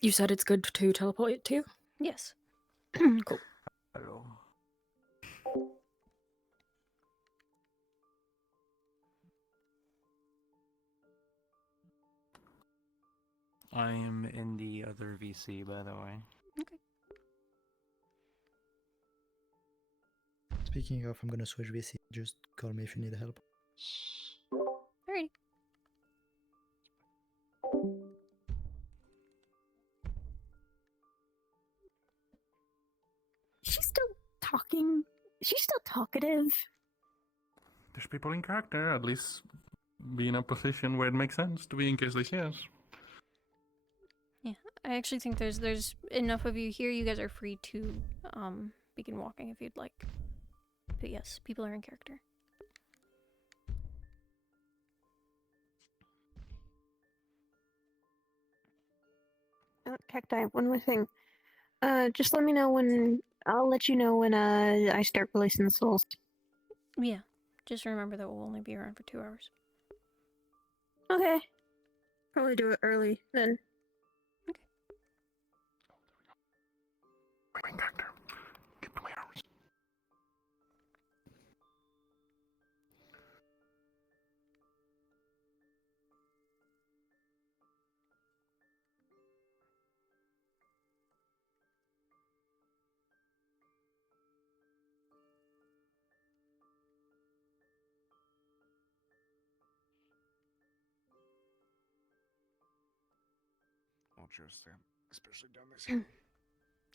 You said it's good to teleport it to? Yes. Cool. Hello. I am in the other VC, by the way. Okay. Speaking of, I'm gonna switch VC. Just call me if you need help. Alrighty. She's still talking. She's still talkative. There's people in character, at least be in a position where it makes sense to be in case they see us. Yeah, I actually think there's enough of you here. You guys are free to begin walking if you'd like. But yes, people are in character. Cacti, one more thing. Just let me know when. I'll let you know when I start releasing the souls. Yeah, just remember that we'll only be around for 2 hours. Okay. Probably do it early then. Okay. Wait, in character. Get to my hours. I'll just especially down this hill.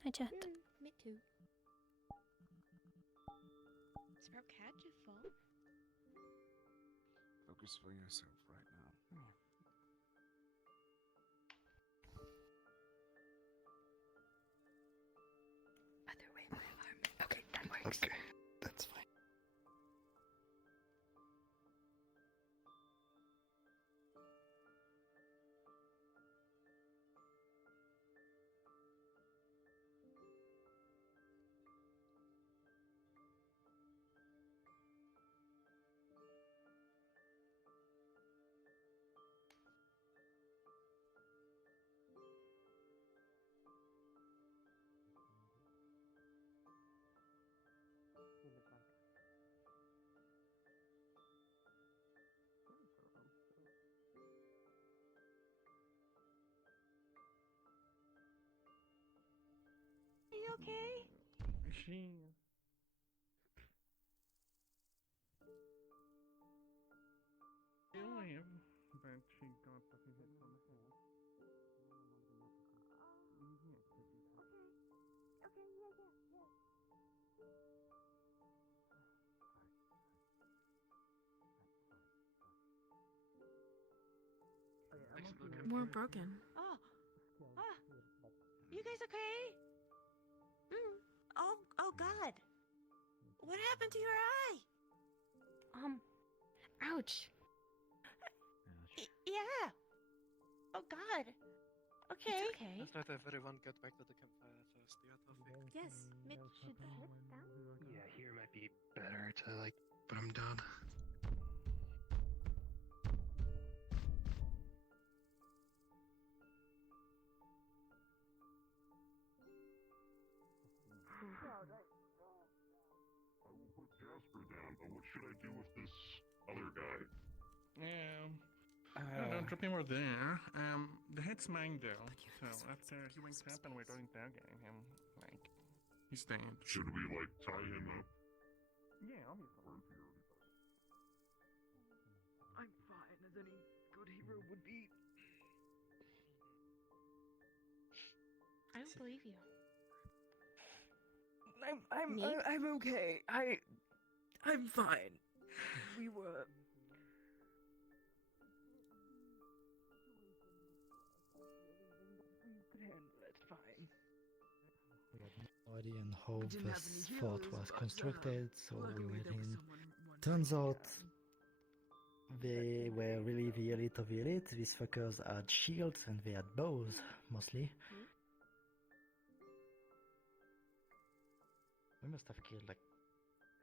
Hi, chat. Me too. Sprout, catch you fall. Focus for yourself right now. Other way, my environment. Okay, that works. Okay, that's fine. Are you okay? She... alive, but she got the hit from the hole. More broken. Oh. Ah. You guys okay? Oh God. What happened to your eye? Ouch. Yeah. Oh God. Okay. It's okay. Let's let everyone get back to the campfire first. Yeah, Tawfiq. Yes. Mitch, should the head down? Yeah, here might be better to like put him down. I will put Jasper down, but what should I do with this other guy? Yeah. Don't drop him over there. The head's mine though. So after he wakes up and we're going interrogating him, like, he's dead. Should we, like, tie him up? Yeah, obviously. I'm fine, as any good hero would be. I don't believe you. I'm okay. I'm fine. We were. We could handle it fine. We had no idea on how We didn't have this any fort heroes, was but, constructed, so we luckily went there was in. someone wanting Turns to out die. they were really the elite of the elite. These fuckers had shields and they had bows, mostly. We must have killed like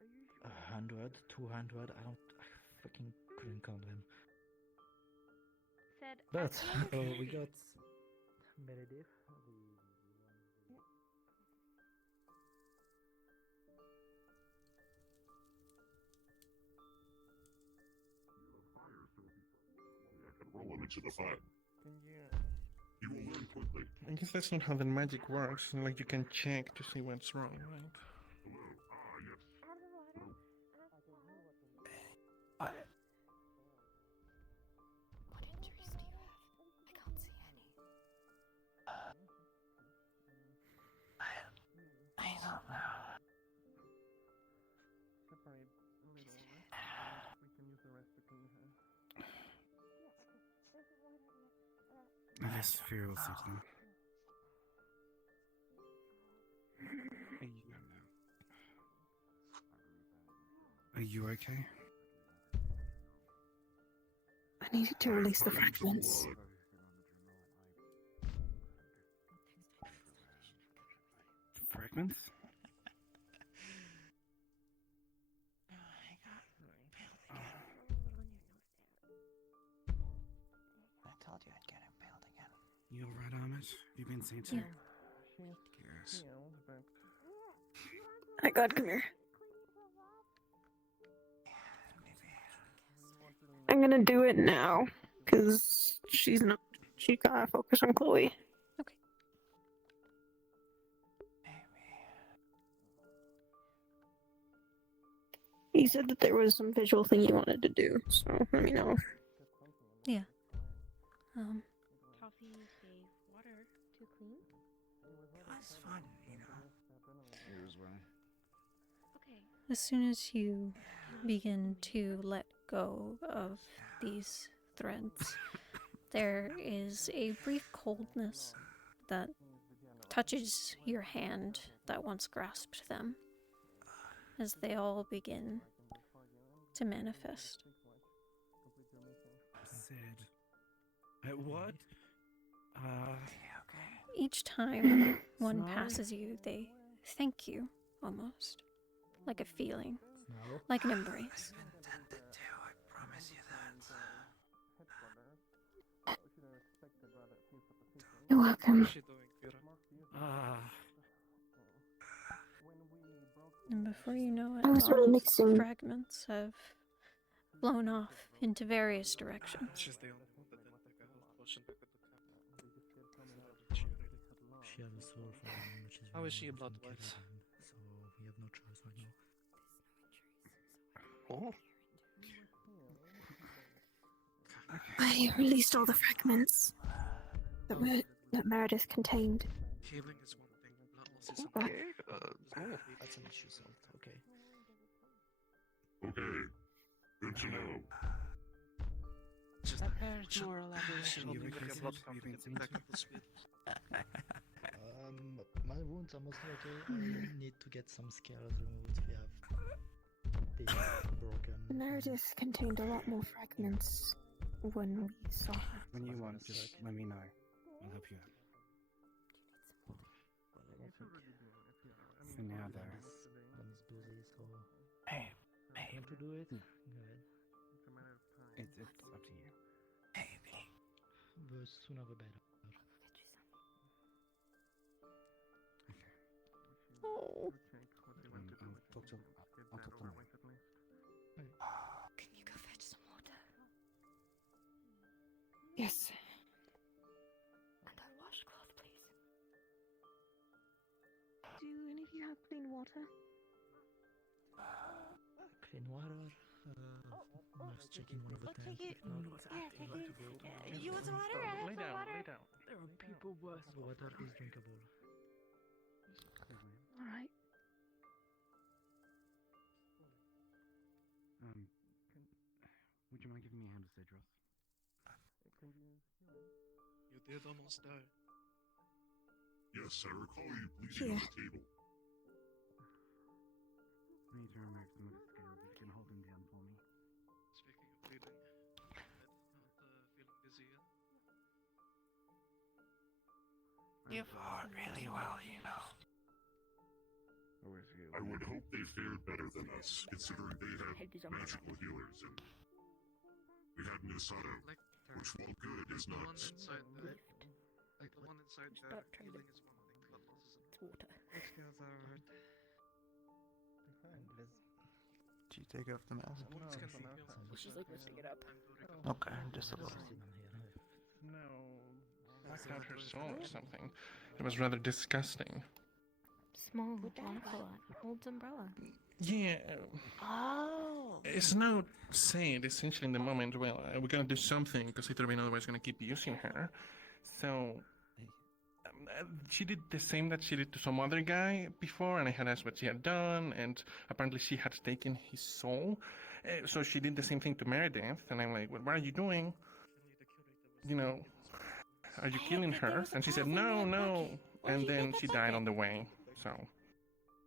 Are you sure? 100, 200, I fucking couldn't count them. Said. But we Meredith, I can roll him into the fire. Can you? You will learn quickly. I guess that's not how the magic works. Like you can check to see what's wrong, right? Hello. Ah, yes. What injuries do you have? I can't see any. I don't know. Separate a little bit. We can use the rest to clean her. I just feel something. Are you okay? I needed to release the fragments. Fragments? I told you I'd get impaled again. You alright, Ahmed? You been seen to? Yeah. She's healed, but My God, come here. I'm gonna do it now, because she's not. She gotta focus on Chloe. Okay. You said that there was some visual thing you wanted to do, so let me know. Yeah. Coffee, save, water to clean. It was fun, you know. You as well. Okay. As soon as you begin to let go of these threads, there is a brief coldness that touches your hand that once grasped them as they all begin to manifest. Said. What? Each time one Sorry? passes you, they thank you almost. Like a feeling, no. like an embrace. Intended to, I promise you that. You're welcome. And before you know it, I was all of the remixing. fragments have blown off into various directions. She has a soul for him, which is How is she a very blood important, white? so we have no choice right now. Oh. I released all the fragments that Meredith contained. Healing is one thing, blood loss is But something. That's an issue solved, okay. Okay. Good to know. Just There's more should elaboration. not You make a reckon blood so? count You've to been get seen back to? up to speed. My wounds are mostly okay. I need to get some scales removed. We have things broken. Meredith contained a lot more fragments when we saw her. When you want, just let me know. I'll help you out. For now, though. One is busy, so Hey, want to do it? Go ahead. It's up to you. baby. The sooner the better. Oh. I'll talk to him. Can you go fetch some water? Yes. And a washcloth, please. Do any of you have clean water? Clean water. I'm just checking one of the I'll tanks. take it. If not, Yeah, take it. You want some water? I have Lay some down, water. lay down. There are people worse. the water is drinkable. Alright. Would you mind giving me a hand to say, Dross? You did almost die. Yes, I recall you bleeding on the table. I need to remove some of the scales. If you can hold them down for me. Speaking of bleeding, not feeling dizzy yet? You fought really well, you know. I would hope they fared better than us, considering they had magical healers, and we had Minnesota, Like, which while good is the not. one inside the The one inside Just there, about tried healing it. is one thing, blood loss isn't. It's water. Let's go there. Did you take off the mask? Someone's No, gonna it's be an healed. outside. She's like lifting it up. I'm very Oh. confused. Okay, just a little. No, That's blacked out not her what soul it or is. something. It was rather disgusting. Small Lancelot holds umbrella. Yeah, Oh. it's not said essentially in the moment, well, we're gonna do something because Itervin otherwise gonna keep using her. So, she did the same that she did to some other guy before, and I had asked what she had done, and apparently she had taken his soul. So she did the same thing to Meredith, and I'm like, what are you doing? You know, are you killing her? And she said, no, no. And then she died on the way, so.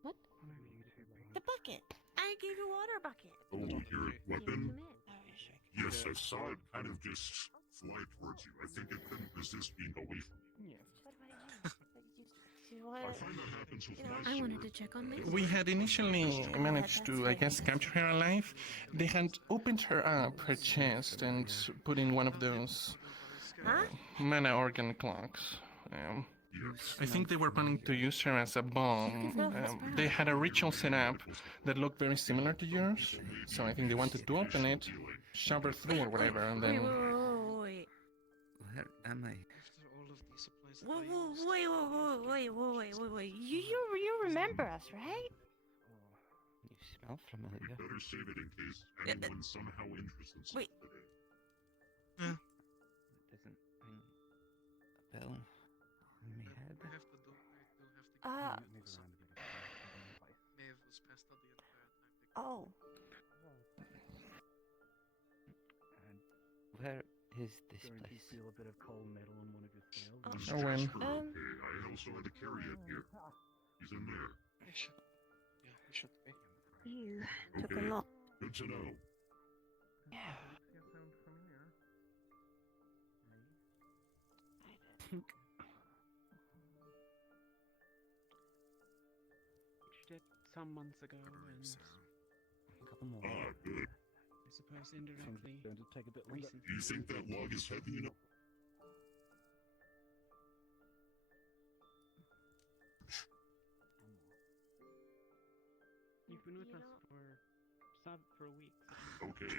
What? The bucket. I gave you a water bucket. Oh, your weapon? Oh, Yes, I saw it kind of just fly towards you. I think it couldn't resist being away from you. Yes. I find that happens with my I sword. wanted to check on this. We had initially managed to, I guess, capture her alive. They had opened her up, her chest, and put in one of those mana organ clocks. Yes. I think they were planning to use her as a bomb. They had a ritual set up that looked very similar to yours, so I think they wanted to open it, shove her through or whatever, and then... Wait. Where am I? After all of these supplies that I used. Wait. You remember us, right? You smell familiar. Better save it in case anyone somehow interested in Wait. today. It doesn't ring a bell in my head. We have to do. We'll have to get Maeve was passed out the entire time. Oh. And where is this Don't you place? feel a bit of cold metal on one of your scales? This Oh, when? Jasper, I also had to carry it here. He's in there. We should. Yeah, we should be. You took a Okay. lot. Good to know. Yeah. sound familiar? Which you did some months ago, and a couple more. Ah, good. I suppose indirectly. Going to take a bit longer. Recent. Do you think that log is heavy enough? You've been with us for a week. Okay.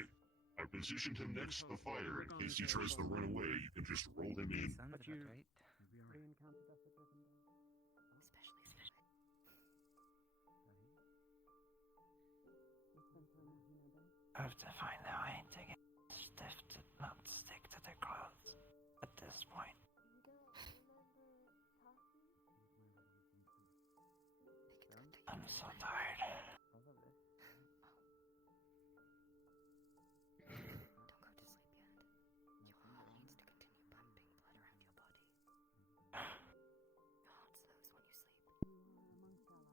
I positioned him next to the fire in case he tries to run away. You can just roll him in. Sounds But about you- right. Re-encountered us at present. Especially. I have to find a way to get stiff to not stick to the clothes at this point. I'm so tired. Don't go to sleep yet. Your heart needs to continue pumping blood around your body. Your heart slows when you sleep.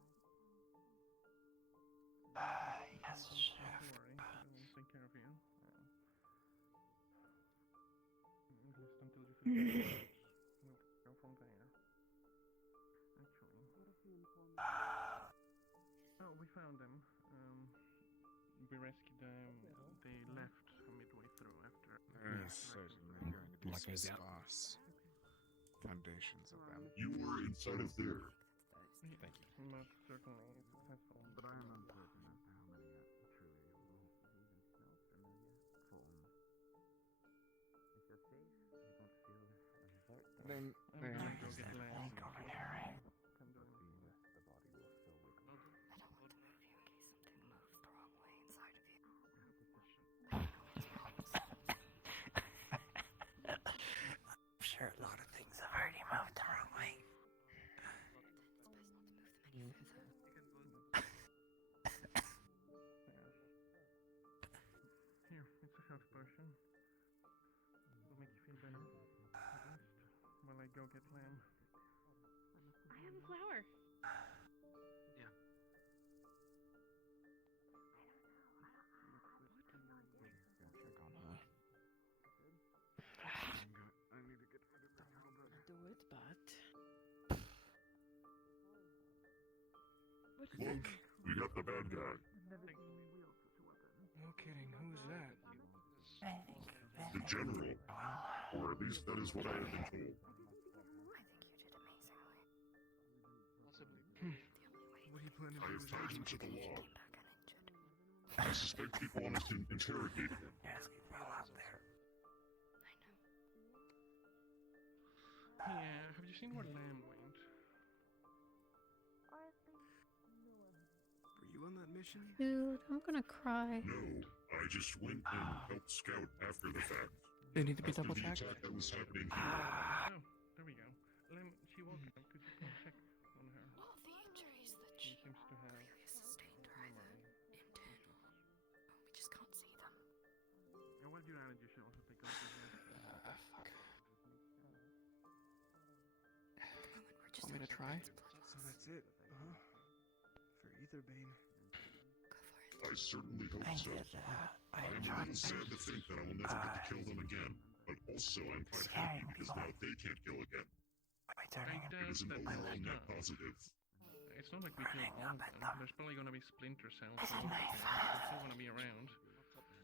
Yes, chef. Don't worry, I will take care of you. At least until you feel better. We'll go from there. Actually. Oh, we found them. We rescued them. They left midway through after. Yes, certainly going to be some sparse foundations of them. You were inside of there. Thank you. Most certainly successful. But I am uncertain as to how many truly will even smell familiar form. Is your face? I don't feel alert. Then, I'm gonna go get Lamb. Link over here, right? Come join me. The body will fill with I don't want to move you in case something moves the wrong way inside of you. I'm sure a lot of things have already moved the wrong way. It's best not to move them any further. Here, it's a health potion. Will make you feel better. At least while I go get Lamb. I have a flower. Yeah. I need to get rid of the powder. Do it, but Look, we got the bad guy. no kidding, who's that? The general. Or at least that is what I have been told. I plan if I he have was tied him actually to the killed? log. I suspect people want to interrogate him. Yes, keep all out there. Yeah, have you seen where Lamb went? Were you on that mission? Dude, I'm gonna cry. No, I just went and helped scout after the fact. They need to be After double the checked. attack that was happening here. Oh, there we go. Lamb, she woke up. Could you come check on her? All the injuries that She she seems to have previously sustained are either internal, or we just can't see them. Yeah, while you're at it, you should also take a look at her. Fuck. At the moment, we're just Want me to hoping try? it's bloodless. So that's it, huh? For Aetherbane. Go for it. I certainly hope I so. did that. I I am a enjoyed little sad to think that I will never get to kill them again, but also I'm quite happy scaring because people. now they can't kill again. By turning I it. It is an doubt that overall that's net not. positive. It's not like we killed Running all up of at them. them. There's probably gonna be splinter cells. This is all over my the place. fault. They're still gonna be around.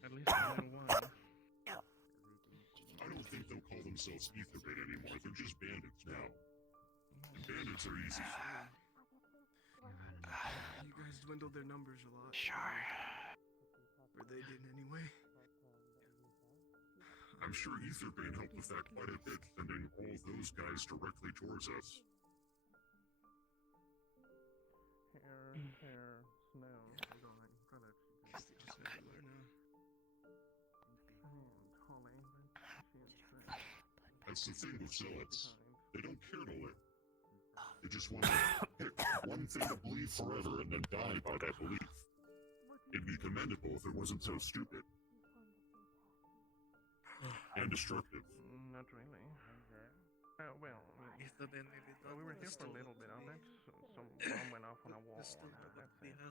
At least for a little while. I don't think they'll call themselves Aetherbane anymore. They're just bandits now. And bandits are easy. You guys dwindled their numbers a lot. Sure. Or they did anyway. I'm sure Aetherbane helped with that quite a bit, sending all those guys directly towards us. Hair, snow, are going. Guess they just everywhere now. Holly, That's the thing with zealots. They don't care to live. They just want to pick one thing to believe forever and then die by that belief. It'd be commendable if it wasn't so stupid. And destructive. Not really. Well, Aetherbane maybe we were here for a little bit of it. Some bomb went off on a wall. There's still and another that's be it. had.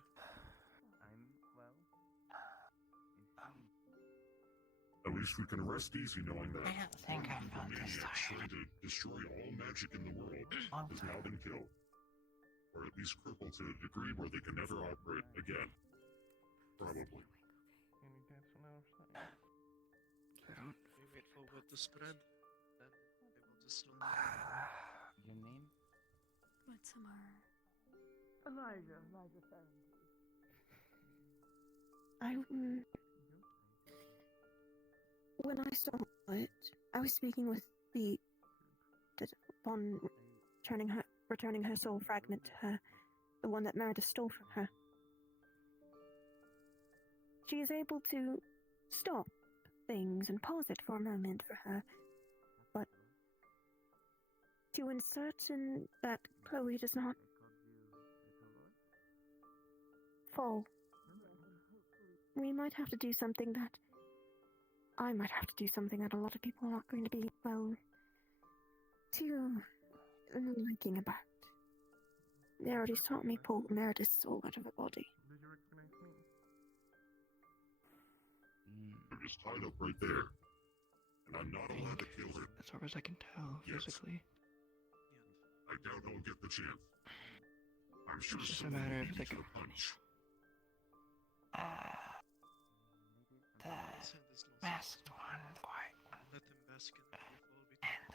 At least we can rest easy knowing that I don't think I'm one not of the this maniacs tired. trying to destroy all magic in the world Long has now time. been killed. Or at least crippled to a degree where they can never operate again. Probably. Any deaths on our side? We wait for word to spread, then we will just run. Your name? What's the matter? Elijah found. When I saw it, I was speaking with the upon returning her soul fragment to her, the one that Meredith stole from her. She is able to stop things and pause it for a moment for her, but to insert in that Chloe does not fall. We might have to do something that I might have to do something that a lot of people are not going to be, well, too liking about. Meredith taught me pull Meredith's soul out of her body. Did you recognize me? They're just tied up right there. And I'm not allowed to kill her. As far as I can tell, Yes. physically. I doubt I'll get the chance. I'm sure It's just a someone matter will of beat like you to the punch. The Said there's no masked one, quite. Let them bask in the before we And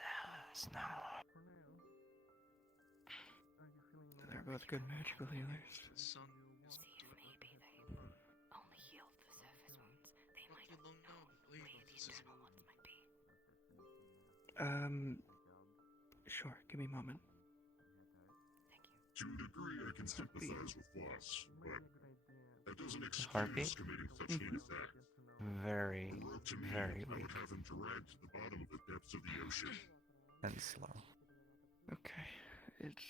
Snow. For now. Are you feeling a They're little both good magical healers. The sun is See if maybe they've only healed the surface wounds. They might Not long now, but where wait, the this is internal ones might be. Sure, give me a moment. Thank you. To a degree, I can sympathize with Voss, but that doesn't Heartbeat? excuse committing such heinous acts. Very, Wrote to me, very I would weak have him dragged to the bottom of the depths of the ocean. and slow. Okay, it's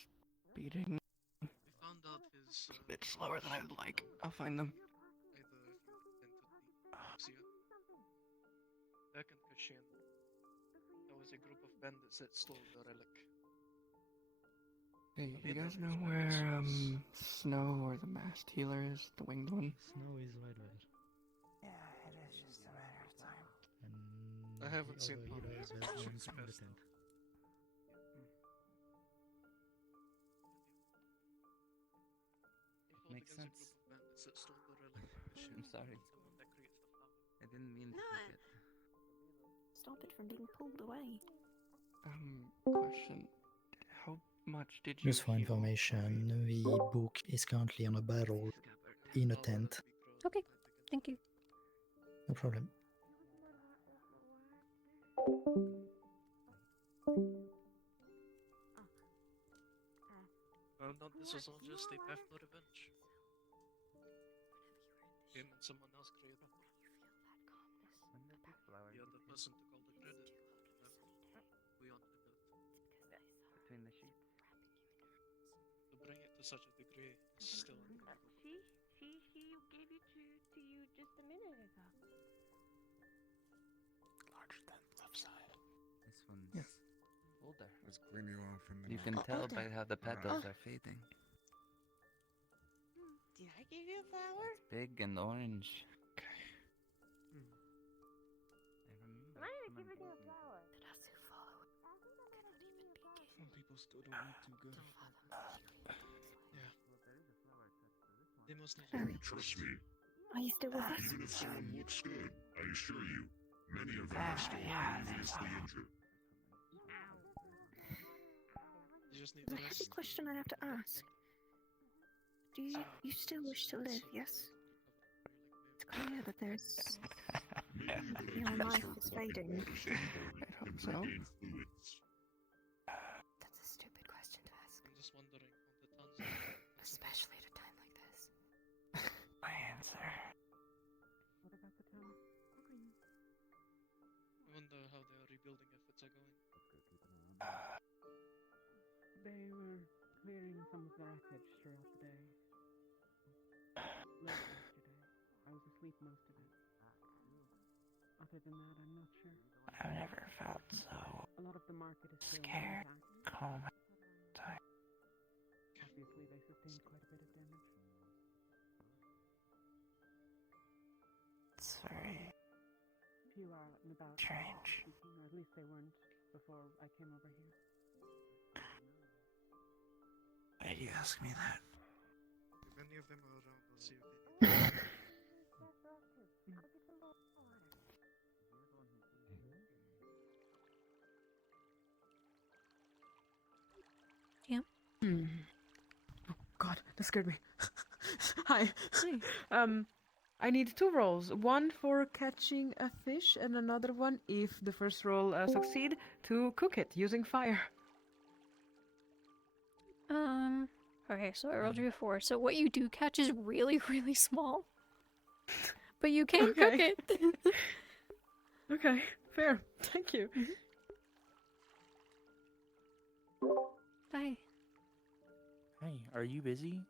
beating. We found out his. A bit slower than I would like. I'll find them. Either entered the Kalypsia. Back in Kashin, there was a group of bandits that stole the relic. Hey, you guys know where Snow or the masked healer is? The winged one? Snow is right there. Yeah, it is just a matter of time. And I haven't the seen other him. heroes were She's in the passed tent. He fought Makes against sense. a group of bandits that stole the relic in Kashin. I'm sorry. The one that creates the flower. I didn't mean to No, take it. Stop it from being pulled away. Question. How much did you Just for heal? information, the book is currently on a barrel in a tent. Okay, thank you. No problem. Well, no, this was all just a path to revenge. Him and someone else created it. When the big flower The other person took all the credit. We all did it. between the sheets. To bring it to such a degree is still unbelievable. She gave it to you just a minute ago. Larger than left side. This one's Yes. older. Let's clean you off in the You can tell older. by how the petals are fading. Did I give you a flower? Big and orange. Okay. I remember Why did I someone give you a gave me flower? The dust who follow cannot even begin. Some people still don't look too good. Yeah. They must need Sorry. Trust me, Are you still with us? even if someone looks good, I assure you, many of them are still grievously injured. You just need The the next rest. question I have to ask. Do you still wish to live, yes? It's clear that there's... your life is fading. So? Fluids. That's a stupid question to ask, I'm just wondering on the tons of especially at a time like this. My answer. What about the town? I wonder how their rebuilding efforts are going. They were clearing some of the wreckage throughout the day. Late yesterday. I was asleep most of it. Other than that, I'm not sure. I've never felt so A lot of the market is still scared, intact. calm. Obviously, they sustained quite a bit of damage. It's very Few are out and about. strange. Speaking, or at least they weren't before I came over here. Why do you ask me that? If any of them are around, I'll see if they need. Oh God, that scared me. Hi. Hi. I need 2 rolls. One for catching a fish, and another one, if the first roll succeed, to cook it using fire. Okay, so I rolled you a 4. So what you do catch is really, really small. But you can cook Okay. it. Okay, fair. Thank you. Hi. Hey, are you busy?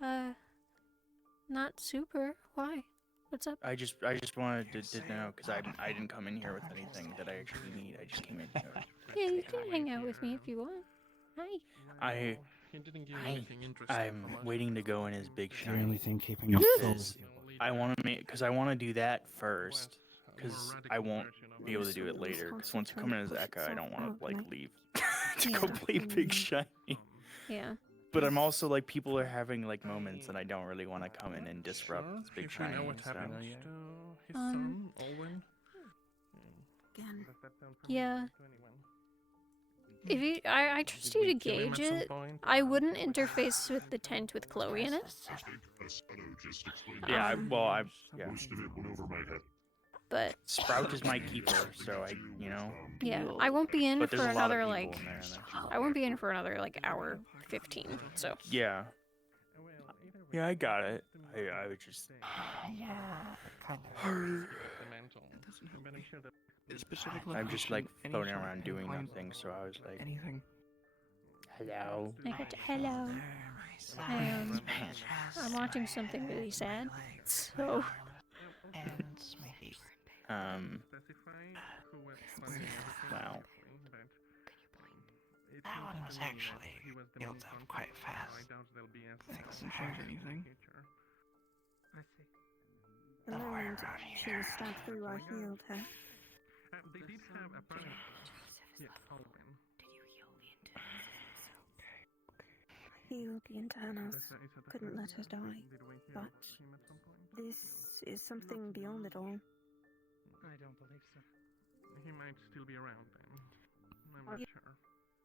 Not super. Why? What's up? I just wanted to know because I didn't come in here with anything that I actually need. I just came in here. Yeah, you can hang out with me if you want. Hi. He didn't give you anything interesting I'm from us. waiting to go in his big Is there shiny. anything keeping you full with your body? I want to make because I want to do that first because I won't be able to do it later. Because once you come in as EHKA, I don't want to like leave to go play big shiny. Yeah. But I'm also like people are having like moments, and I don't really want to come in and disrupt this big If we shiny. know what so- happened to his son, Owen. Again. Does that sound Yeah. familiar to anyone? If you, I trust you to gauge it. I wouldn't interface with the tent with Chloe in it. I think Asano just explained Yeah, that. Most of it went over my head. But Sprout is my keeper, so yeah, I won't be in But for there's a lot of another people like in there, I won't be in for another like hour 15. So Yeah. Yeah, I got it. I was just. Yeah, kind of. But I'm sure that Specific I'm just location, like any floating sort of around doing pinpoint, nothing, so I was like, anything. hello. I got to, hello. I'm watching something really sad. So And maybe. Wow. That one was actually healed up quite fast. Thanks to anything. I see. The moment she was stabbed through, I healed her. They did have a plan. Yeah, Owen. Healed the internals. Couldn't let her die. But this is something beyond it all. I don't believe so. He might still be around then. I'm not sure.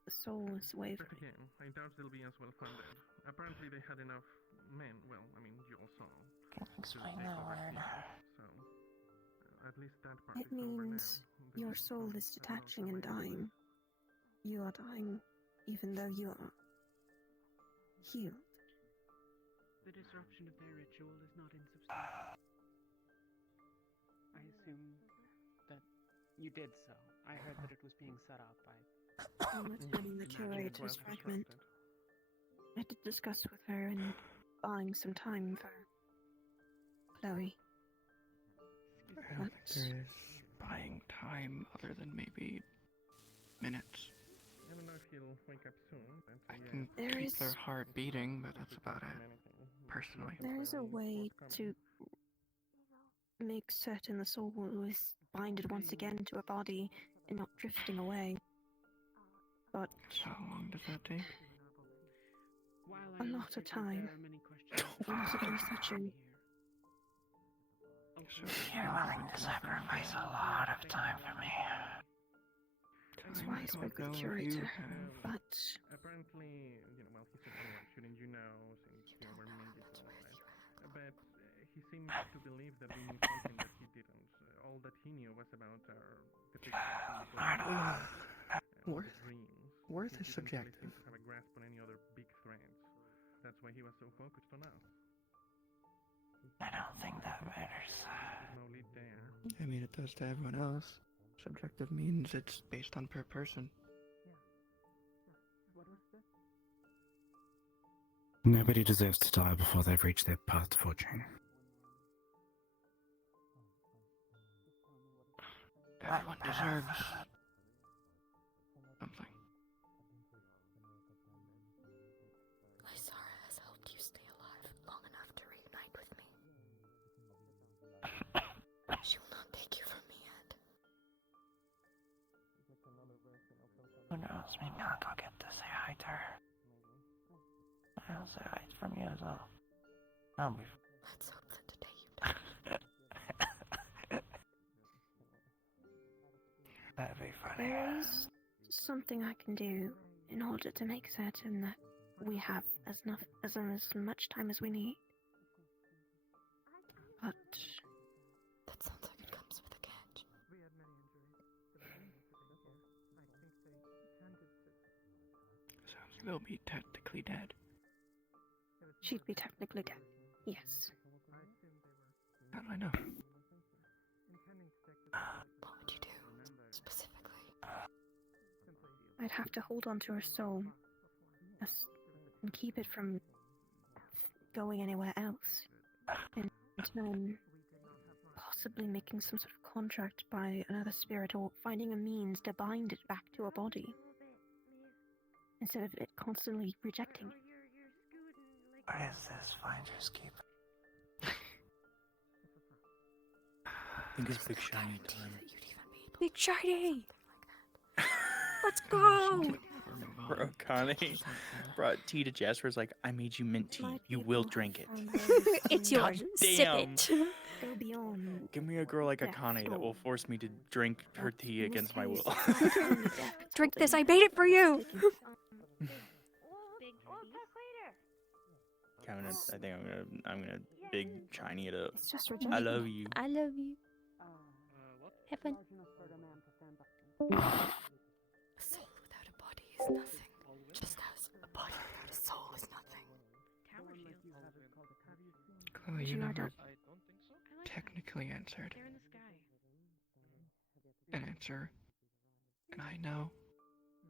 the soul's But wavering. again, I doubt they'll be as well funded. Apparently they had enough men, well, I mean, you all saw. Can you explain take that over word? Kiev, so at least that part It is over now. means your soul is detaching and dying. You are dying, even though you are healed. The disruption of their ritual is not insubstantial. I assume that you did so. I heard that it was being set up by... I'm returning the curator's fragment. I did discuss with her and buying some time for Chloe. I don't think there is buying time other than maybe minutes. I don't know if he'll wake up soon. I can keep their heart beating, but that's about it. Personally. There is a way to make certain the soul is binded once again to a body and not drifting away. But how long does that take? A lot of time. A lot of researching. You're willing to sacrifice a lot of time for me. That's why I spoke with the curator. But apparently, well, he said, "Oh, shouldn't you know?" Since you were mages and all that. But he seemed to believe that we knew something that he didn't. All that he knew was about our Worth is subjective. Have a grasp on any other big threats. That's why he was so focused on us. I don't think that matters. There's no lead there. I mean, it does to everyone else. Subjective means it's based on per person. Nobody deserves to die before they've reached their path to fortune. Everyone deserves something. Lysara has helped you stay alive long enough to reunite with me. She will not take you from me yet. Who knows? Maybe I'll go get to say hi to her. I'll say hi from you as well. Let's hope that today you don't. That'd be funny. there is something I can do in order to make certain that we have as much time as we need. But that sounds like it comes with a catch. Sounds like they'll be technically dead. she'd be technically dead. Yes. How do I know? What would you do, specifically? I'd have to hold on to her soul and keep it from going anywhere else. And possibly making some sort of contract by another spirit or finding a means to bind it back to a body. Instead of it constantly rejecting it. What is this finders keep? I think it's Big Shiny time. Big Shiny! Let's go! Bro, Connie brought tea to Jasper's like, I made you mint tea. You will drink it. It's yours. Sip it. Go beyond. Give me a girl like Akane that will force me to drink her tea against my will. Drink this. I made it for you. I think I'm gonna big shiny it up. It's just I love you. I love you. Have fun. A soul without a body is nothing, just as a body without a soul is nothing. Chloe, you never technically answered. An answer, and I know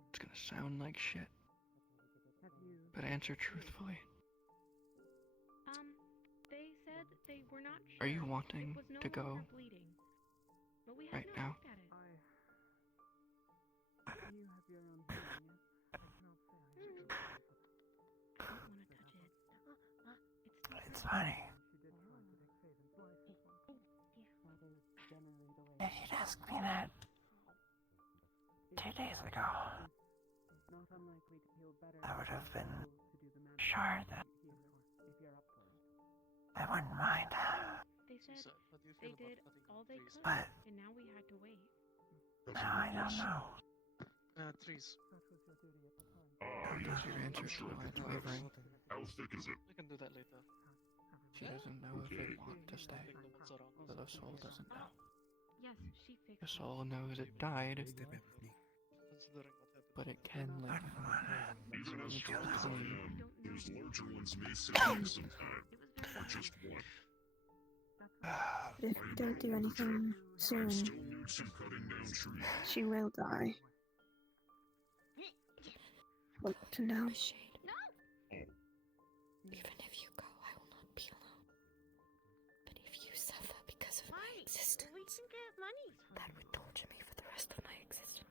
it's gonna sound like shit, but answer truthfully. They said they were not sure. Are you wanting It was no to go longer bleeding, but we had right not now? looked at it. It's funny. If you'd asked me that 2 days ago, I would have been sure that I wouldn't mind. They said they did all they could, But and now we had to wait. now I don't know. Trees. Yes, Your I'm answer sure to it why it's can wavering. How thick is it? We can do that later. She doesn't know if it wants to stay. The ones around So us. the soul doesn't know. Yes, she fixed The it. soul knows it died, Considering what happened. but it can live. Even as It's strong as I between. am, those larger ones may save me sometime. Or just one. But if we don't do anything soon, Still new to cutting down trees. she will die. Want to know? Even if you go, I will not be alone. But if you suffer because of my existence, We can get money. that would torture me for the rest of my existence.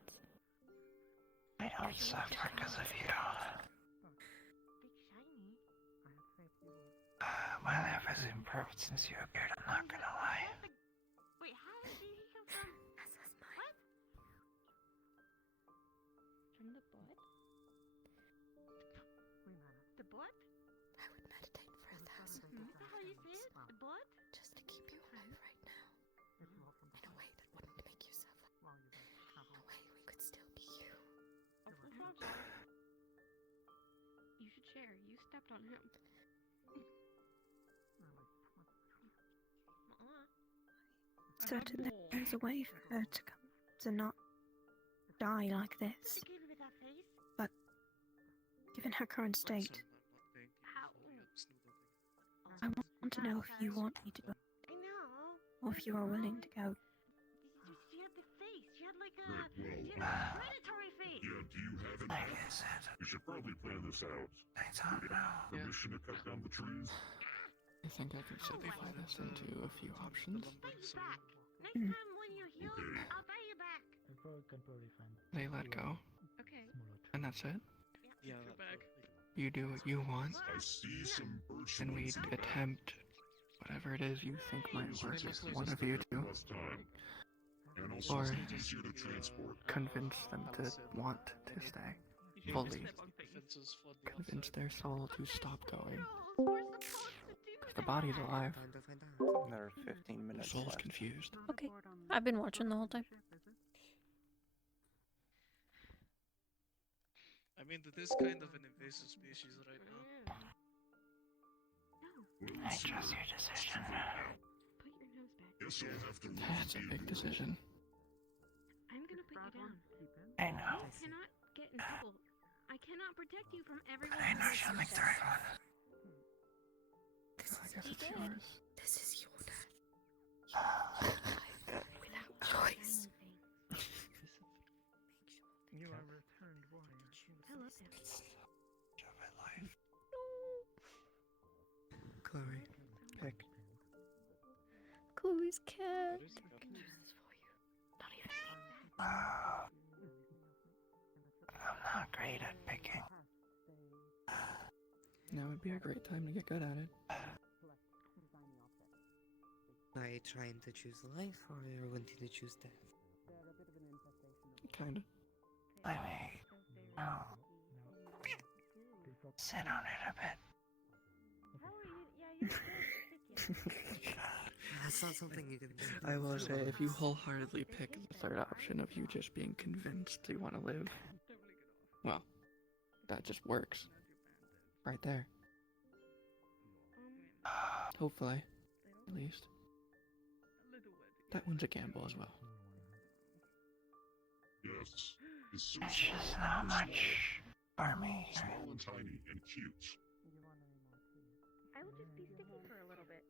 I don't suffer because of you. My life has improved since you appeared, I'm not gonna lie. Wait, how did he come from? What? From the blood? The blood? I would meditate for 1,000 What the hell you said? The blood? just to keep you alive right now. In a way that wouldn't make you suffer. In a way we could still be you. You should share. You stepped on him. Certainly there's a way for her to not die like this. But given her current state, I want to know if you want me to go, or if you are willing to go. She had the face. She had like a predatory face. Yeah, do you have enough? We should probably plan this out. I don't know. Permission to cut down the trees? I think I could simplify this into a few options. Next time when you're healed, I'll pay you back. They let go, Okay. and that's it. Yeah. You do what you want, I see some birch and we ones in the back. attempt whatever it is you think might These work. places One of that you have two, less time. And also or it's easier to transport. convince them to want to stay fully. Convince their soul to stop going. Because the body's alive. There are 15 The minutes soul's left. confused. Okay, I've been watching the whole time. I mean, it is kind of an invasive species right now. I trust your decision. Put your nose back. Guess I'll have to That's a big decision. I'm gonna put you down. I know. You cannot get in trouble. I cannot protect you from everyone. I know she'll make the right one. I guess it's yours. This is your death. Without choice. You are returned warrior. I love him. Chloe, pick. Chloe's cat. I'm not great at picking. Now would be a great time to get good at it. Are you trying to choose life or are you wanting to choose death? Kinda. I mean, no. Sit on it a bit. That's not something you can do. I will say, if you wholeheartedly pick the third option of you just being convinced you want to live, well, that just works. Right there. Hopefully, at least. That one's a gamble as well. Yes. It's so It's just not much for me. small and tiny and cute. I would just be sticky for a little bit.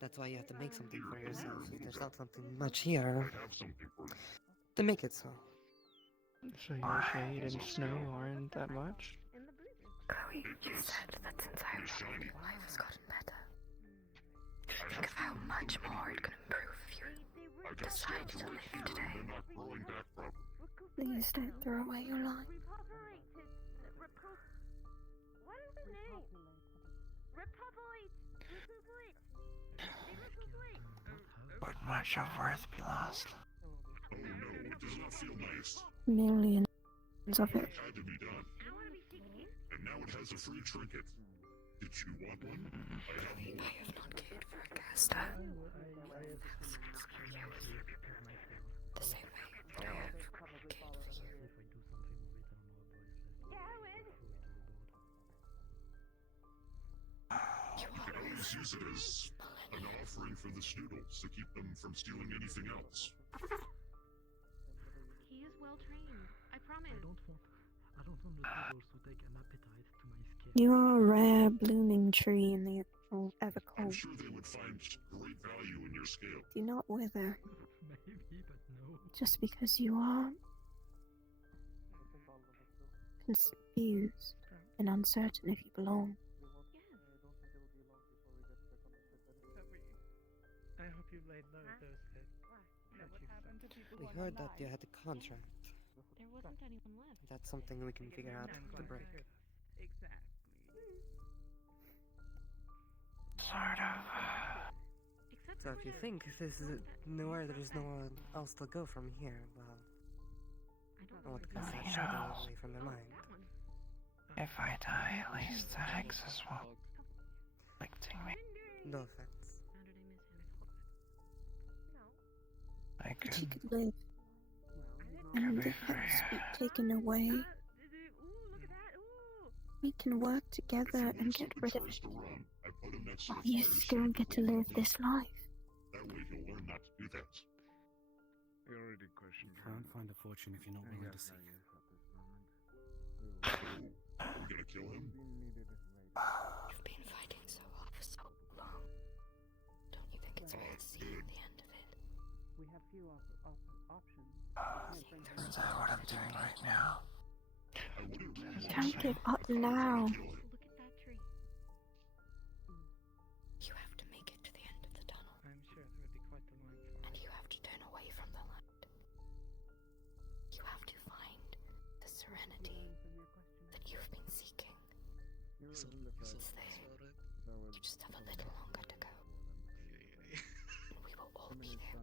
That's why you have to make something for yourself. If there's not something much here, I have something for you. to make it so. So your shade and snow aren't that much? Chloe, you said that since I left, your life has gotten better. Think of how much more it could improve if you I got decided scabs to right here live today. and they're not growing back properly. Please don't throw away your life. What is his name? Repopulate! Would much of worth be lost? Oh no, it does not feel nice. Millions of it. It had to be done. And now it has a free trinket. Did you want one? I have more. I have not cared for a caster. The same way that I have cared for you. Just use it as an offering for the Snoodles to keep them from stealing anything else. He is well trained. I promise. I don't want the Snoodles to take an appetite to my skin. You are a rare blooming tree in the I'm evercold. sure they would find great value in your scale. Do not wither Maybe, but no. just because you are confused and uncertain if you belong. I hope you laid low those that We heard that you had a contract. There wasn't anyone left. That's something we can figure out to break. Exactly. Sort of. So if you think there's nowhere there's no one else to go from here, well, I want to cast that shadow away from your mind. If I die, at least the hexes won't afflicting me. No offense. I But he could could live, and be the free. hex be taken away. We can work together and get rid of it. To run, I put him next to But the you fire still get to live this life. That way he'll learn not to do that. We already questioned. Can't find a fortune if you're not willing to seek. Are we gonna kill him? You've been fighting so hard for so long. Don't you think it's worth seeing the end of it? We have few options. Is that what I'm doing right now? Don't give up now. Look at that tree. You have to make it to the end of the tunnel. I'm sure there would be quite the line for And you have to turn away from the light. You have to find the serenity that you've been seeking. It's there. You just have a little longer to go. And we will all be there.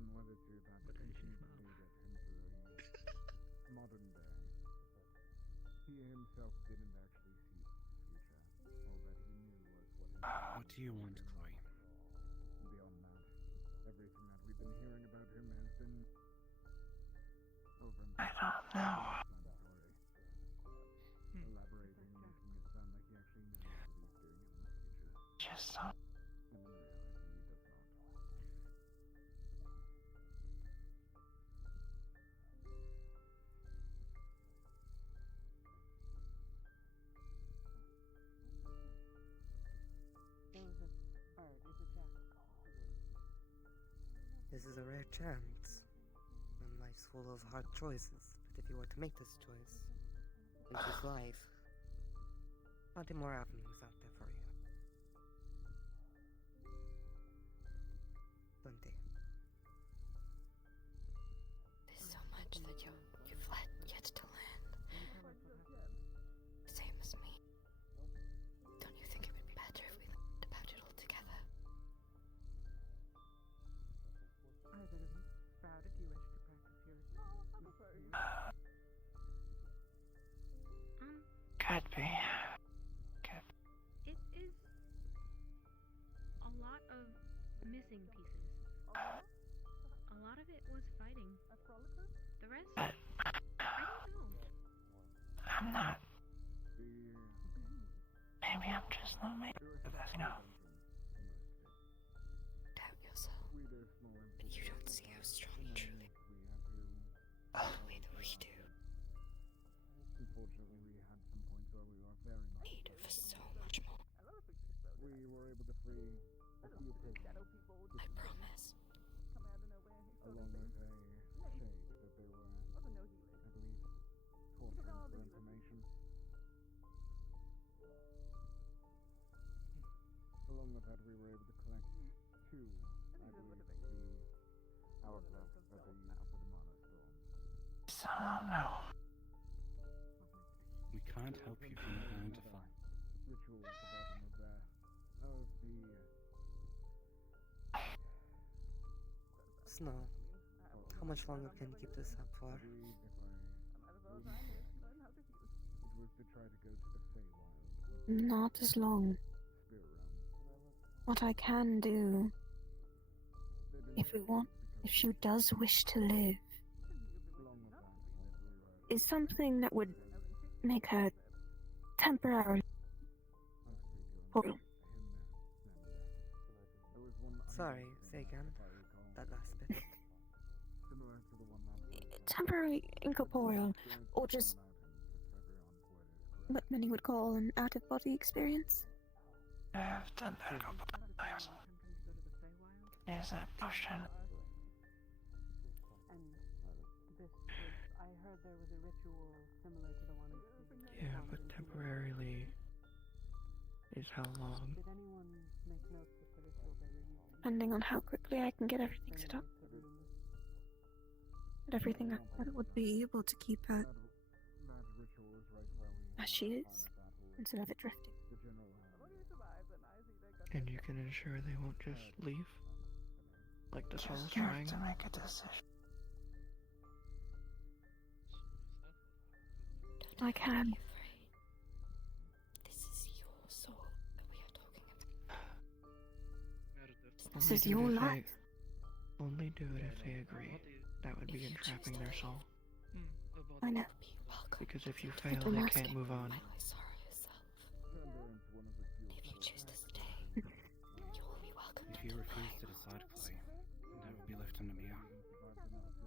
Modern day. He himself didn't actually see the future. All that he knew was what What do you want, Chloe? beyond that. Everything that we've been hearing about him has been over. I don't know. Elaborating, making it sound like he actually knows what he's doing in the future. Just so. When in reality, he does not. This is a rare chance. And life's full of hard choices. But if you were to make this choice, and choose life, plenty more avenues out there for you. Plenty. There's so much that you've yet to learn. Same as me. Don't you think it would be better if we learned about it all together? either of you. Proud if you wish to practice your. Could be. It is a lot of missing pieces. A lot of it was fighting. The rest, I don't know. I'm not. Maybe I'm just not made for this, you know. Doubt yourself, but you don't see how strong you truly are. The way that we do. Unfortunately, we had some points where we were very much Made for so much more. We were able to free a few pigs, I promise. along with a shade that they were, I believe, torturing for information. Along with that, we were able to collect two, I believe, the hourglass that they used for the Mono Storm. So, no. We can't help you from identifying. Ritual at the bottom of the Snow, how much longer can you keep this up for? it was to try to go to the Feywild Not as long. spirit realm. What I can do, if she does wish to live, Along with that, we were is something that would make her temporarily. Sorry, say again. That last bit. Temporary incorporeal, or just what many would call an out-of-body experience. I've done that a couple of times. Is that potion? And this was, I heard there was a ritual similar to the one. Yeah, but temporarily is how long? Did anyone make notes of the ritual they were using? Depending on how quickly I can get everything set up. But everything I thought it would be able to keep her as she is, instead of it drifting. And you can ensure they won't just leave? Like the soul's You have trying? to make a decision. I can. This is your soul that we are talking about. This is your life. Only do it if they agree. That would be entrapping their soul. I know. Because if you fail, I'm they asking. can't move on. If you choose to stay, you will be welcome If to you the refuse to light. decide fully, that will be left on me.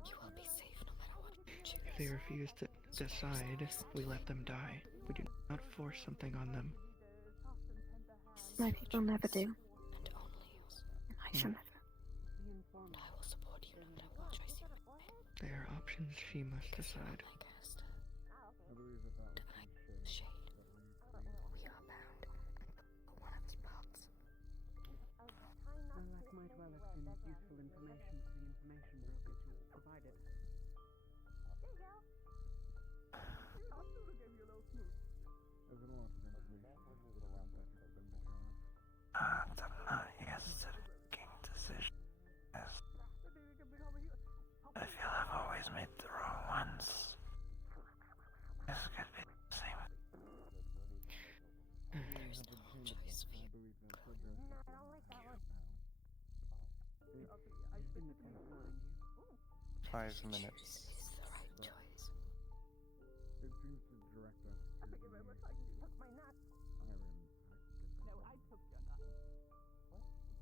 You will be safe no matter what you choose. If they refuse to decide, we let them die. We do not force something on them. My people never do. And only yours. And I shall never. And I will support you no matter what choice you make. They are options she must decide. Like Esther. And I, Shade. We are bound for one of the paths. Well, that might well have been useful information for the information broker to have provided. Yes, making decisions. I feel I've always made the wrong ones. This could be the same. There's no choice for you. In the tent behind you. 5 minutes. Is the right choice. It seems to direct us to Thank you very much. I took my nut. No, I took your nut.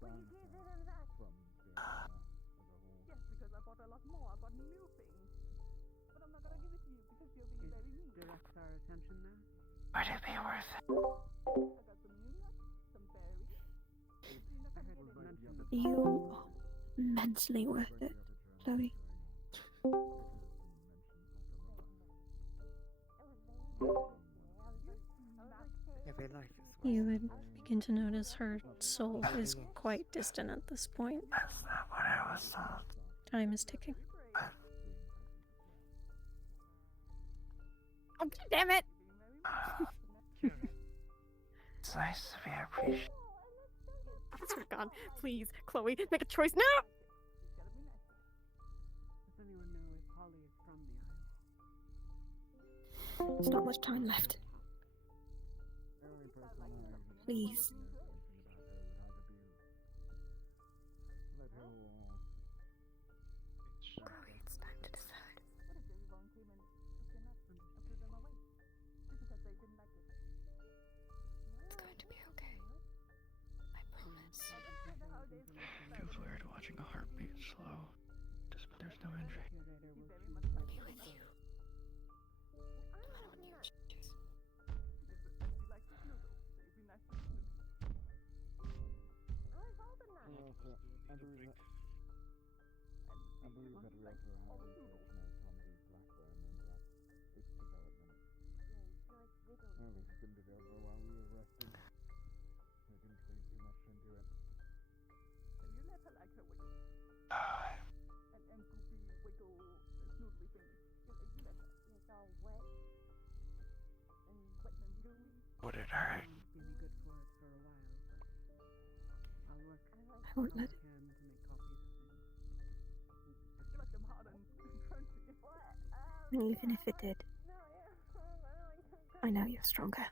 Well, you gave them that. from the as a whole. Yes, because I bought a lot more. I bought new things. But I'm not gonna give it to you because you're being very mean. Direct our attention there. Would it be worth it? I got some new nuts, some berries. You're not gonna get it. Mention the You are immensely worth it, Chloe. Every life is worth You would begin to notice her soul is quite distant at this point. That's not what I was told. Time is ticking. Oh, damn it! It's nice to be appreciated. Oh, God, please, Chloe, make a choice now! Does anyone know if Holly is from the Isle? There's not much time left. Please. Chloe, it's time to decide. It's going to be okay. I promise. Feels weird watching a heartbeat slow. Just there's no injury. Be with you. No matter what you choose. I believe that we also have information out from the Blackburn and that its development. Well, we skimmed it over while we were resting. We didn't read too much into it. And you let her like her wiggle. And goofy wiggle snoodly things. You let her. It's all wet. And wet and gooey. Would it hurt? You'll be good for it for a while, but I'll work I won't let it. to make copies of things. You like them hard and crunchy. And even if it did, I know you're stronger.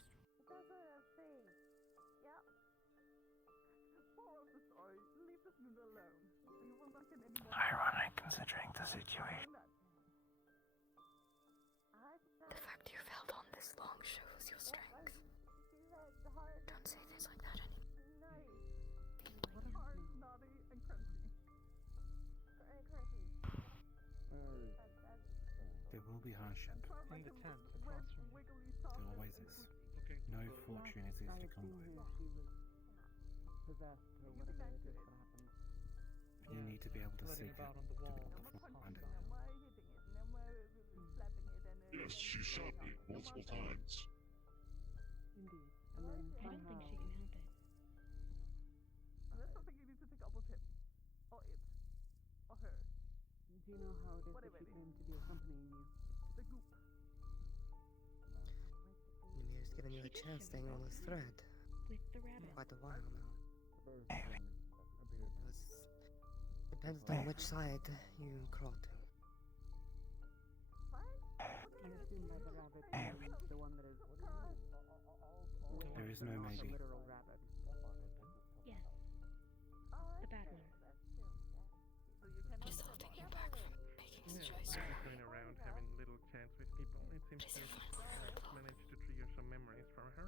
Ironic considering the situation. The fact you've held on this long shows your strength. Don't say things like that anymore. There will be hardship. In the tent, across from you. There always is. Okay. No fortune is easy to come by. Possessed or whatever it is that happened. You need to be able to Floating seek it about on the to be wall. able to find it. Yes, she shot me multiple times. Indeed. And then I don't think she can help it. That's something you need to take up with him. Or it. Or her. Do you know how it is that she came to be accompanying you? The goop. Ymir's given you a chance to hang on this thread. With the rabbit. Quite a while now. Depends on which side you crawl to. I assume by the rabbit you mean the one that is... There is no not maybe. the literal rabbit. Yes. The bad one. Just holding you back from making the choice. Going around having little chats with people. It seems to managed to trigger some memories from her.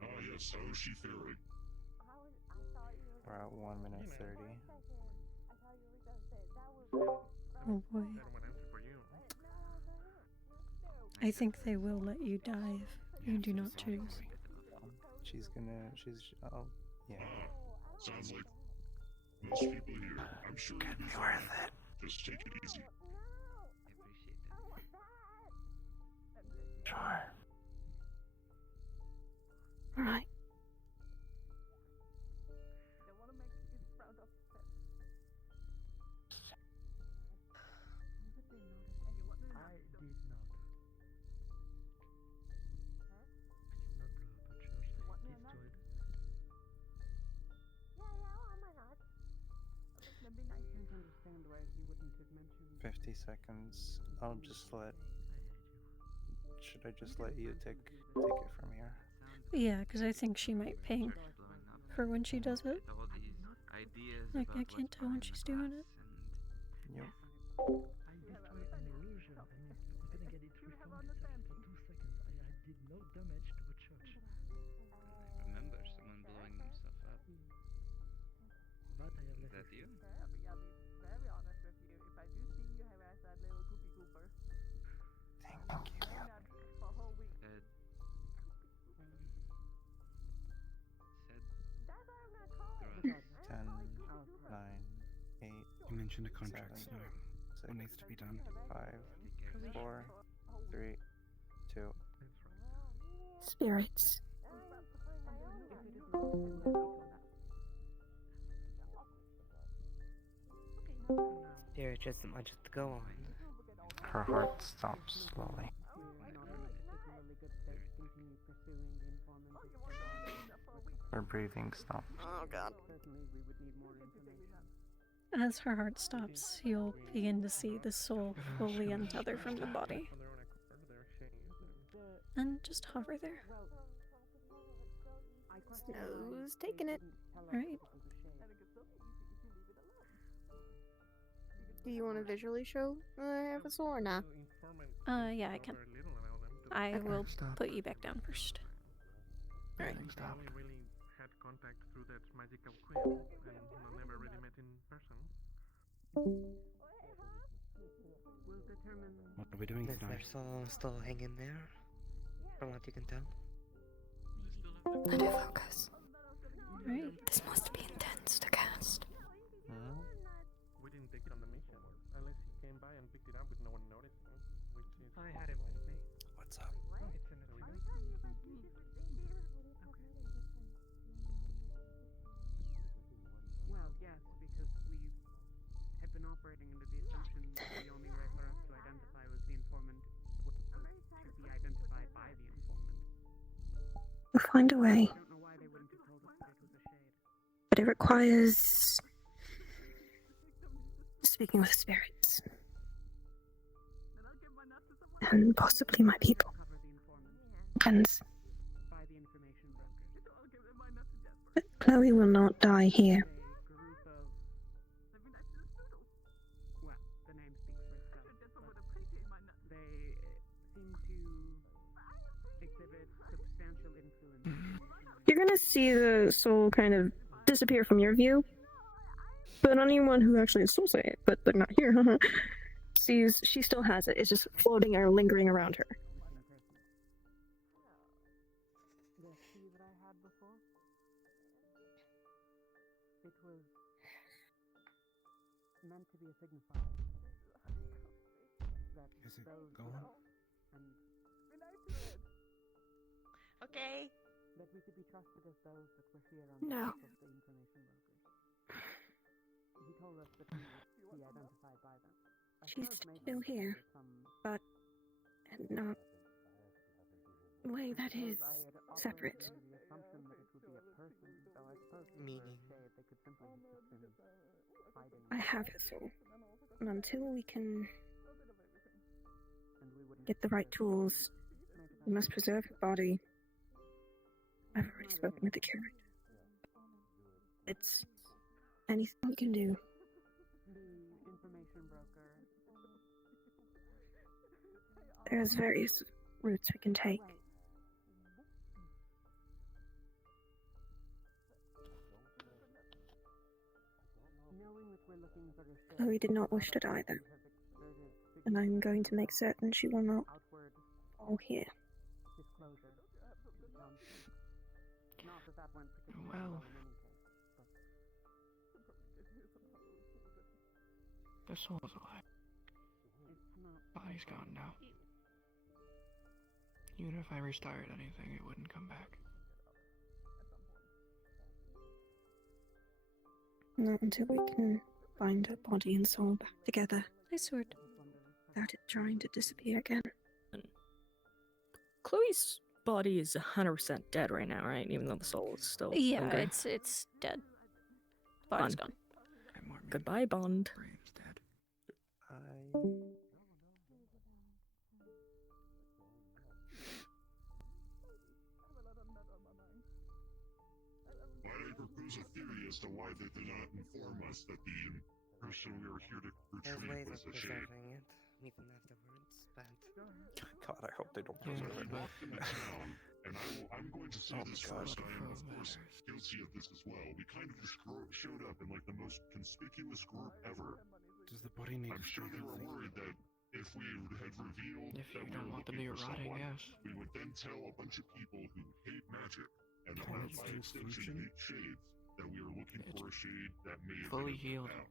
Ah, yes, how is she faring? We're at 1 minute 30. Oh boy. I think they will let you die if you do not choose. She's oh, yeah. Sounds like most people here. I'm sure it'll be worth it. Just take it easy. Sure. Right. I did not. I can't understand why he wouldn't have mentioned... 50 seconds. I'll just let... Should I just let you take it from here? Yeah, because I think she might ping her when she does it. Like, I can't tell when she's doing it. Yep. I destroyed an illusion. I mean, you're gonna get it refunded for 2 seconds. I did no damage to a church. Remember someone blowing himself up. But I have Is left that you? I'll be very honest with you. If I do see you harass that little goopy gooper, Thank you. for a whole week. Said. That's what I'm gonna call it. 10, 9, 8. You mentioned a contract, 7, so what needs to be done? 5, 4, 3, 2. Spirits. Spirit isn't much to go on. Her heart stops slowly. Her breathing stops. Oh god. As her heart stops, you'll begin to see the soul fully untether from the body. And just hover there. Snow's taking it. Alright. Do you want to visually show have a soul or not? Yeah, I can. I will put you back down first. Alright. We really had contact through that magical quill and never really met in person. We'll determine... What are we doing Is tonight? their soul still hanging there? From what you can tell? Let it focus. Right. This must be intense to cast. We didn't take it on the mission, unless he came by and picked it up with no one noticing, which is... I had it with me. What's up? It's in the tree. Well, yes, because we had been operating under the assumption that the only way for us to identify was the informant was to be identified by the informant. We'll find a way. I don't know why they wouldn't have told us that it was a shade. But it requires speaking with spirits. And possibly my people. Depends. By the information broker. But Chloe will not die here. Well, the name speaks for itself. But they seem to exhibit substantial influence. You're gonna see the soul kind of disappear from your view. But anyone who actually is soul say it, but they're not here, she still has it. It's just floating or lingering around her. The key that I had before, it was meant to be a signifier that Is it those gone? and Okay. that we could be trusted as those that were here on No. behalf of the information brokers. He told us that we would be identified by them. I She's suppose maybe still here, there's some but not way that is I had separate. operated under the assumption that it would be a person, though I suppose Meaning? they could simply have just been hiding. I have her soul. And until we can And we wouldn't get the right tools, we must preserve her body. I've already spoken with the curator. It's anything we can do. the information broker. There's various routes we can take. Knowing that we're looking for a Chloe did not wish to die there, and I'm going to make certain she will not outward fall here. disclosure. Not that that went particularly Well. well in any case, but The soul's alive. it's not. Body's gone now. Even if I restarted anything, it wouldn't come back. Not until we can bind her body and soul back together. Nice sword. Without it trying to disappear again. Chloe's body is 100% dead right now, right? Even though the soul is still Yeah, lingering. it's dead. Body's Bond. gone. Goodbye, Bond. I propose a theory as to why they did not inform us that the person we were here to There's retrieve ways was of a shade. preserving it, even afterwards, but... God, I hope they don't preserve it. Locked in the town, and I'm going to say Oh this God. first. I am, of course, guilty of this as well. We kind of just showed up in like the most conspicuous group ever. Does the body need I'm sure they were worried that if we had revealed If that you we don't were want to looking be for rotting, someone, yes. we would then tell a bunch of people who hate magic, and Can it by still extension function? hate shades, that we were looking for a shade that may have Fully been healed. down,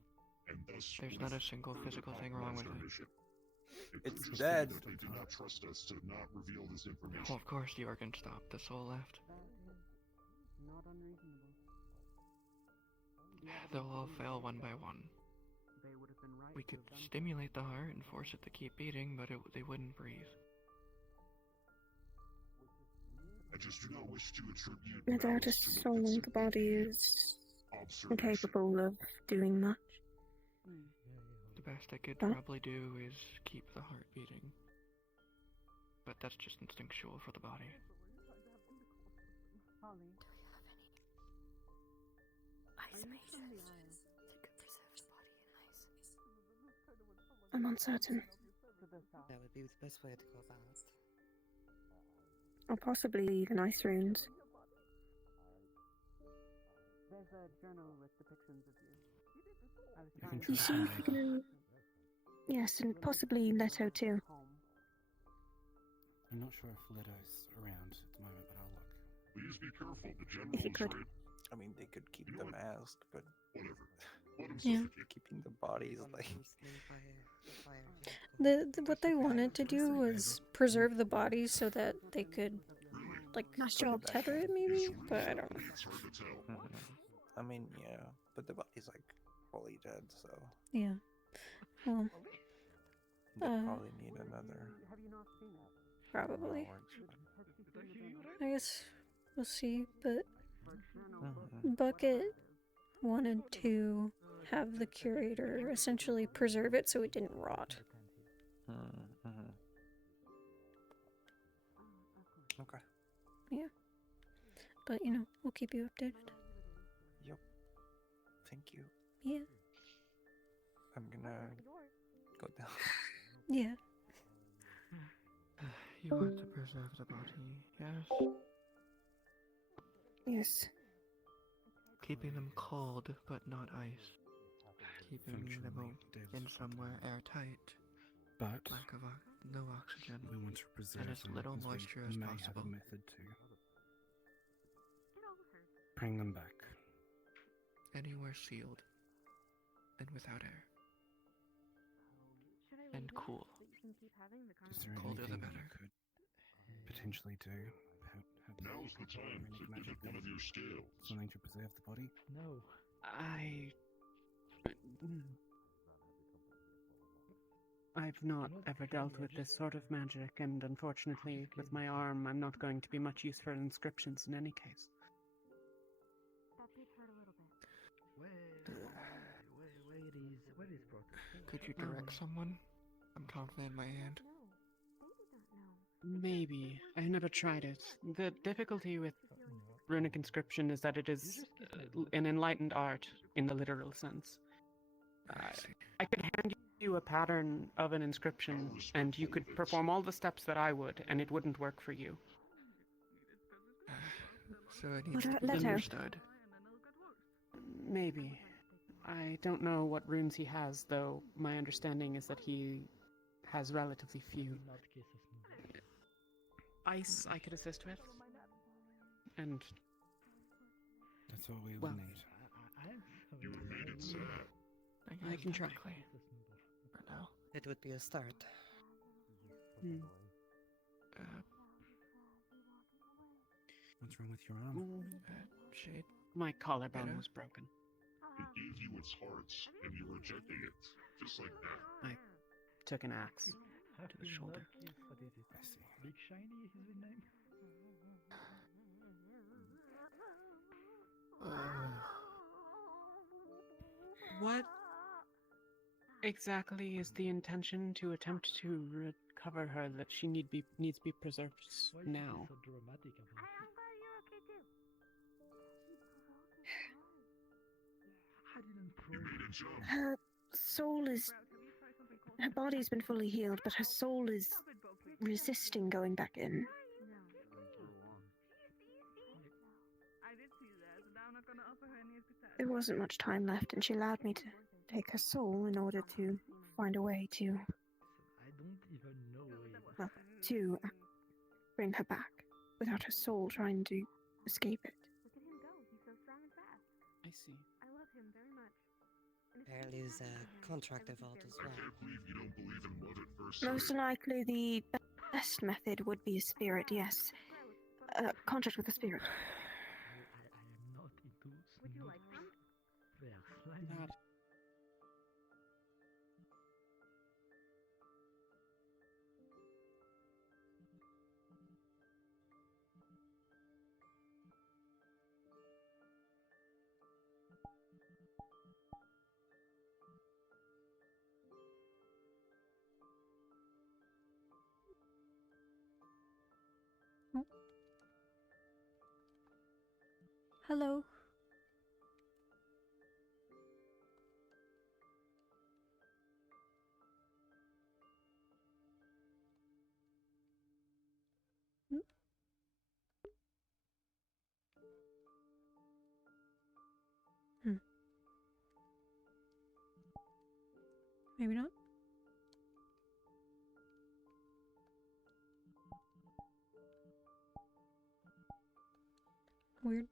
and thus There's would not a have single further physical thing wrong with compromised our it. mission. It It's could just dead. be that they did not trust us to not reveal this Oh, information. of course the organ stopped. The soul left. Not unreasonable. They'll all fail one by one. They would have been right. We could stimulate the heart and force it to keep beating, but they wouldn't breathe. I just do not wish to attribute Without a malice to what soul, could the body is observation. incapable of doing much. The best I could Huh? probably do is keep the heart beating. But that's just instinctual for the body. Holly, Ice are you mages from the that Isles? could preserve the body in ice. I'm uncertain. To the south. That would be the best way to go about it. Or possibly even ice runes. There's a journal with depictions of you. I was You trying can to You see, trust you can... Yes, and possibly Leto too. home. I'm not sure if Leto's around at the moment, but I'll look. Please be careful. The general If you is could. right. I mean, they could keep You know them what? masked, but Whatever. Let him Yeah. suffocate. keeping the bodies like. What they wanted to do was preserve the body so that they could, like, tether it maybe? But I don't know. It's hard to tell. I mean, yeah, but the body's like fully dead, so Yeah. Well, they Uh, probably need another. Have you not seen it? probably. works, but- Has she seen the journal? I guess we'll see. But Her journal Mhm. Bucket wanted to have the curator essentially preserve it so it didn't rot. Mhm. Okay. Yeah. But, you know, we'll keep you updated. Yep. Thank you. Yeah. I'm gonna go down. Yeah. You want to preserve the body, yes? Yes. Keeping them cold, but not ice. Keeping them in somewhere airtight, But no oxygen, we want to preserve and as them little as moisture we as may possible. have a method to bring them back. Anywhere sealed and without air. Should I And leave it cool. so you can keep having the Is there Colder the anything you better. could potentially do? Now's the time to give it one of your scales. Something to preserve the body? No. I've not ever dealt with this sort of magic, and unfortunately, with my arm, I'm not going to be much use for inscriptions in any case. That did hurt a little bit. Where is Porter? Could you direct someone? I'm confident in my hand. Maybe. I never tried it. The difficulty with runic inscription is that it is an enlightened art in the literal sense. I could hand you a pattern of an inscription, and you could perform all the steps that I would, and it wouldn't work for you. So it needs to be Let her. understood. Maybe. I don't know what runes he has, though my understanding is that he has relatively few. Ice I could assist with. And That's all we well, will need. You have made it sad. I can try. For now. It would be a start. What's wrong with your arm? Shade. My collarbone was broken. It gave you its hearts, and you're rejecting it. Just like that. I took an axe to the shoulder. What is it? I see. Big Shiny is his name? What exactly is the intention to attempt to recover her that she needs to be preserved now? So dramatic about it. I didn't prove Her soul is. Her body's been fully healed, but her soul is resisting going back in. There wasn't much time left, and she allowed me to take her soul in order to find a way to. I don't even know Well, to bring her back without her soul trying to escape it. Look at him go. He's so strong and fast. I see. I love him very much. Apparently there's a contract involved as well. I can't believe you don't believe in love at first Most sight. likely, the best method would be a spirit, yes. Contract with a spirit. I am not into Would you like some? They are slimy. Hello. Maybe not. Weird.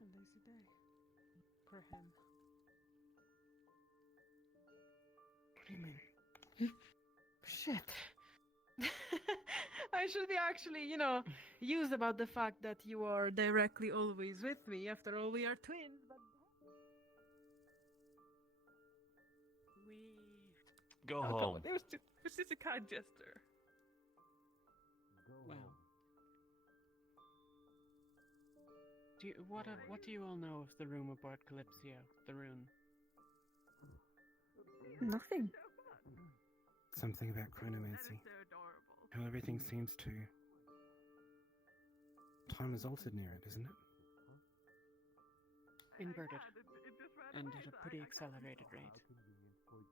A lazy day for him. shit. I should be actually, used about the fact that you are directly always with me. After all, we are twins. But we Go come home. on, it was just a kind gesture. Well, what do you all know of the room aboard Kalypsia, the rune? Nothing. Something about chronomancy. How everything seems to. Time is altered near it, isn't it? Inverted. And at a pretty accelerated rate.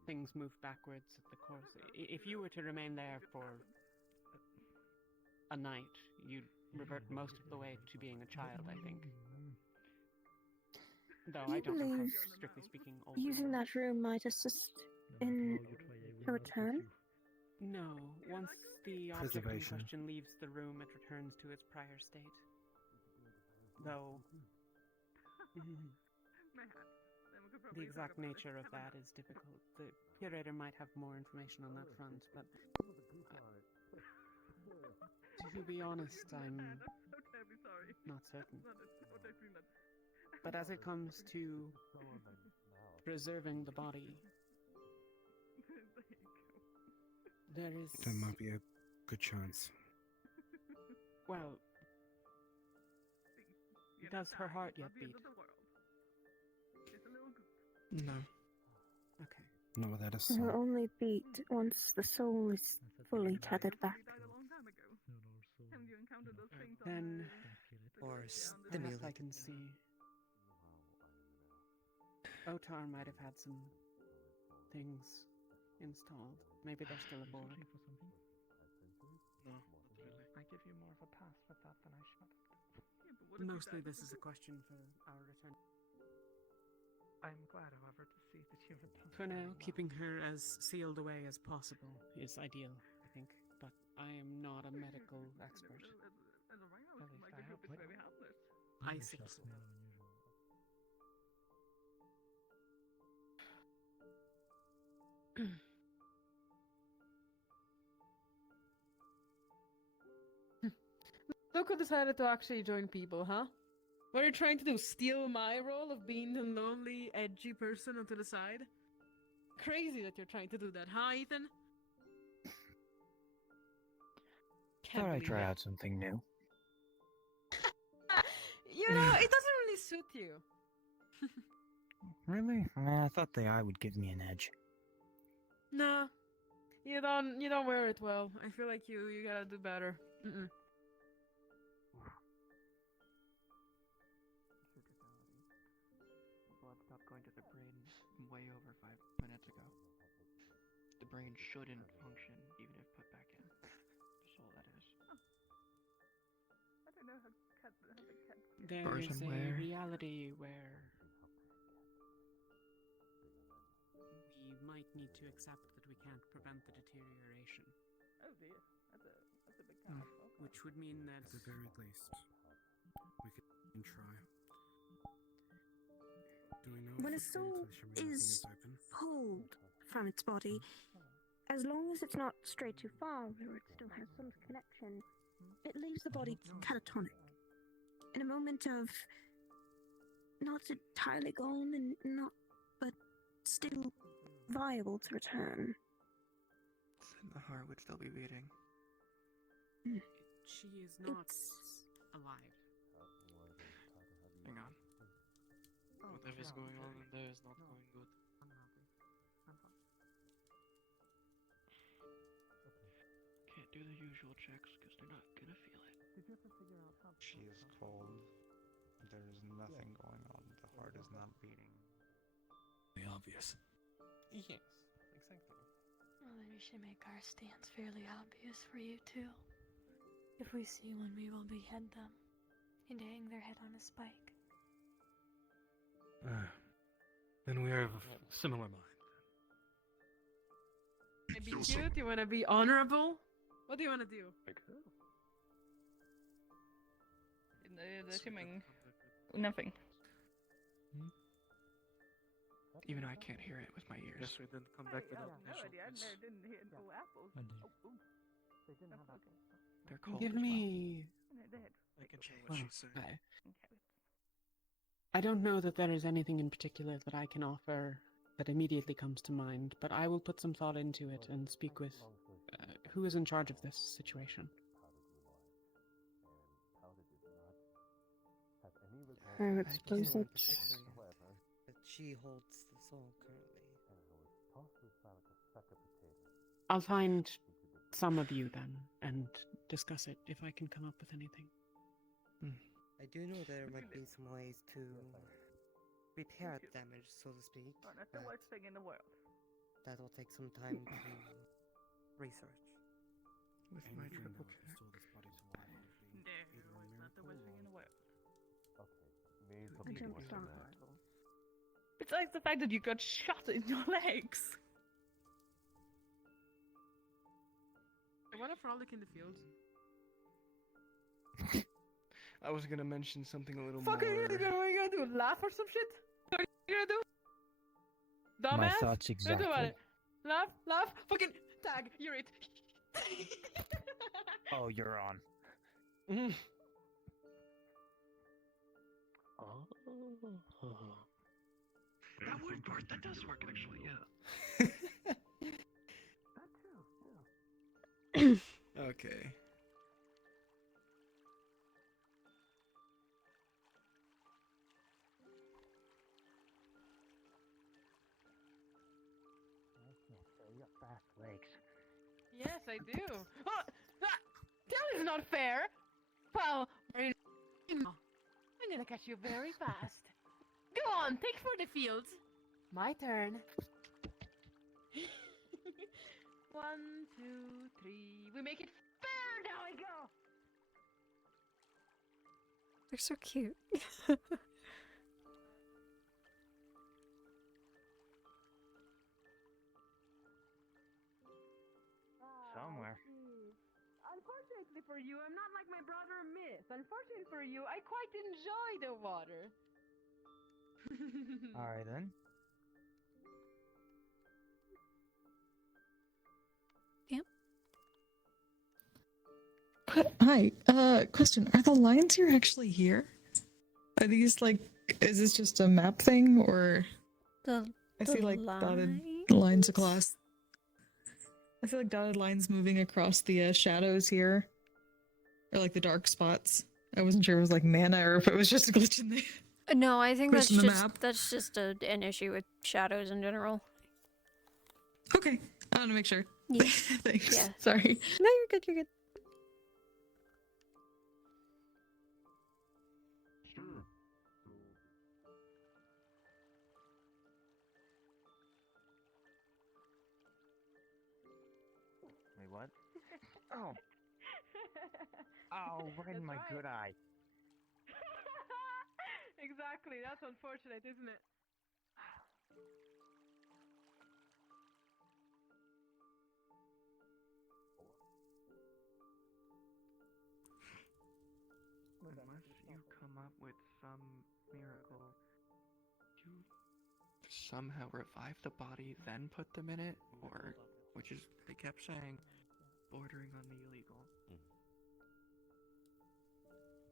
Things move backwards at the course. If you were to remain there for a night, you'd revert most of the way to being a child, I think. Though You I don't know how, believe strictly speaking, older using that room might assist in a return? No, once the object in Preservation. question leaves the room, it returns to its prior state. Though the exact nature of that is difficult. The curator might have more information on that front, but to be honest, I'm not certain. But as it comes to preserving the body, there is... There might be a good chance. Well, does her heart yet beat? No. Okay. Not without a It soul. will only beat once the soul is fully tethered back. Then, Or best I stimulated. can see, Otar might have had some things installed. Maybe they're still aboard. No, not really. I give you more of a pass with that than I should. Mostly this is a question for our return. I'm glad, however, to see that you've returned. For now, keeping her as sealed away as possible is ideal, I think. But I am not a medical expert. At least I hope so. I see. Look who decided to actually join people, huh? What are you trying to do? Steal my role of being the lonely, edgy person onto the side? Crazy that you're trying to do that, huh, Ethan? Thought I'd try out something new. You know, it doesn't really suit you. Really? I thought the eye would give me an edge. No, you don't wear it well. I feel like you gotta do better. Mm-mm. Blood stopped going to the brain way over 5 minutes ago. The brain shouldn't function even if put back in. That's all that is. I don't know how the cat. There Person is a where? reality where we might need to accept that we can't prevent the deterioration. Oh dear, that's a big cat. Which would mean that At the very least, we could try. Do we know When a if the soul ventilation thing is open? pulled from its body, as long as it's not strayed too far, or it still has some connection, it leaves the body catatonic. In a moment of not entirely gone and not, but still viable to return. The heart would still be beating. she is not It's alive. Hang on. Whatever's going on in there is not going good. Can't do the usual checks because they're not gonna feel it. Did you ever figure out how? She is cold. There's nothing going on. The heart is not beating. Obvious. Yes, exactly. Well, then we should make our stance fairly obvious for you too. If we see one, we will behead them and hang their head on a spike. Then we are of similar mind. Wanna be cute? You wanna be honorable? What do you wanna do? Assuming nothing. Even I can't hear it with my ears. Guess we didn't come back without No initial idea. I kiss. didn't hit full apples. They're called Give as well. me. I can show what she's saying. Okay. I don't know that there is anything in particular that I can offer that immediately comes to mind, but I will put some thought into it and speak with who is in charge of this situation. I would suppose that But she holds the soul currently. I'll find some of you then and discuss it if I can come up with anything. I do know there might be some ways to repair the damage, so to speak. That's the worst thing in the world. That will take some time to research. With my triple care. No, it's not the worst thing in the world. I jumped on. Besides the fact that you got shot in your legs. I want to frolic in the fields. I was gonna mention something a little Fuck, more. what are you gonna do? Laugh or some shit? What are you gonna do? Dumbass? My thoughts Think about exactly. it. Laugh, fucking tag, you're it. Oh, you're on. That would work. That does work, actually. Yeah. Okay. You got fast legs. Yes, I do. Oh, that is not fair. Well, I'm gonna catch you very fast. Go on, take for the fields. My turn. 1, 2, 3. We make it fair. Now we go. They're so cute. Somewhere. Unfortunately for you, I'm not like my brother Myth. Unfortunately for you, I quite enjoy the water. Alright then. Hi, question. Are the lines here actually here? Are these like, is this just a map thing, or I see like dotted lines across. I feel like dotted lines moving across the shadows here. Or like the dark spots. I wasn't sure if it was like mana or if it was just a glitch in the No, I think glitch in the map. that's just an issue with shadows in general. Okay, I want to make sure. Yeah. Thanks. Yeah. Sorry. No, you're good, you're good. Sure. Wait, what? Oh. Oh, right in my good eye. Exactly, that's unfortunate, isn't it? Unless you come up with some miracle to somehow revive the body, then put them in it, or, which is, they kept saying, bordering on the illegal.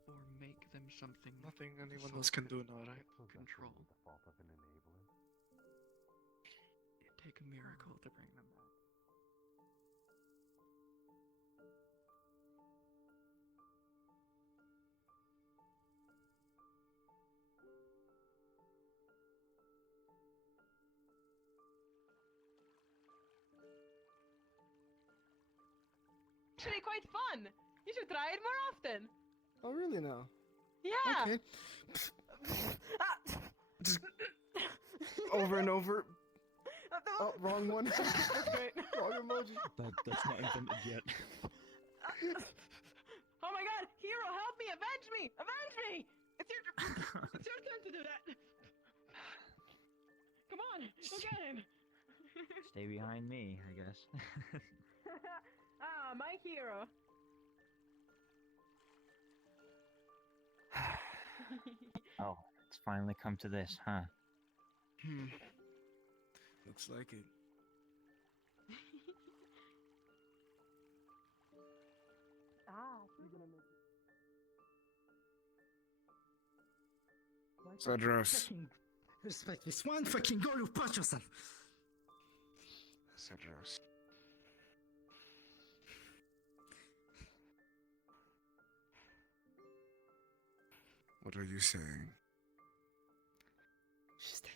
Or make them something. Nothing anyone else can do now, right? Control. It'd take a miracle to bring them back. Actually quite fun. You should try it more often. Oh, really now? Yeah. Okay. Just over and over. Oh, wrong one. Wrong emoji. That's not invented yet. Oh my god, hero, help me! Avenge me! Avenge me! It's your turn to do that. Come on, go get him. Stay behind me, I guess. Ah, my hero. Oh, it's finally come to this, huh? Looks like it. Cedros. Respect this one fucking goal you put yourself. Cedros. What are you saying? She's dead.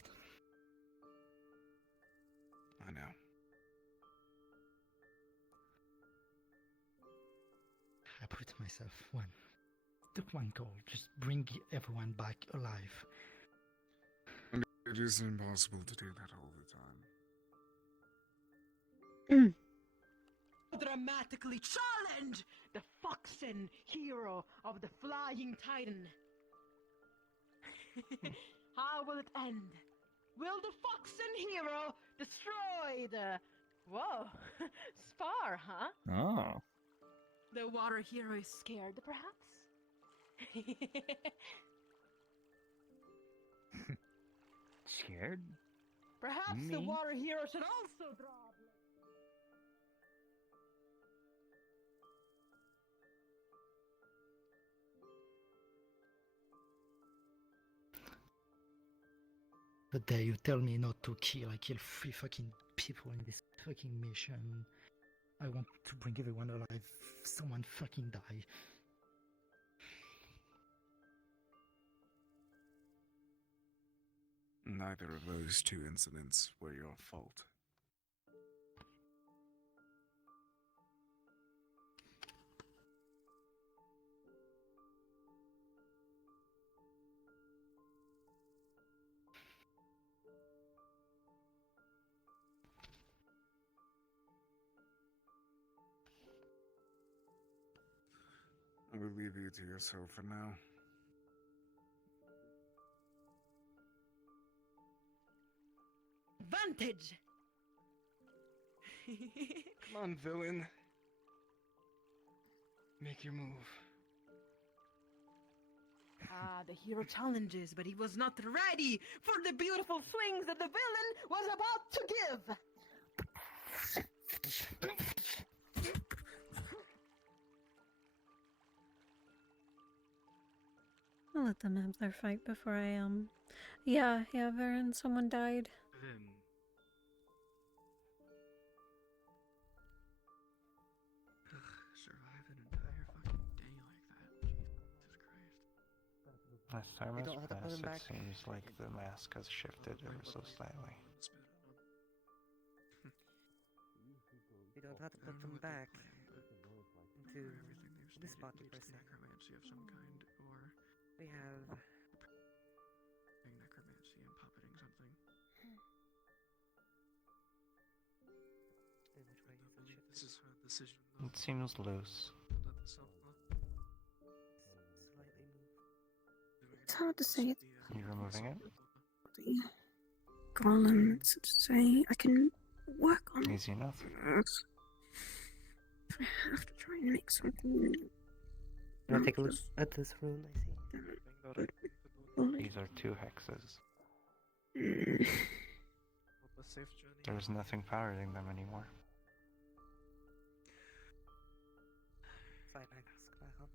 I know. I put myself one goal, just bring everyone back alive. And it is impossible to do that all the time. Dramatically challenge the Foxen hero of the Flying Titan. How will it end? Will the Foxen hero destroy the... Whoa, spar, huh? Oh. The water hero is scared, perhaps? Scared? Perhaps the Me? water hero should also draw a blade. The day you tell me not to kill, I kill 3 fucking people in this fucking mission. I want to bring everyone alive. Someone fucking die. Neither of those 2 incidents were your fault. I will leave you to yourself for now. Advantage! Come on, villain. Make your move. Ah, the hero challenges, but he was not ready for the beautiful swings that the villain was about to give! I'll let them have their fight before I, Yeah, Varen, someone died. Survive an entire fucking day like that. Jesus Christ. As time You has don't have to put him passed, it back. seems like the mask has shifted ever so slightly. You don't have to put them back into this body per se. Necromancy of some kind, or We have necromancy and puppeting something. in which way is it shifted? This is a decision. It seems loose. Let the self Slightly moved. It's hard to say. You removing it? The golem, so to say. I can work on it. Easy enough. I have to try and make something. Can I take a look at this rune I see? These are 2 hexes. There's nothing powering them anymore. Fine, I ask back on.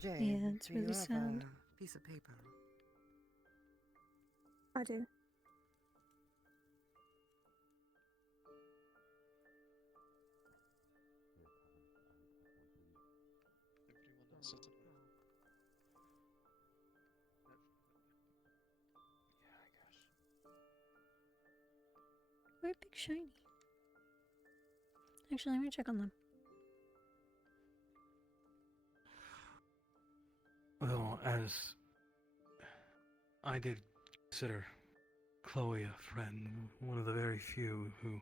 Jay, Yeah, it's do you really have sad. a piece of paper? I do. Everyone else at the Where big shiny? Actually, let me check on them. Well, as I did consider Chloe a friend, one of the very few who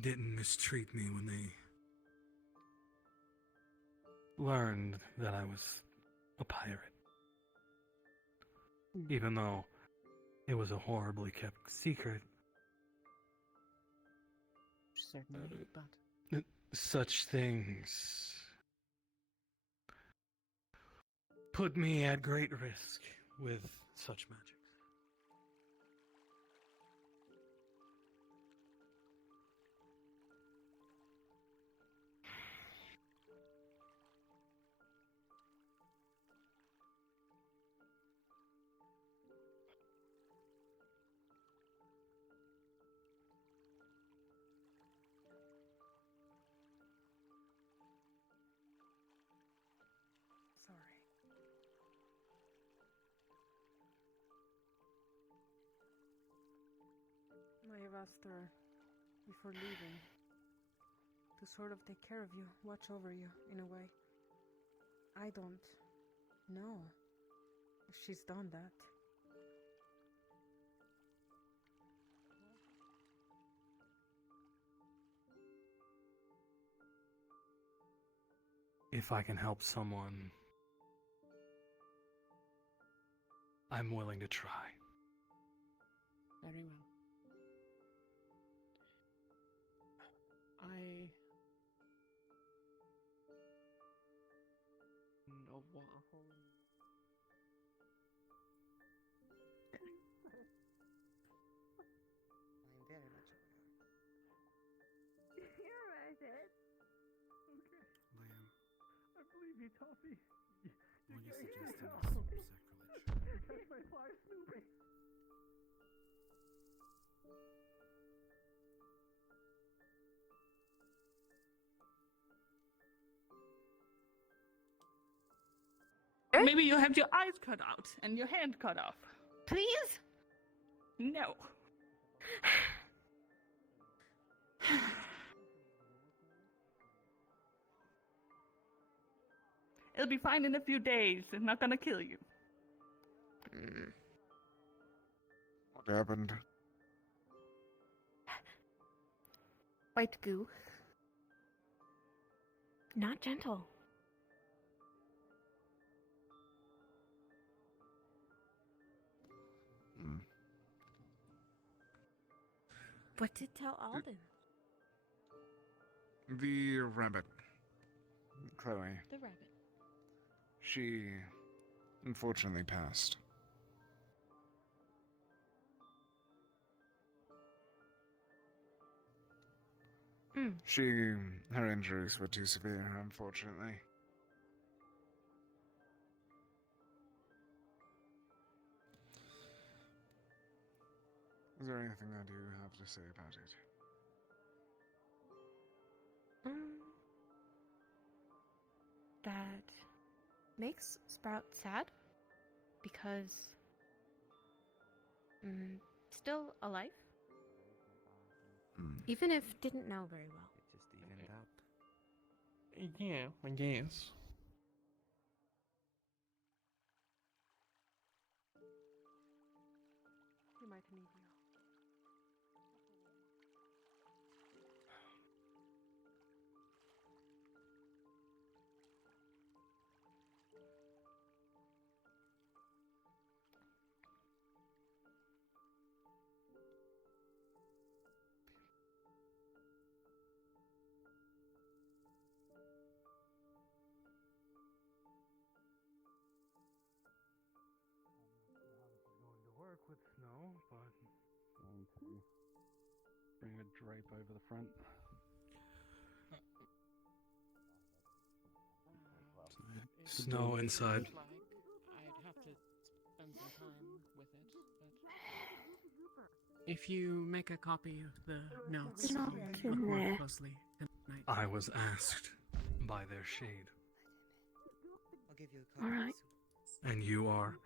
didn't mistreat me when they learned that I was a pirate. Even though it was a horribly kept secret, Certainly, but such things put me at great risk with such magic. Sorry. I have asked her before leaving to sort of take care of you, watch over you in a way. I don't know if she's done that. If I can help someone, I'm willing to try. Very well. I know what a whole. I'm very much aware. You're right, Ed. Okay. Liam, I believe you, Toffee. what you're suggesting is sacrilege. Catch my fly, Snoopy. Maybe you have your eyes cut out and your hand cut off. Please? No. It'll be fine in a few days. It's not gonna kill you. What happened? White goo. Not gentle. What did tell Alden? The rabbit. Chloe. The rabbit. She unfortunately passed. Her injuries were too severe, unfortunately. Is there anything that you have to say about it? That makes Sprout sad because still alive. Even if didn't know very well. It just evened out. Yeah, I guess. He might need you. Going to work with snow, but going to bring a drape over the front. Snow inside. I'd have to spend some time with it, but if you make a copy of the notes, Not look in more there. closely tonight. I was asked by their shade. I'll give you a copy. All right. And you are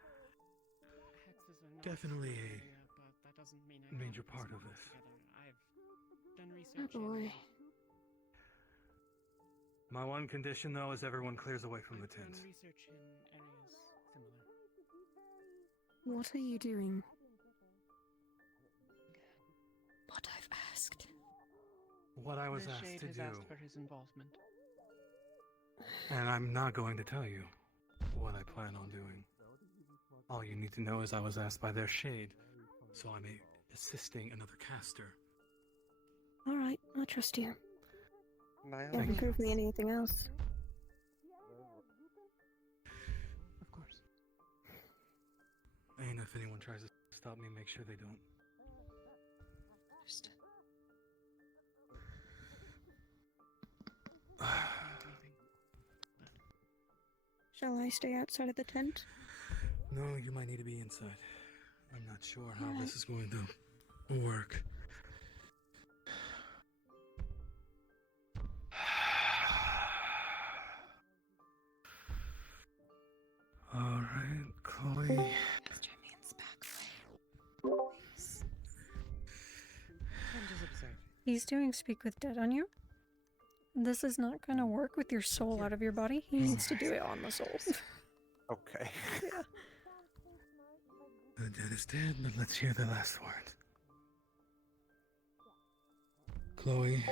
Hexes are not definitely area, but that doesn't mean I a major can't part of put this. together. I've done Oh research. boy. My one condition, though, is everyone clears away from the I've done tent. research in areas similar. What are you doing? What I've asked. What I was The asked Shade to has do, asked for his involvement. and I'm not going to tell you what I plan on doing. All you need to know is I was asked by their shade, so I'm assisting another caster. All right, I trust you. By all You haven't means. proved me anything else. Of course. And if if anyone tries to stop me, make sure they don't. Understood. Shall I stay outside of the tent? No, you might need to be inside. I'm not sure how Alright. this is going to work. Alright, Chloe. Mr. Means back away. Please. I'm just observing. He's doing speak with dead on you. This is not going to work with your soul out of your body. He needs to do it on the soul. Okay. Yeah. The dead is dead, but let's hear the last words. Chloe,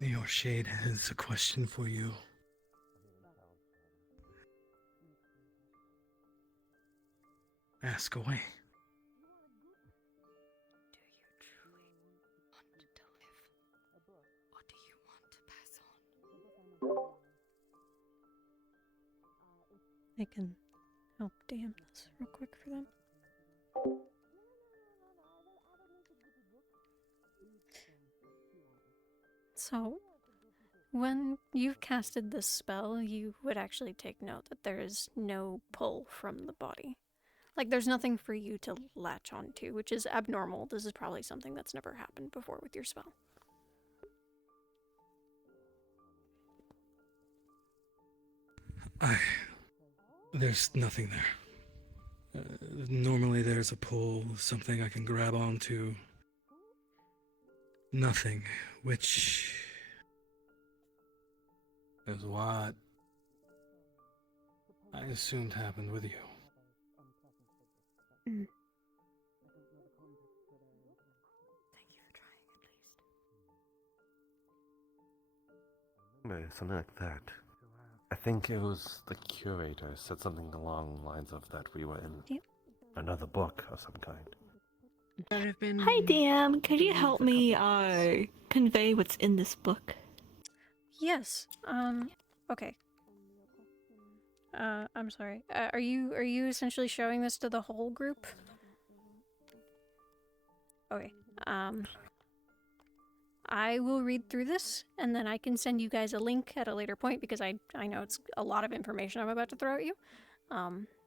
your shade has a question for you. Ask away. Do you truly want to live? Or do you want to pass on? I can help DM this real quick for them. So, when you've casted this spell, you would actually take note that there is no pull from the body. Like, there's nothing for you to latch onto, which is abnormal. This is probably something that's never happened before with your spell. There's nothing there. Normally there's a pull, something I can grab onto. Nothing, which is what I assumed happened with you. Mm. Thank you for trying at least. Something like that. I think it was the curator said something along the lines of that we were in another book of some kind. There have been... Hi DM, could you help me convey what's in this book? Yes. Okay. I'm sorry. Are you essentially showing this to the whole group? Okay. I will read through this, and then I can send you guys a link at a later point, because I know it's a lot of information I'm about to throw at you.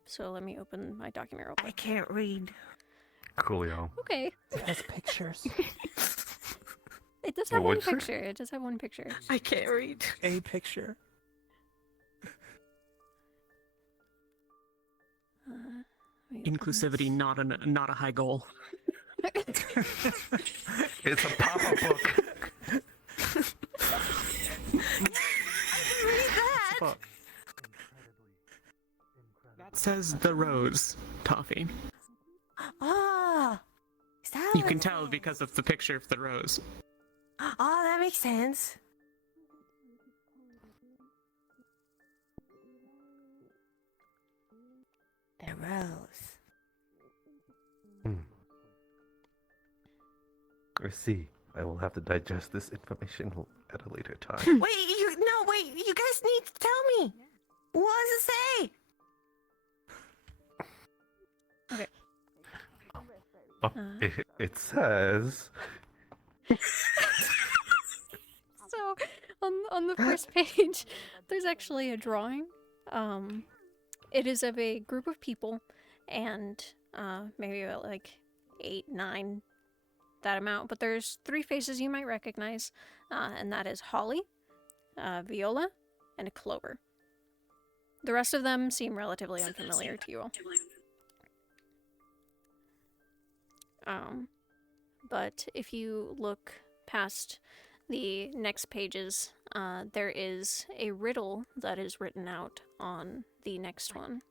So let me open my document real quick. I can't read. Coolio. Okay. It has pictures. It does have one picture. It does have one picture. I can't read. A picture. Inclusivity, not a high goal. It's a pop-up book. Read that! That says the rose, Toffee. Ah! Is that You can tell because of the picture of the rose. Oh, that makes sense. The rose. I see. I will have to digest this information at a later time. Wait, you guys need to tell me. What does it say? Okay. It says... So, on the first page, there's actually a drawing. It is of a group of people, and maybe about like 8, 9, that amount. But there's 3 faces you might recognize, and that is Holly, Viola, and Clover. The rest of them seem relatively unfamiliar to you all. But if you look past the next pages, there is a riddle that is written out on the next one.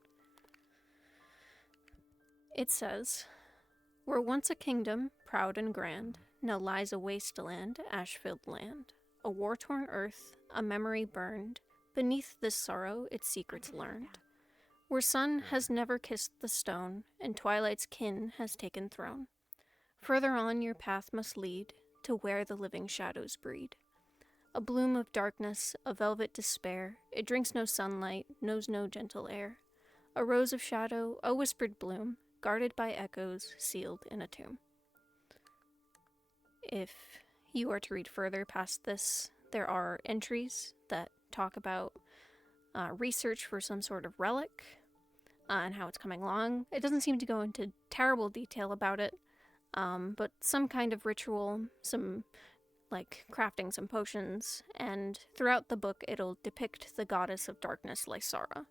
It says, "Were once a kingdom, proud and grand, now lies a wasteland, ash-filled land, a war-torn earth, a memory burned, beneath this sorrow its secrets learned. Where sun has never kissed the stone, and twilight's kin has taken throne. Further on your path must lead, to where the living shadows breed. A bloom of darkness, a velvet despair, it drinks no sunlight, knows no gentle air. A rose of shadow, a whispered bloom, guarded by echoes, sealed in a tomb. If you are to read further past this, there are entries that talk about research for some sort of relic and how it's coming along. It doesn't seem to go into terrible detail about it, but some kind of ritual, some like crafting some potions, and throughout the book it'll depict the goddess of darkness, Lysara.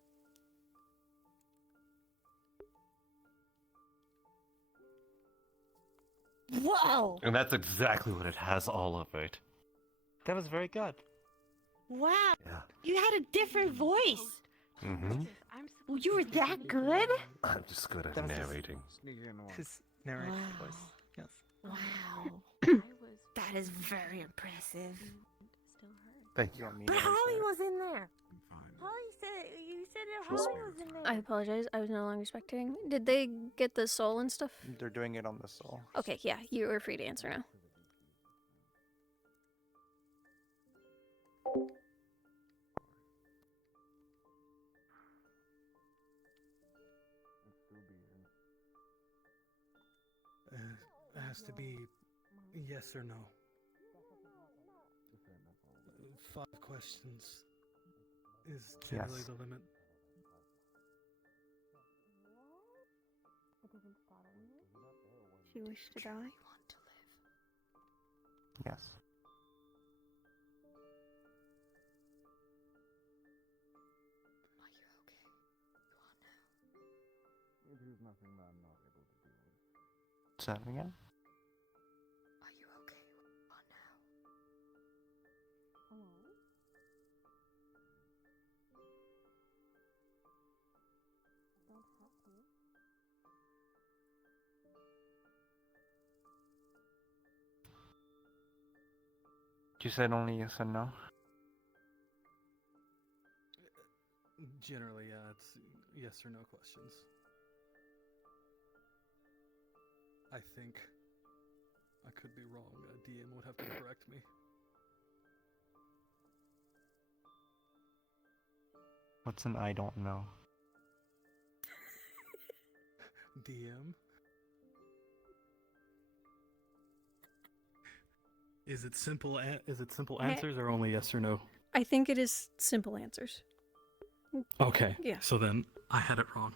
Whoa! And that's exactly what it has, all of it. That was very good. Wow! Yeah. You had a different voice! Mm-hmm. Well, you were that good? I'm just good at That was narrating. His narrative Wow. voice. Yes. Wow. That is very impressive. Thank you. But Holly was in there. Holly said, you said that Holly was in there. I apologize, I was no longer spectating. Did they get the soul and stuff? They're doing it on the soul. Okay, yeah, you are free to answer now. It has to be yes or no. 5 questions is generally Yes. the limit. She wished to die. Yes. Say that again? Are you okay where you are now? You said only yes or no? Generally, yeah, it's yes or no questions. I think I could be wrong. A DM would have to correct me. What's an I don't know? DM? Is it simple? Is it simple answers or only yes or no? I think it is simple answers. Okay. Yeah. So then I had it wrong.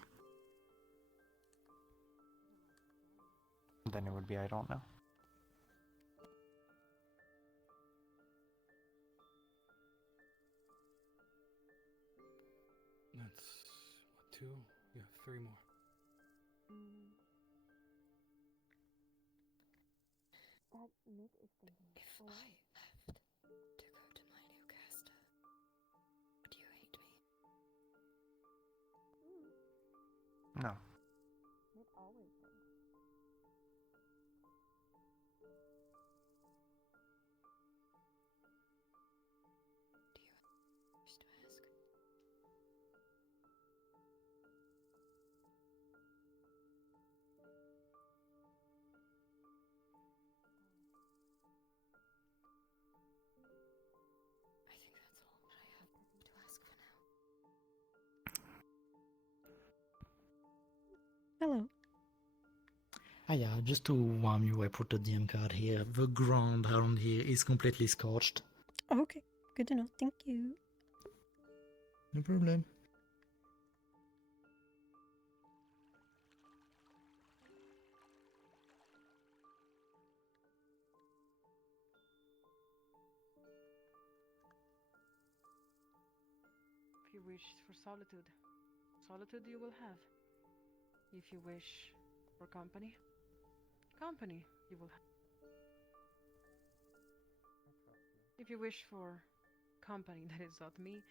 Then it would be I don't know. That's what, 2? Yeah, 3 more. If I left to go to my new caster, would you hate me? No. Just to ask. I think that's all that I have to ask for now. Hello. Ah yeah, just to warm you, I put the DM card here. The ground around here is completely scorched. Okay, good to know. Thank you. No problem. If you wish for solitude, solitude you will have. If you wish for company, company you will have. If you wish for company that is not me,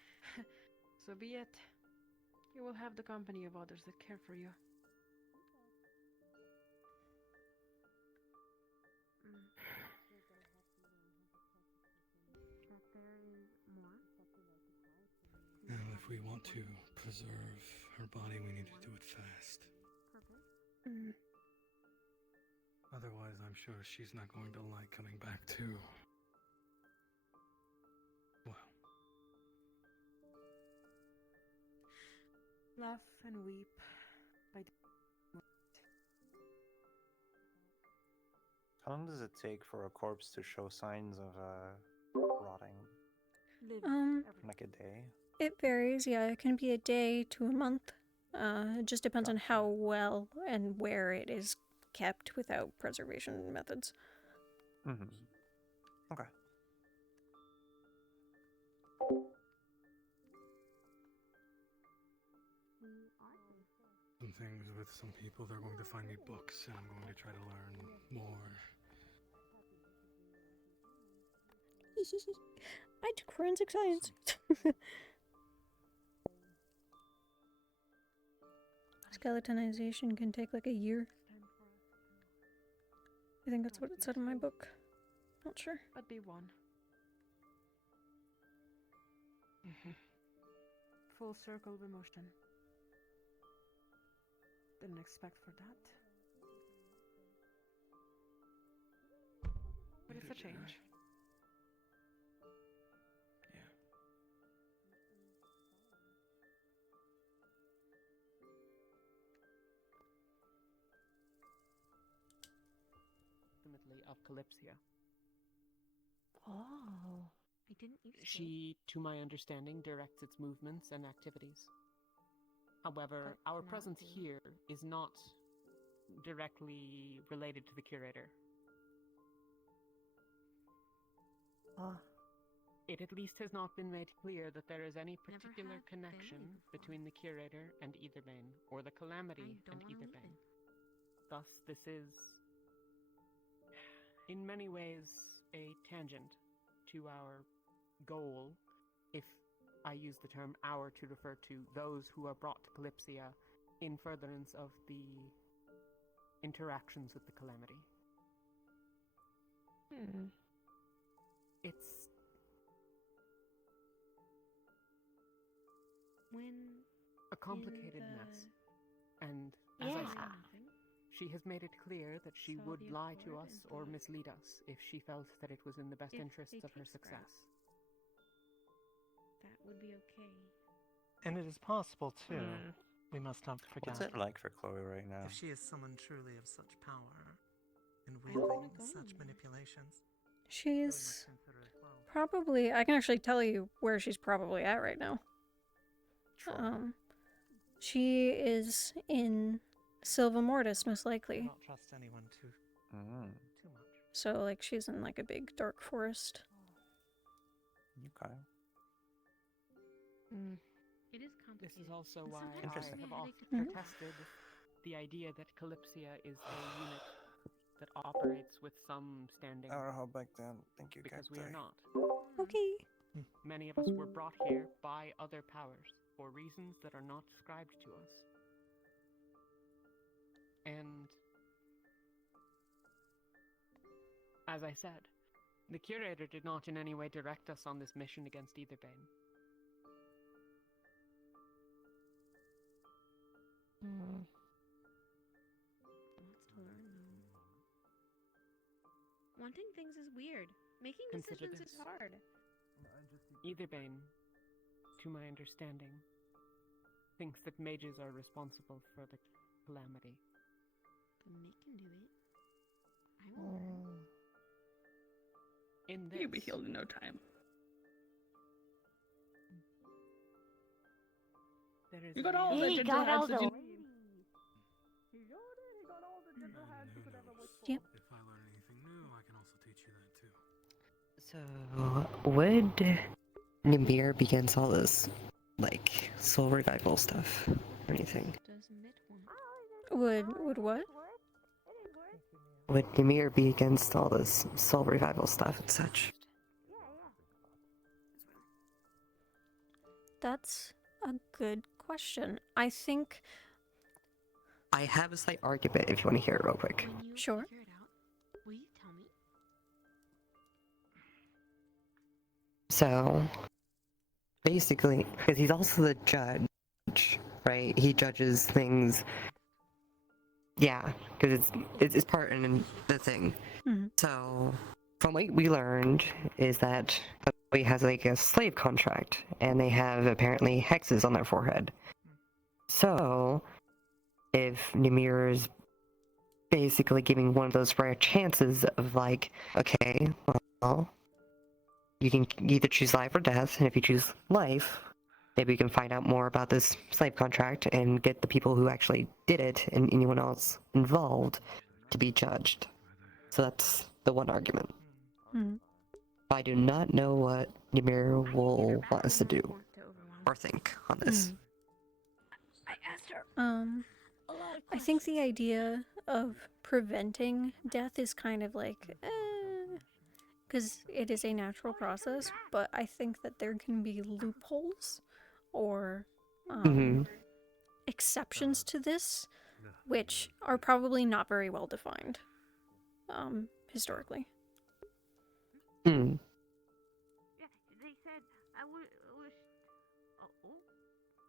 so be it. You will have the company of others that care for you. Now, if we want to preserve her body, we need to do it fast. Otherwise, I'm sure she's not going to like coming back too. Well. Laugh and weep. How long does it take for a corpse to show signs of rotting? Like a day? It varies. Yeah, it can be a day to a month. It just depends on how well and where it is kept without preservation methods. Mm-hmm. Okay. Some things with some people, they're going to find me books, and I'm going to try to learn more. I took forensic science. Skeletonization can take like a year. I think that's what it said in my book. Not sure. That'd be one. Full circle of emotion. Didn't expect for that. But it's a change. Yeah. Ultimately of Kalypsia. Oh, I didn't used to. She, to my understanding, directs its movements and activities. However, our presence here is not directly related to the curator. It at least has not been made clear that there is any particular connection between the curator and Etherbane, or the calamity and Etherbane. Thus, this is, in many ways, a tangent to our goal, if I use the term "our" to refer to those who are brought to Kalypsia in furtherance of the interactions with the calamity. It's a complicated mess, and as I said, she has made it clear that she would lie to us or mislead us if she felt that it was in the best interests of her success. That would be okay. And it is possible, too. We must not forget. What's it like for Chloe right now? If she is someone truly of such power and wielding such manipulations. She's probably, I can actually tell you where she's probably at right now. She is in Silva Mortis, most likely. I don't trust anyone too much. So, like, she's in, like, a big dark forest. Okay. It is complicated. This is also why I Interesting. have often protested the idea that Kalypsia is a unit that operates with some standing. I'll back down. Thank you, because we are Cacti. not. Okay. Many of us were brought here by other powers for reasons that are not described to us. And as I said, the curator did not in any way direct us on this mission against Etherbane. Lots to learn, though. Wanting things is weird. Making Consider decisions is this. hard. Etherbane, to my understanding, thinks that mages are responsible for the calamity. Then they can do it. I will learn. In this, You'll be healed in no time. there is You got all the ginger heads that you Yep. If I learn anything new, I can also teach you that too. So, would Nimir be against all this, like, soul revival stuff or anything? Does Mitt want? Would what? Would Nimir be against all this soul revival stuff and such? That's a good question. I think. I have a slight argument if you want to hear it real quick. When you Sure. figure it out, will you tell me? So, basically, because he's also the judge, right? He judges things. Yeah, because it's part in the thing. So, from what we learned is that he has like a slave contract, and they have apparently hexes on their forehead. So, if Ymir is basically giving one of those rare chances of like, okay, well, you can either choose life or death, and if you choose life, maybe we can find out more about this slave contract and get the people who actually did it and anyone else involved to be judged. So that's the one argument. Hmm. I do not know what Ymir will want us to do or think on this. I asked her I think the idea of preventing death is kind of like, because it is a natural process, but I think that there can be loopholes or exceptions to this, which are probably not very well defined historically. Hmm. They said I wish.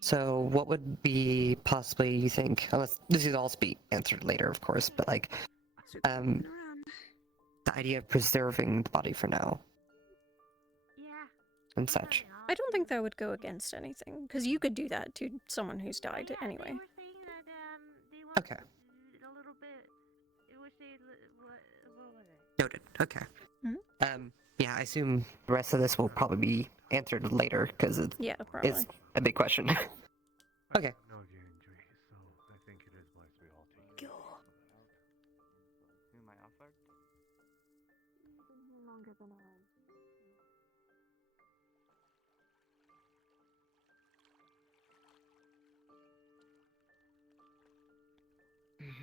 So, what would be possibly, you think, unless this is all to be answered later, of course, but like, the idea of preserving the body for now and such. I don't think that would go against anything, because you could do that to someone who's died anyway. Okay. Noted. Okay. Yeah, I assume the rest of this will probably be answered later because it's probably a big question. Okay.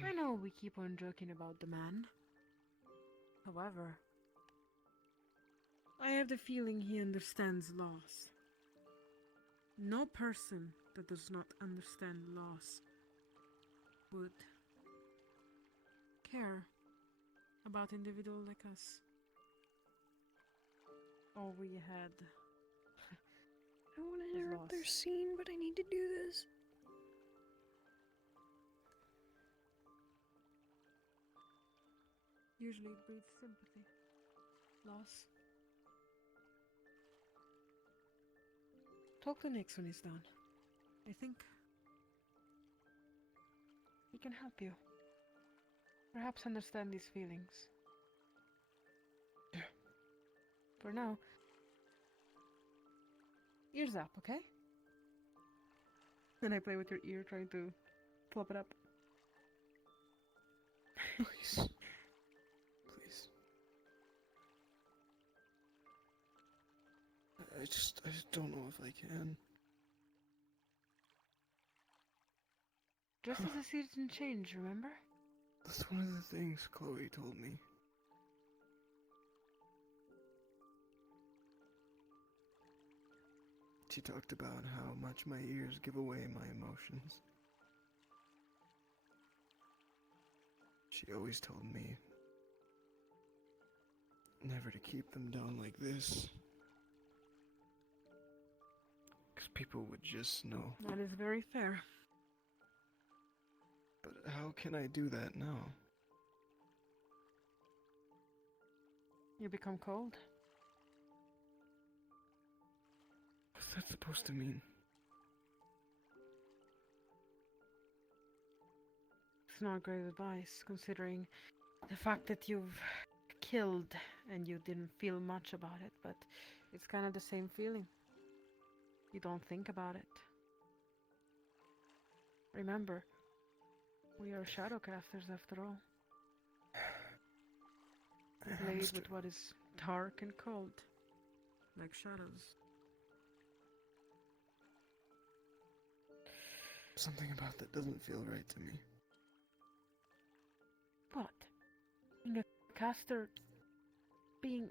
I know we keep on joking about the man. However, I have the feeling he understands loss. No person that does not understand loss would care about individual like us. All we had. I want to interrupt their scene, but I need to do this. Usually it breeds sympathy. Loss. Talk to Nix when he's done. I think he can help you. Perhaps understand these feelings. For now, ears up, okay? Then I play with your ear trying to flop it up. Please. I just don't know if I can. Just as the season changed, remember? That's one of the things Chloe told me. She talked about how much my ears give away my emotions. She always told me never to keep them down like this. Because people would just know. That is very fair. But how can I do that now? You become cold. What's that supposed to mean? It's not great advice, considering the fact that you've killed and you didn't feel much about it, but it's kind of the same feeling. You don't think about it. Remember, we are shadowcasters after all. Played with what is dark and cold, like shadows. Something about that doesn't feel right to me. What? Being a caster, being...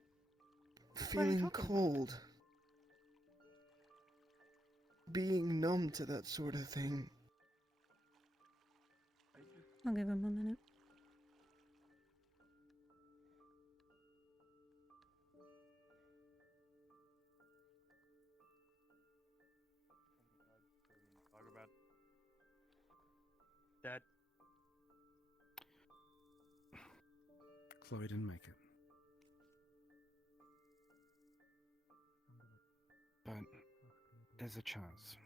Feeling cold. Being numb to that sort of thing. I'll give him a minute. Talk about that. Chloe didn't make it. But there's a chance.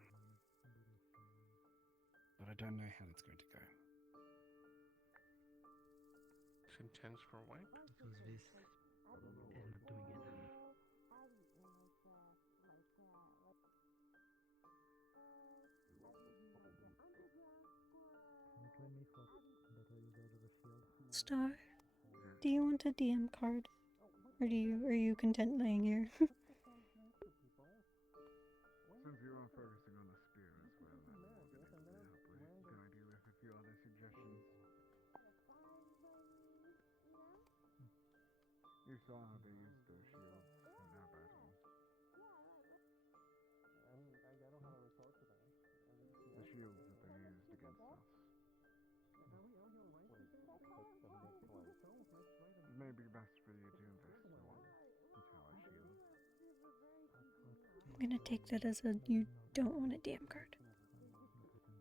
I don't know how it's going to go. It's intense for a wipe. Because this is not doing it. Star, do you want a DM card? Or are you content laying here? Since you are focusing on the spear as well, that will potentially help guide you with a few other suggestions. You saw how they used their shields in that battle. The shields that they used against us. It may be best for you to invest more into our shields. I'm gonna take that as a you don't want a DM card. That is well.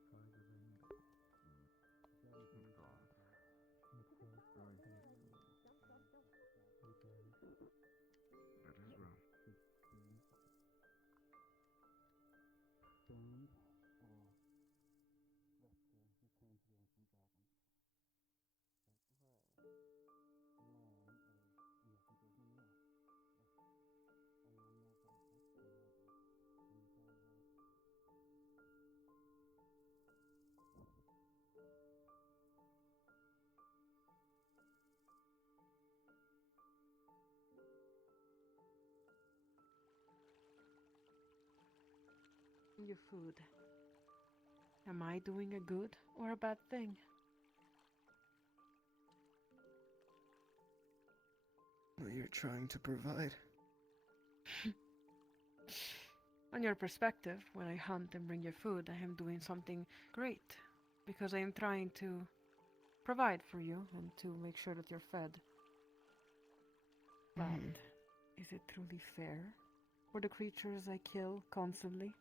Your food. Am I doing a good or a bad thing? Well, you're trying to provide. On your perspective, when I hunt and bring you food, I am doing something great. Because I am trying to provide for you and to make sure that you're fed. But is it truly fair for the creatures I kill constantly?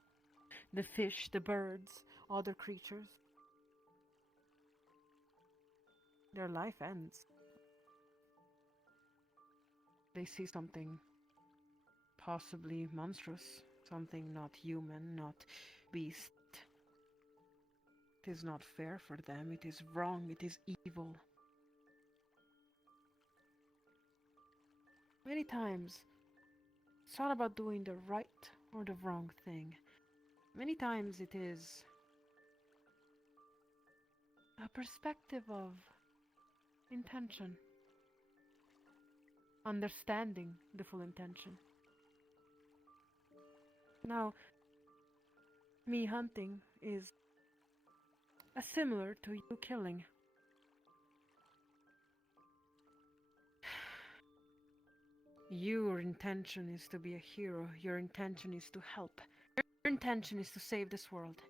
The fish, the birds, other creatures? Their life ends. They see something possibly monstrous, something not human, not beast. It is not fair for them, it is wrong, it is evil. Many times, it's not about doing the right or the wrong thing. Many times it is a perspective of intention. Understanding the full intention. Now, me hunting is similar to you killing. Your intention is to be a hero. Your intention is to help. Your intention is to save this world.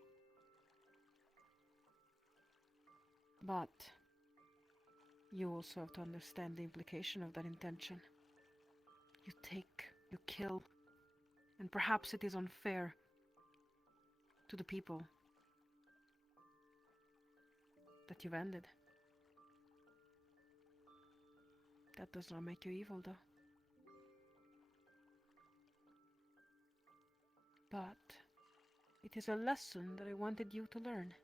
But you also have to understand the implication of that intention. You take, you kill, and perhaps it is unfair to the people that you've ended. That does not make you evil, though. But it is a lesson that I wanted you to learn.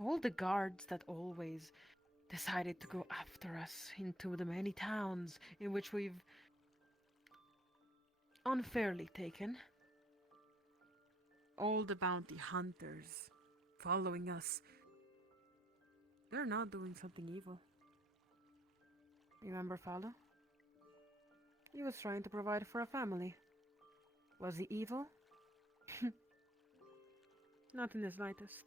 All the guards that always decided to go after us into the many towns in which we've unfairly taken. All the bounty hunters following us. They're not doing something evil. Remember Falo? He was trying to provide for a family. Was he evil? Not in the slightest.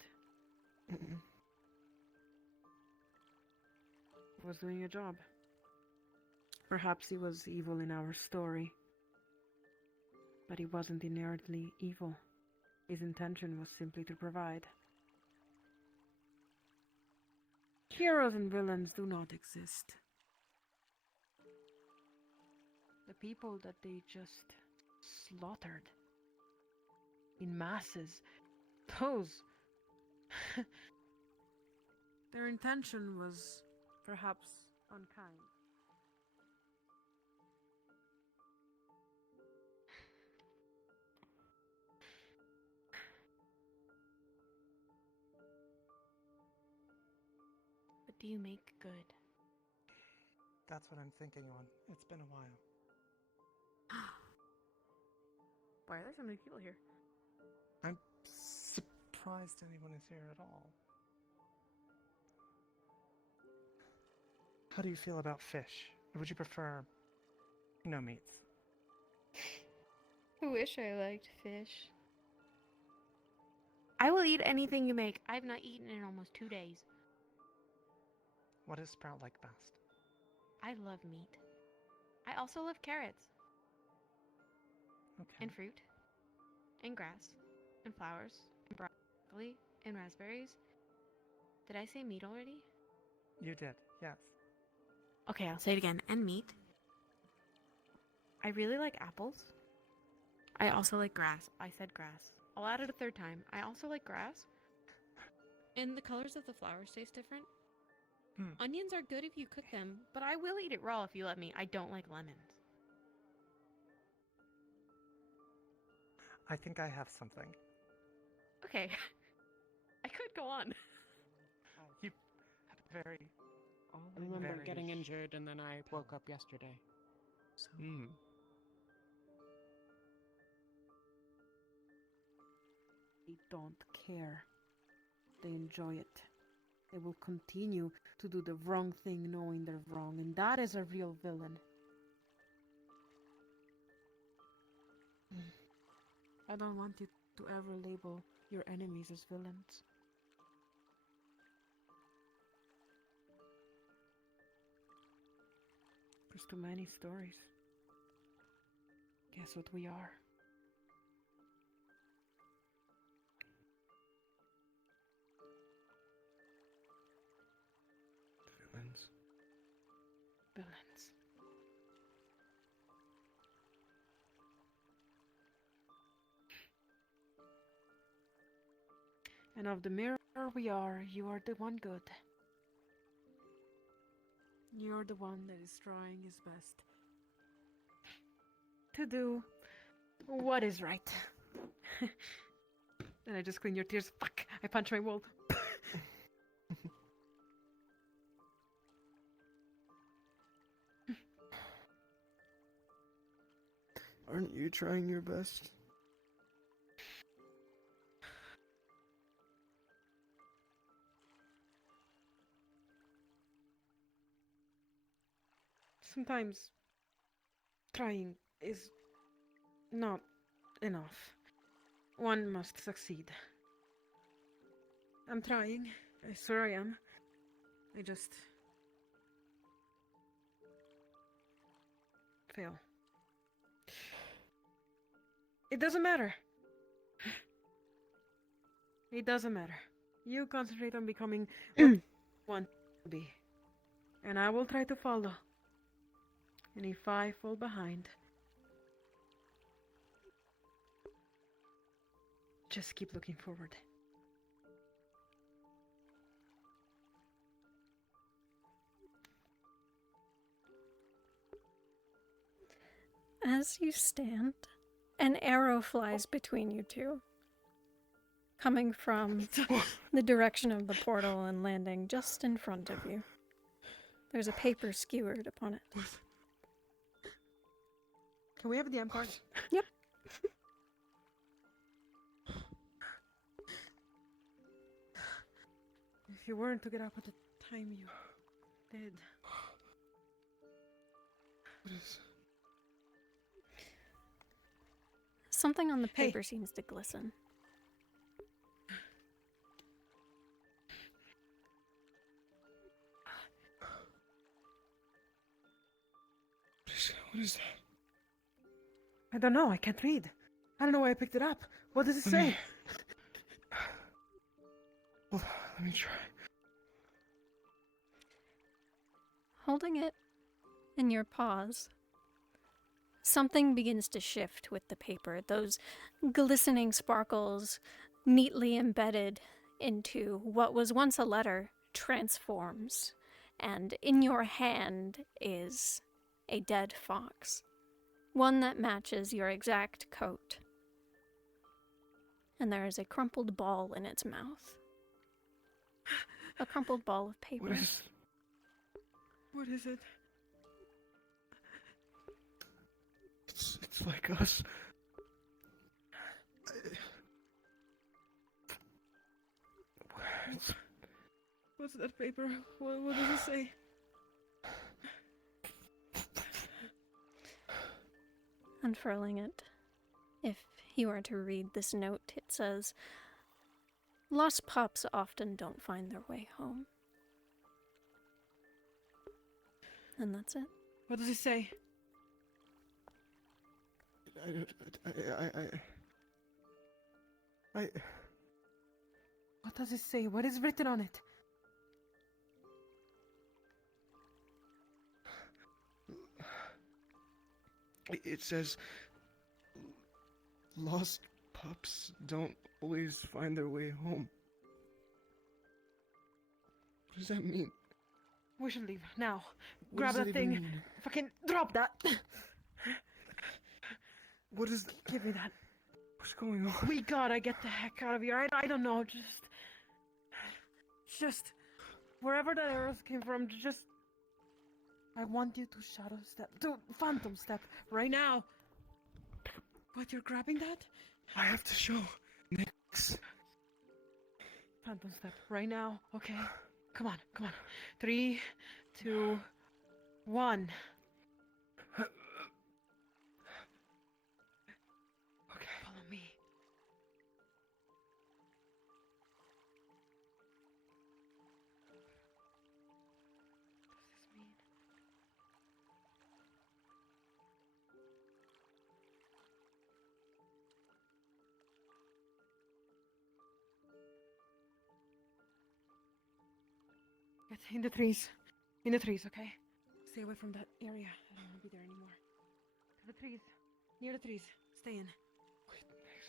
Was doing a job. Perhaps he was evil in our story. But he wasn't inherently evil. His intention was simply to provide. Heroes and villains do not exist. The people that they just slaughtered in masses, those their intention was perhaps unkind. do you make good? That's what I'm thinking on. It's been a while. Why are there so many people here? I'm surprised anyone is here at all. How do you feel about fish? Or would you prefer, meats? I wish I liked fish. I will eat anything you make. I've not eaten in almost 2 days. What does Sprout like best? I love meat. I also love carrots. Okay. And fruit. And grass. And flowers. And broccoli. And raspberries. Did I say meat already? You did, yes. Okay, I'll say it again. And meat. I really like apples. I also like grass. I said grass. I'll add it a third time. I also like grass. And the colors of the flowers taste different. Onions are good if you cook them, but I will eat it raw if you let me. I don't like lemons. I think I have something. Okay. I could go on. You have a very... I remember getting injured and then I woke up yesterday. They don't care. They enjoy it. They will continue to do the wrong thing knowing they're wrong, and that is a real villain. I don't want you to ever label your enemies as villains. There's too many stories. Guess what we are? Villains. Villains. And of the mirror we are, you are the one good. You're the one that is trying his best to do what is right. And I just clean your tears. Fuck! I punch my wall. Aren't you trying your best? Sometimes trying is not enough. One must succeed. I'm trying. I swear I am. I just fail. It doesn't matter. It doesn't matter. You concentrate on becoming what you want to be. And I will try to follow. And if I fall behind, just keep looking forward. As you stand, an arrow flies between you two, coming from the direction of the portal and landing just in front of you. There's a paper skewered upon it. Can we have the M card? Yep. If you weren't to get up at the time you did. What is... Something on the paper seems to glisten. What is that? I don't know. I can't read. I don't know why I picked it up. What does it say? Well, let me try. Holding it in your paws, something begins to shift with the paper. Those glistening sparkles, neatly embedded into what was once a letter, transforms. And in your hand is a dead fox. One that matches your exact coat. And there is a crumpled ball in its mouth. a crumpled ball of paper. What is it? It's like us. What's that paper? What does it say? Unfurling it, if you were to read this note, it says, "Lost pups often don't find their way home." And that's it. What does it say? What does it say? What is written on it? It says, lost pups don't always find their way home. What does that mean? We should leave now. What Grab does that that even thing. mean? Fucking drop that. What is... Give me that. What's going on? We gotta get the heck out of here. I don't know. Just wherever the arrows came from. Just. I want you to shadow step, to phantom step right now. What? You're grabbing that? I have to show Nix. Phantom step right now. Okay. Come on. 3, 2, 1. Okay. Follow me. What does this mean? Get in the trees. In the trees, okay? Stay away from that area. I don't want to be there anymore. To the trees. Near the trees. Stay in. Wait, Nix.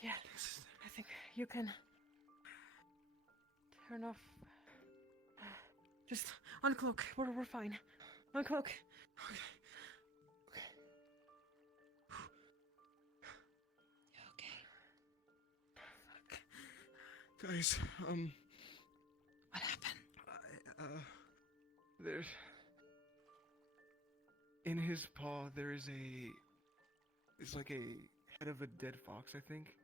Yeah. I think you can turn off. Just uncloak. We're fine. Uncloak. Guys, What happened? There's... In his paw, there is a... It's like a head of a dead fox, I think.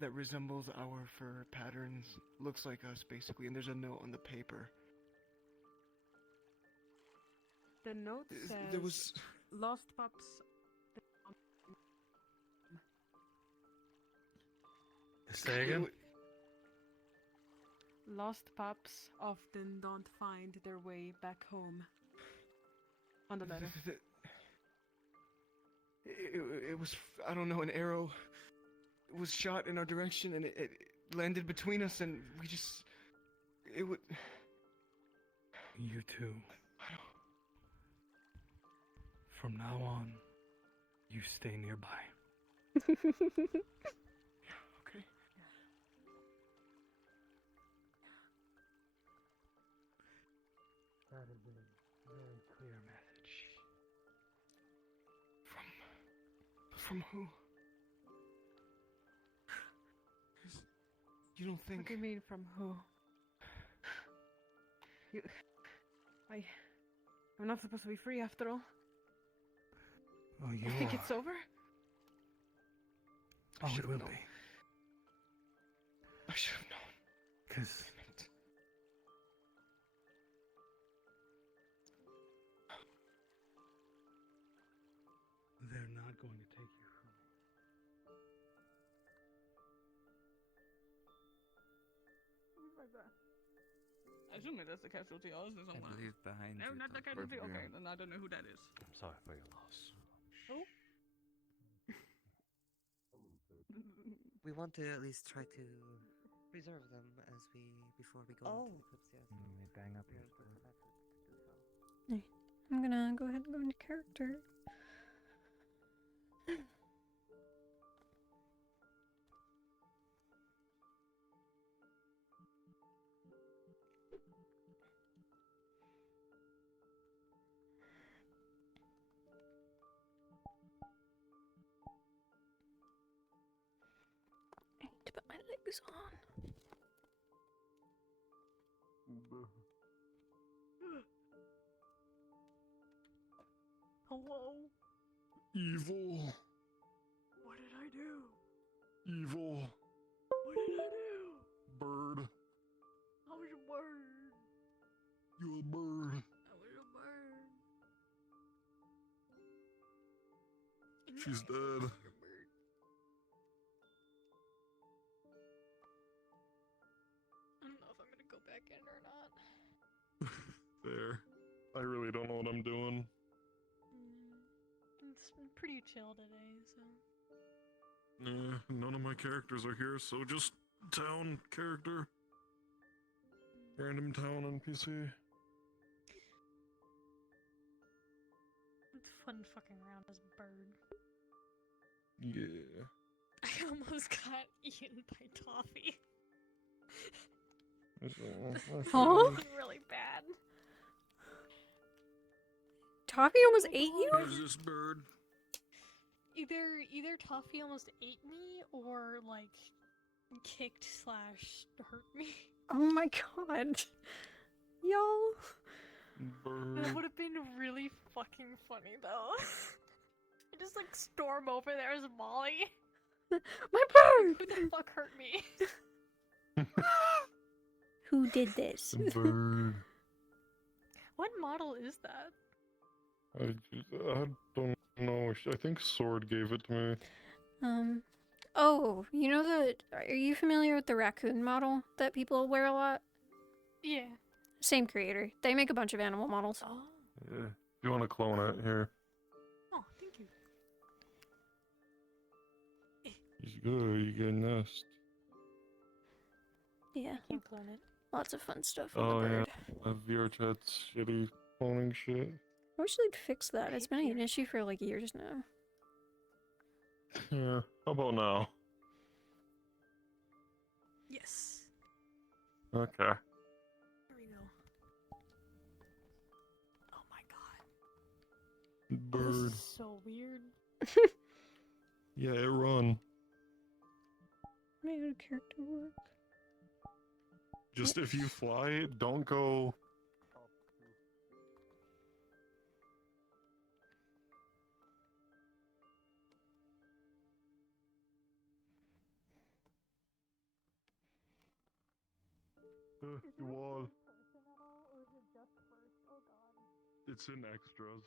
That resembles our fur patterns. Looks like us, basically. And there's a note on the paper. The note says... There was... Lost pups... Say again? Lost pups often don't find their way back home. On the letter. It was, I don't know, an arrow was shot in our direction and it landed between us and we just... It would... You too. From now on, you stay nearby. Okay. That is a very clear message. From who? You don't think... What do you mean from who? I'm not supposed to be free after all. Oh, you I think are. it's over? Oh, it will be. I should have known. Because... they're not going to take you from me. I assume that's the casualty. Or is there I someone? believe behind No, you. not the casualty. Okay, then I don't know who that is. I'm sorry for your loss. Oh. We want to at least try to preserve them as before we go into Kalypsia. They bang up your Hey, I'm gonna go ahead and go into character. I need to put my legs on. Hello? Evil. What did I do? Evil. What did I do? Bird. I was a bird. You a bird. I was a bird. She's dead. I don't know if I'm gonna go back in or not. There. I really don't know what I'm doing. It's been pretty chill today, so. Nah, none of my characters are here, so just town character. Random town NPC. It's fun fucking around as a bird. Yeah. I almost got eaten by Toffee. Huh? Really bad. Toffee almost ate you? Who's this bird? Either Toffee almost ate me or like kicked / hurt me. Oh my god. Y'all. Bird. That would have been really fucking funny though. I just like storm over there as Molly. My bird! Who the fuck hurt me? Who did this? Bird. What model is that? I don't know. I think Sword gave it to me. Oh, you know are you familiar with the raccoon model that people wear a lot? Yeah. Same creator. They make a bunch of animal models. Oh. Yeah. You want to clone it here? Oh, thank you. He's good. You get a nest. Yeah. Can't clone it. Lots of fun stuff on Oh the yeah. bird. VRChat's shitty cloning shit. I wish they'd fix that. It's been an issue for like years now. Yeah. How about now? Yes. Okay. There we go. Oh my god. Bird. This is so weird. Yeah, it run. Made a character work. Just if you fly, don't go. The wall. It's in extras.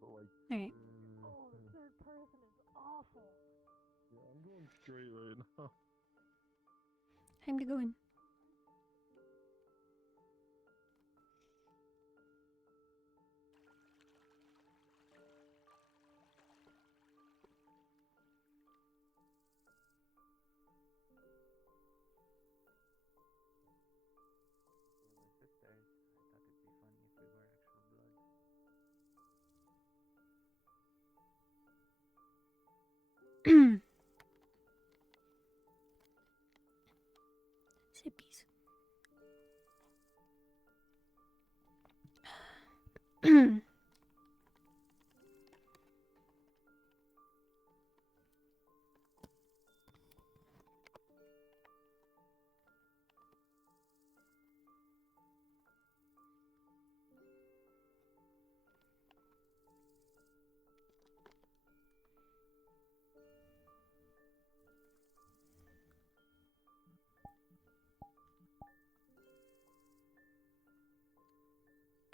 But like. Alright. Oh, the third person is awful. Yeah, I'm going straight right now. Time to go in. Sippies.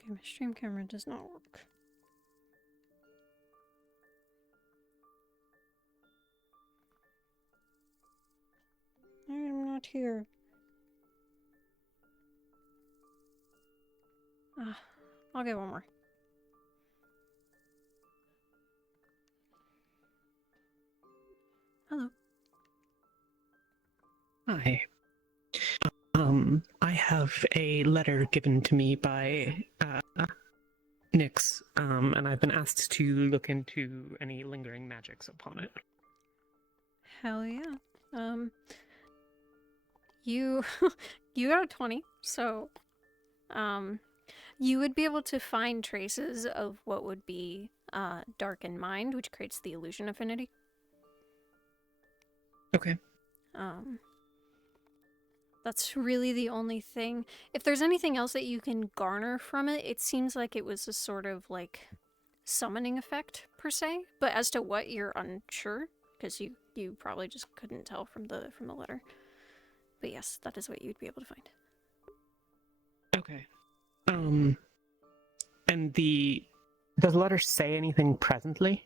Okay, my stream camera does not work. I am not here. I'll get one more. Hello. Hi. I have a letter given to me by Nyx, and I've been asked to look into any lingering magics upon it. Hell yeah. You you got a 20, so you would be able to find traces of what would be darkened mind, which creates the illusion affinity. Okay. That's really the only thing. If there's anything else that you can garner from it, it seems like it was a sort of like summoning effect per se. But as to what, you're unsure because you probably just couldn't tell from the letter. But yes, that is what you'd be able to find. Okay. And does the letter say anything presently?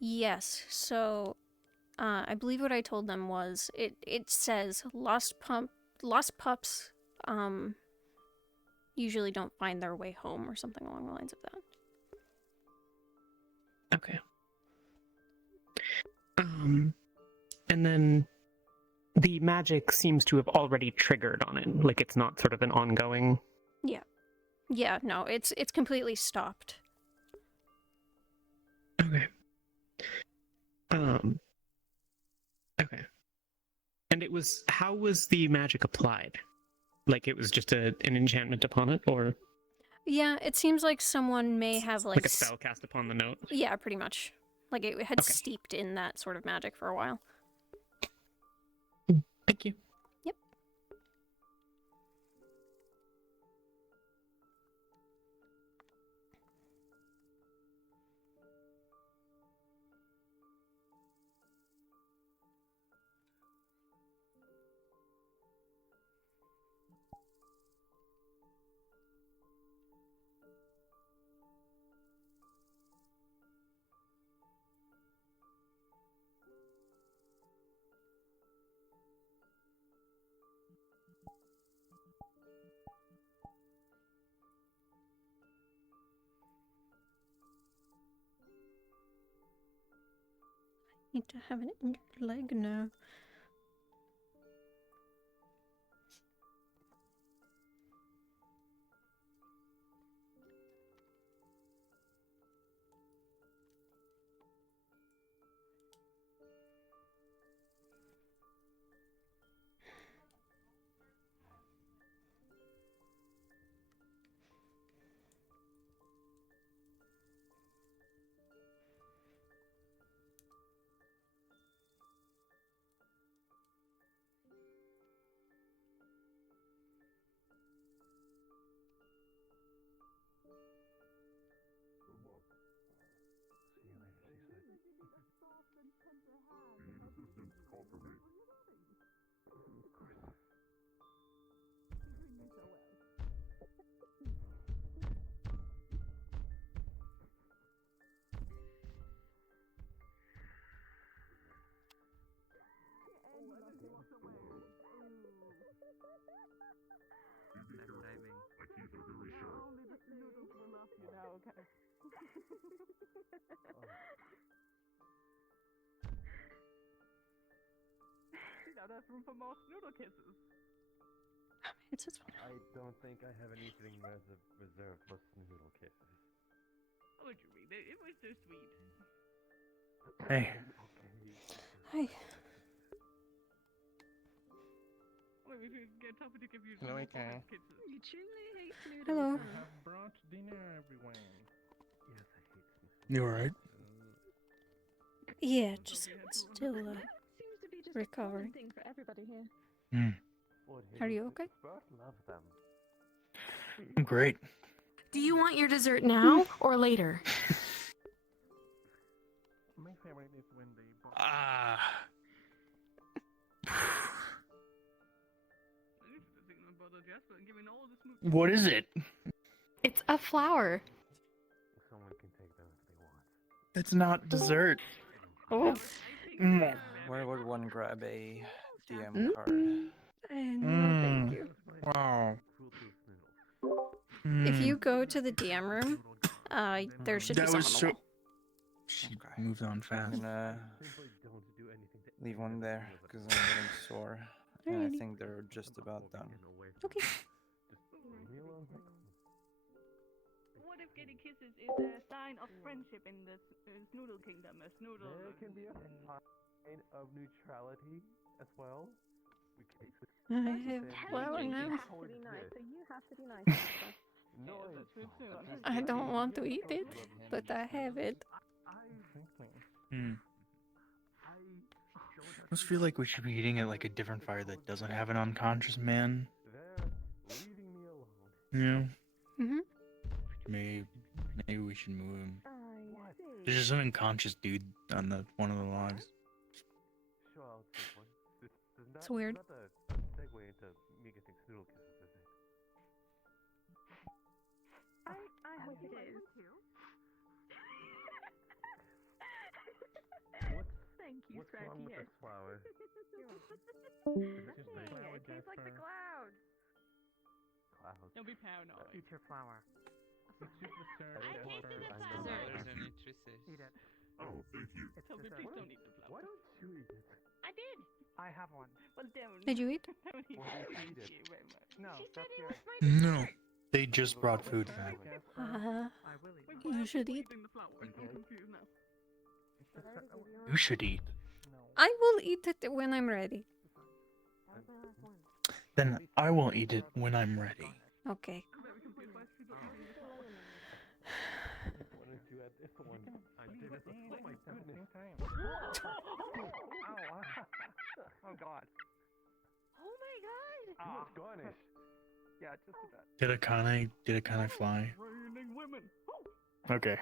Yes. So, I believe what I told them was it says lost pups usually don't find their way home or something along the lines of that. Okay. And then the magic seems to have already triggered on it. Like it's not sort of an ongoing. Yeah. Yeah, no, it's completely stopped. Okay. Okay. And how was the magic applied? Like it was just an enchantment upon it, or? Yeah, it seems like someone may have Like a spell cast upon the note? Yeah, pretty much. Like it had steeped in that sort of magic for a while. Thank you. Yep. Need to have an injured leg now. Now there's room for more noodle kisses. It's just I don't think I have anything reserved for noodle kisses. What would you read? It was so sweet. Hey. Hi. Well, we could get Toppy to give you Hello, some EHKA. kisses. You truly hate noodles. Hello. I have brought dinner, everyone. Yes, I hate noodles. You alright? Yeah, just still Seems to be just recovering. a thing for everybody here. Are you okay? Love them. I'm great. Do you want your dessert now or later? My favorite is when they brought What is it? It's a flower. Someone can take them if they want. It's not dessert. Oh. Where would one grab a DM Mm. card? No, thank you. Wow. If you go to the DM room, there should be That some was on the so. wall. She moved on I'm fast. gonna leave one there because I'm getting sore. And I Alrighty. think they're just about done. Okay. What if getting kisses is a sign of friendship in the Snoodle Kingdom? A Snoodle. There can be a sign of neutrality as well. I have flour now. You have to be nice, so you have to be nice. No, I don't want to eat it, but I have it. I just feel like we should be eating at like a different fire that doesn't have an unconscious man. Yeah. Mm-hmm. Maybe we should move him. There's just an unconscious dude on the one of the logs. It's weird. I hope it is. Thank you, What's wrong with yes. the flower? It tastes like the clouds. Clouds. Don't be paranoid. Eat your flower. I tasted the Flowers are nutritious. Eat it. Oh, thank you. Toby, please don't eat the flower. Why don't you eat it? I did. I have one. Well, don't. Did you eat? Don't eat Why don't you Thank eat it? you very much. No, She said that's it yours. was my No, they just brought food back. I will eat. You should eat. Eating the flower. I'm confused now. You should eat. I will eat it when I'm ready. Then I will eat it when I'm ready. Okay. I'm very confused why she's not eating the flower. Why don't you add this one? I did it. Oh my goodness. Oh god. Oh my god. It's garnish. Yeah, just about. Did it kind of fly? Raining women. Okay.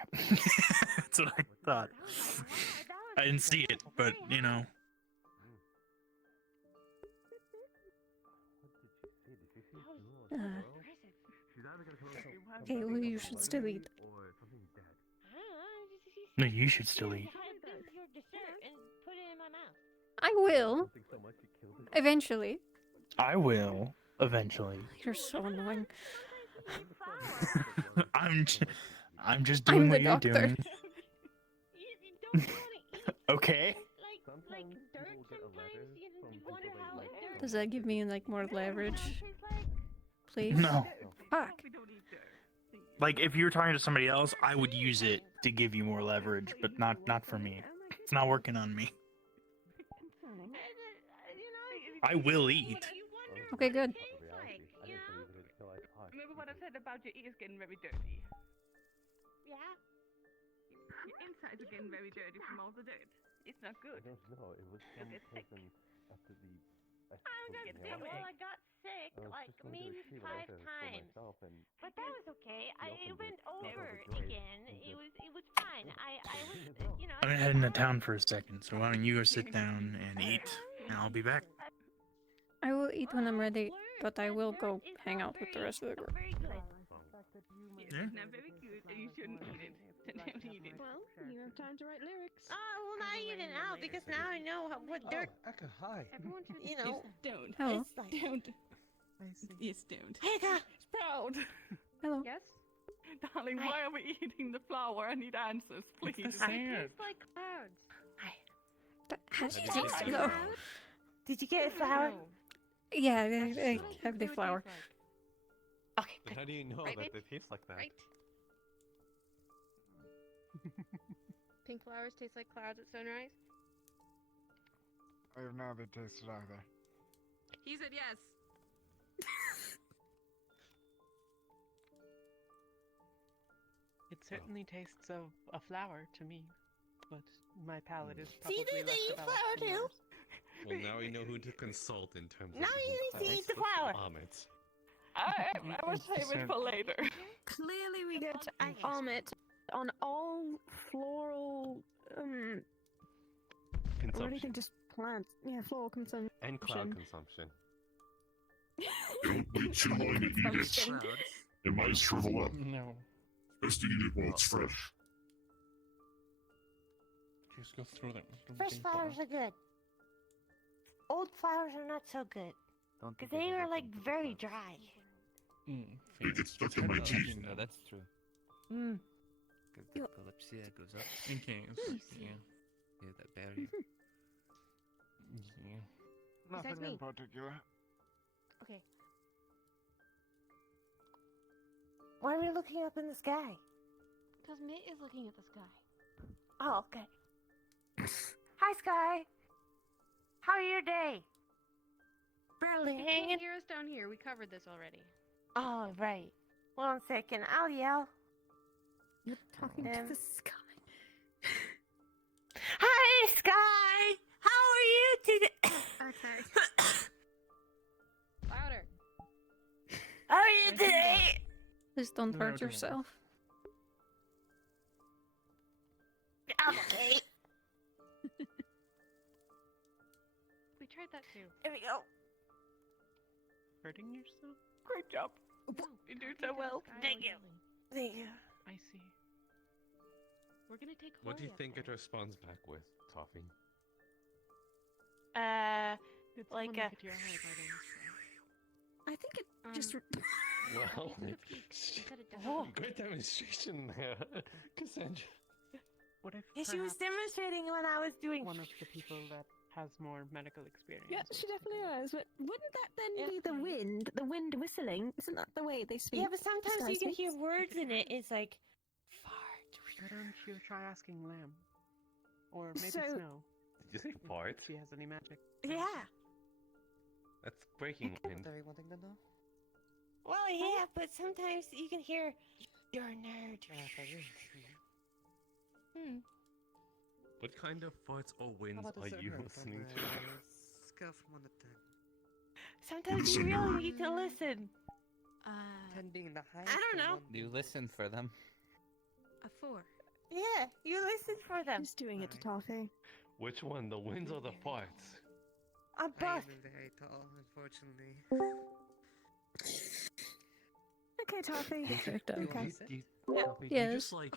That's what I thought. I didn't see it, but you know. Okay, well, you should still eat. No, you should still eat. Your dessert and put it in my mouth. I will. Eventually. I will eventually. You're so annoying. I'm just doing what the you're doctor. doing. You don't want to eat Okay. like dirt sometimes. You wonder how dirt Does that give me like more leverage? tastes like. Please? No. Fuck. Like if you were talking to somebody else, I would use it to give you more leverage, but not for me. It's not working on me. I will eat. Okay, good. Remember what I said about your ears getting very dirty? Yeah. Your insides are getting very dirty from all the dirt. It's not good. I don't know. It was You'll get sick. after the. Well, I got sick like maybe 5 times, but that was okay. It went over again. It was fine. I was, you know. I'm gonna head into town for a second, so why don't you go sit down and eat, and I'll be back. I will eat when I'm ready, but I will go hang out with the rest of the group. Very good. Yes, Yeah. it's not very good, and you shouldn't eat it. So don't eat it. Well, you have time to write lyrics. Well, now I eat it now because now I know what dirt. EHKA, hi. Everyone should, You know. Don't. Hello. It's like. Don't. Yes, don't. EHKA. Sprout. Hello. Yes? Darling, why are we eating the flower? I need answers, please. It tastes like clouds. How do you Did you taste get it a though? flower? Did you get a flower? Yeah, I have the flower. Okay, good. How do you know Right, that babe? they taste like that? Right. Pink flowers taste like clouds at sunrise? I have never tasted either. He said yes. It certainly tastes of a flower to me, but my palate is See, probably they less eat developed flower than too. yours. Well, now we know who to consult in terms Now of you need to eat the Let's flower. vomit. I will save it for later. Clearly we get vomit on all floral, what do you Consumption. think, just plants? Yeah, floral consumption. And cloud consumption. Don't wait too long to eat it. It might shrivel up. No. Best to eat it while it's fresh. Just go through them. Fresh flowers are good. Old flowers are not so good because they are like very dry. They get stuck in my teeth. No, that's true. Mm. Because the Kalypsia goes up. Okay. Yeah. Yeah, that barrier. Yeah. Nothing me. in particular. Okay. Why are we looking up in the sky? Because Mitt is looking at the sky. Oh, okay. Hi, Sky. How are your day? Barely You hanging. can't hear us down here. We covered this already. Oh, right. 1 second. I'll yell. You're talking to the sky. Hi, Sky. How are you? Please don't No, hurt no, no. yourself. I'm okay. We tried that too. Here we go. Hurting yourself? Great job. You do so well. Thank you. Thank you. I see. We're gonna take What do you Hori up think it there. responds back with, Toffee? Did Like someone hit your eye by the I think it just. Well, Said it doesn't. Oh. good demonstration there, Cassandra. What if Yeah, she was perhaps demonstrating when I was doing. one of the people that has more medical experience? Yeah, she definitely is. But wouldn't that then Yeah. be the wind whistling? Isn't that the way they speak? Yeah, but sometimes Sky you can hear speaks? words in it. It's like, Why don't you try asking Lamb? Or maybe So- Snow. Did you say fart? If she has any magic. yeah. That's breaking wind. Are you wanting to know? Well, yeah, but sometimes you can hear. You're a nerd. What kind of farts or winds are you listening to? Scale from 1 to 10. Sometimes you really need to listen. 10 being the highest. I don't know. You listen for them. A 4. Yeah, you listen for them. Who's doing it to Toffee? Which one, the winds or the farts? I'm I both. am very tall, unfortunately. Okay, Toffee. Okay. Yes. like.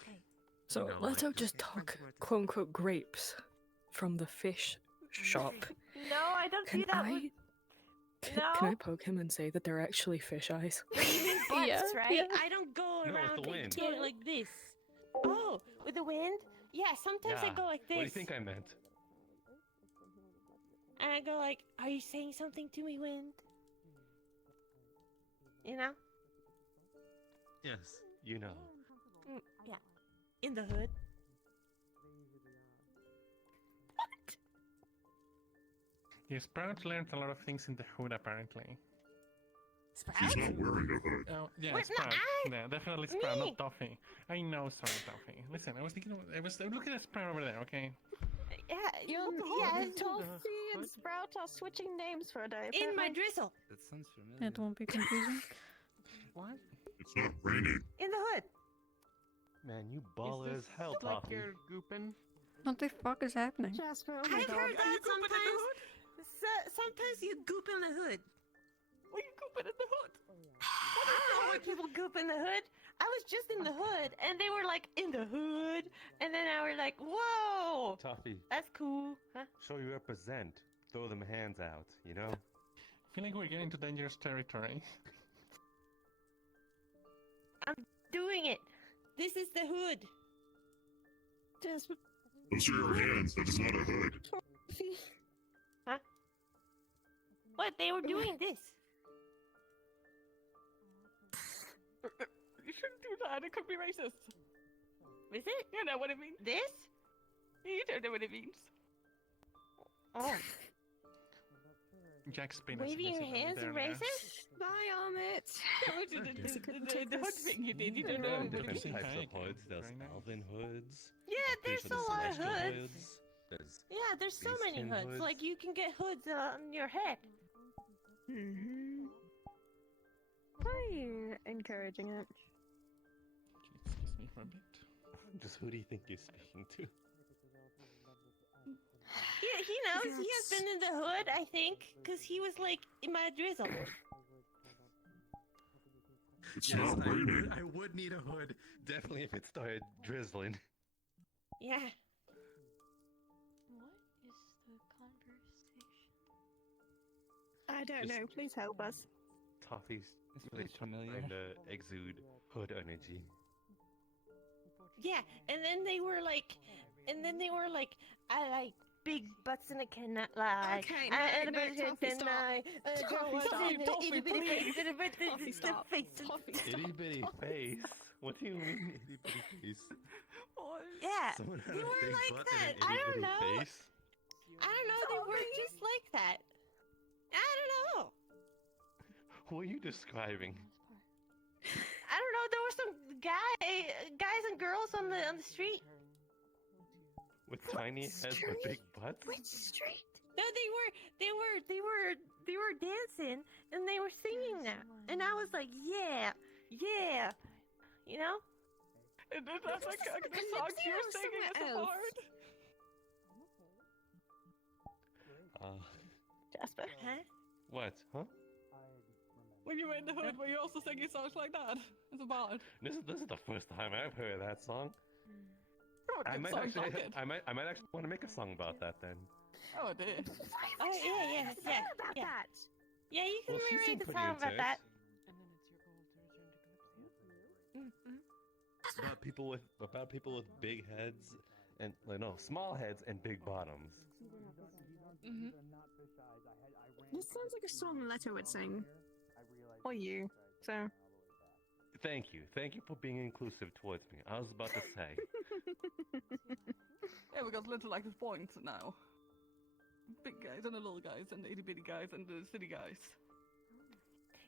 So you know, let's like not just talk quote unquote grapes from the fish shop. No, I don't do Can that. I No. can I poke him and say that they're actually fish eyes? You mean butts, Yeah, right? yeah. I don't go No, with around the and wind. do it like this. Oh, with the wind? Yeah, sometimes I Yeah. go like this. What do you think I meant? And I go like, are you saying something to me, wind? You know? Yes, you know. Yeah. In the hood. Yeah, Sprout learned a lot of things in the hood, apparently. Sprout? Oh, yeah, What? No, Sprout. I- Yeah, definitely Sprout, Me. not Toffee. I know, sorry, Toffee. Listen, I was looking at Sprout over there, okay? Yeah, Yeah, yeah. Toffee and Sprout are switching names for a day. In my apparently. drizzle. That sounds familiar. It won't be confusing. What? It's not raining. In the hood. Man, you baller as hell, Like Toffee. you're gooping? What the fuck is happening? Jasper, oh my I've god. heard that sometimes. Sometimes you goop in the hood. What are you gooping in the hood? I don't know why people goop in the hood. I was just in the hood, and they were like, in the hood. And then I were like, whoa, Toffee, that's cool. Huh? show you represent. Throw them hands out, you know? I feel like we're getting to dangerous territory. I'm doing it. This is the hood. Jasper, Those are your hands. That is not a hood. Toffee. Huh? What? They were doing this. You shouldn't do that. It could be racist. Is it? You know what it means. This? You don't know what it means. Oh. Jack's penis. Waving your basically, hands there is they are. racist? Bye, Amit. The hood thing you did. You don't know. Yeah, Different see, types kayak of hoods. is There's very nice. elven hoods. Yeah, there's These are a the lot of celestial hoods. There's Yeah, there's so many beast-kin hoods. Like, you can get hoods on your head. Mm-hmm. Why are you encouraging it? Excuse me for a bit. Just who do you think you're speaking to? Yeah, he knows. He has been in the hood, I think, because he was like in my drizzle. It's not raining. I would need a hood. Definitely if it started drizzling. Yeah. What is the conversation? I don't know. Please help us. Toffee's really familiar. trying to exude hood energy. Yeah, and then they were like, I like big butts and I cannot lie. Okay, and no, a Toffee, bird stop. deny. Toffee, stop. Itty bitty Toffee, face and a bird Toffee, stop. face. Toffee, Itty bitty face? What do you mean itty bitty face? Yeah, Someone had they a were big like butt that. and an I itty don't bitty know. face? I don't know. They were just like that. I don't know. What are you describing? I don't know. There were some guys and girls on the street. With tiny heads and big butts? Which street? No, they were dancing and they were singing that, and I was like, yeah, You know? It is like the songs you're singing as a bard. Jasper. Huh? What? Huh? When you were in the hood, were you also singing songs like that as a bard? This is the first time I've heard that song. I might songs actually, like it. I might actually want to make a song about that then. Oh, it is. Oh, yeah. About that. Yeah, you can Well, she rewrite seemed the pretty song into about it. that. About people with big heads and small heads and big bottoms. Mm-hmm. This sounds like a song Leto would sing. Or you. So. Thank you for being inclusive towards me. I was about to say. Yeah, we got little like this point now. Big guys and the little guys and the itty bitty guys and the city guys.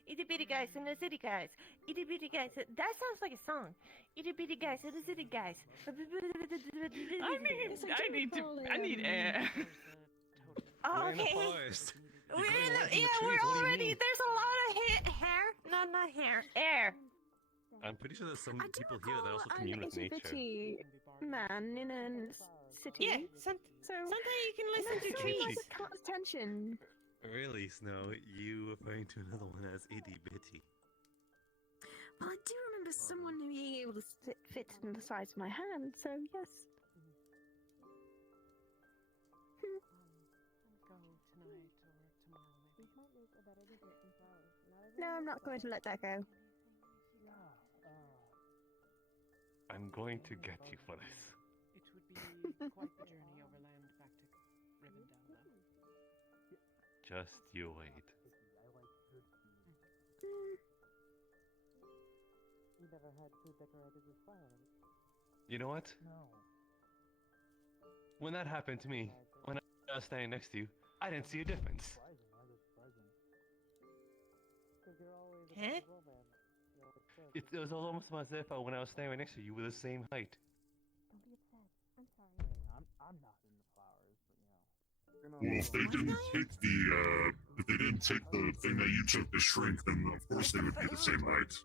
Itty bitty guys and the city guys. Itty bitty guys. That sounds like a song. Itty bitty guys and the city guys. I need air. Oh, We're in the okay. forest. We're You're in gonna the, walk in the yeah, trees, we're what do you already. mean? There's a lot of hair. No, not hair. Air. I'm pretty sure there's some people here that also commune with nature. Itty-bitty man in a city. Yeah, so sometimes you can listen that to sounds trees. like it caught attention. Really, Snow? You referring to another one as itty bitty? Well, I do remember someone being able to fit in the size of my hand, so yes. No, I'm not going to let that go. I'm going to get you for this. It would be quite the journey overland back to Rivendell, though. Just you wait. We never had food decorated with flowers. You know what? No. When that happened to me, when I was standing next to you, I didn't see a difference. Huh? It was almost as if when I was standing right next to you, we were the same height. Don't be upset. I'm sorry. I'm not in the flowers, but Well, if they didn't take the thing that you took to shrink, then of course they would be the same height.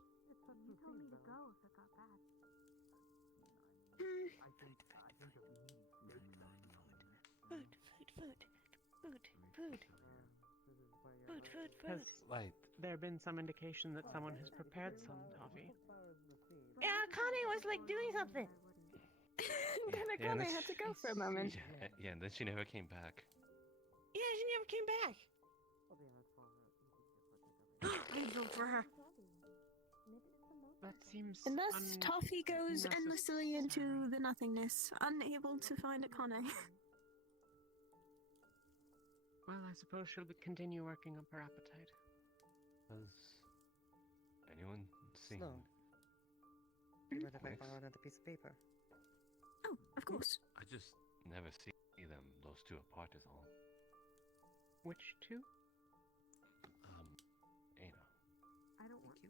Has there been some indication that someone has prepared some, Toffee? Yeah, Connie was like doing something. Then again, I had to go for a moment. Yeah, and then she never came back. Yeah, she never came back. I vote for her. That seems. And thus, Toffee goes endlessly into the nothingness, unable to find a Connie. Well, I suppose she'll continue working up her appetite. Has anyone seen? Slow. You mind if I borrow another piece of paper? Oh, of course. I just never see them, those two apart is all. Which two? Ana. I don't want to.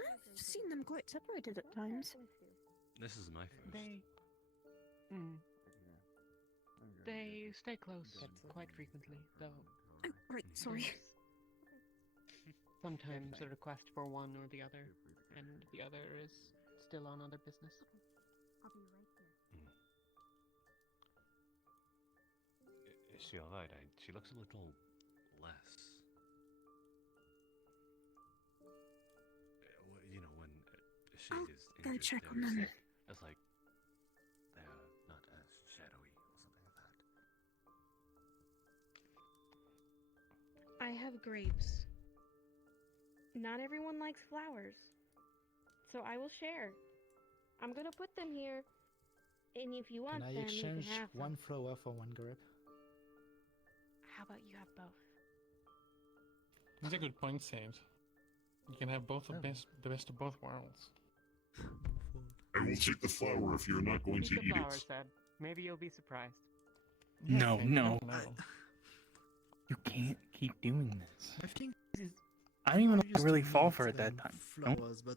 I've seen them quite separated at times. This is my first. They stay close quite frequently, though. Oh, right, sorry. Sometimes a request for one or the other, and the other is still on other business. I'll be right here. Is she alright? She looks a little less. You know, when a shade is go injured, check on they're them. sick. It's like they're not as shadowy or something like that. I have grapes. Not everyone likes flowers. So I will share. I'm gonna put them here. And if you want Can I them, exchange you can have them. one flower for one grape? How about you have both? That's a good point, Saint. You can have both the best of both worlds. I will take the flower if you're not going to Keep the eat flower, it. said. Maybe you'll be surprised. No, Okay, no. no. You can't keep doing this. I think I don't even know I if I used really to fall eat, for it that time. No? flowers, but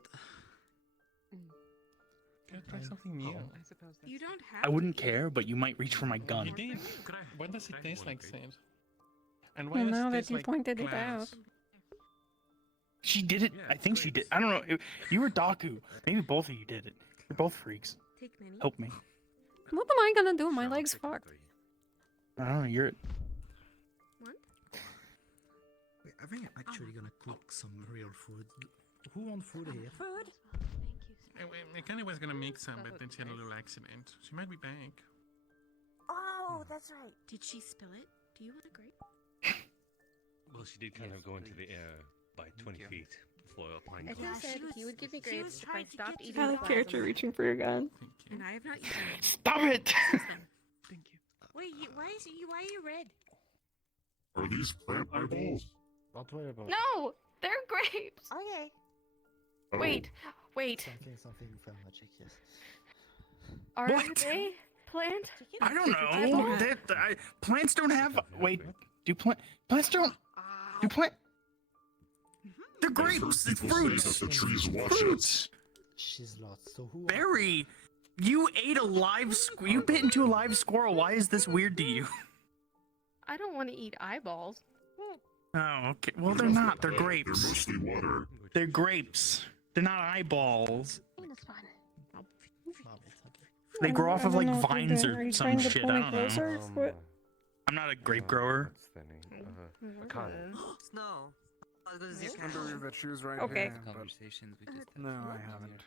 Can I try something new? I suppose that's You don't have I wouldn't to eat. care, but you might reach for my gun. You did. Could I? What does it Can I have taste one like, grape? Saint? And Well, why does now it that taste you like pointed it glass? out. She did it. I think she did. I don't know. You were Daku. Maybe both of you did it. You're both freaks. Take many. Help me. What am I gonna do? My leg's fucked. I don't know. You're. What? Wait, I think I'm actually gonna cook some real food. Who wants food here? Food? I kind of was gonna make some, but then she had a little accident. She might be back. Oh, that's right. Did she spill it? Do you want a grape? Well, she did kind of go into the air by 20 feet before applying As I glass. said, he would give me grapes if I stopped eating Out the of flowers. character reaching for your gun. And I have not eaten it. Stop it! Thank you. Wait, why are you red? Are these plant eyeballs? Don't worry about No, they're grapes. Okay. Oh. Wait. Something from magic, yes. Are What? they plant? I don't know. Plants don't have. Wait. Do plants don't? Do plant? They're grapes. It's fruits. The trees wash Fruits. She's lost. So who? Barry, you ate a live. You bit into a live squirrel. Why is this weird to you? I don't want to eat eyeballs. Oh, okay. Well, they're not. They're They're grapes. mostly water. They're grapes. They're not eyeballs. It's fine. They grow off of like I don't know what you're vines doing. Are or you some trying to shit. pull I me don't know. closer? What? I'm not a grape grower. Snow. I believe that she was right Okay. here. but no, I haven't.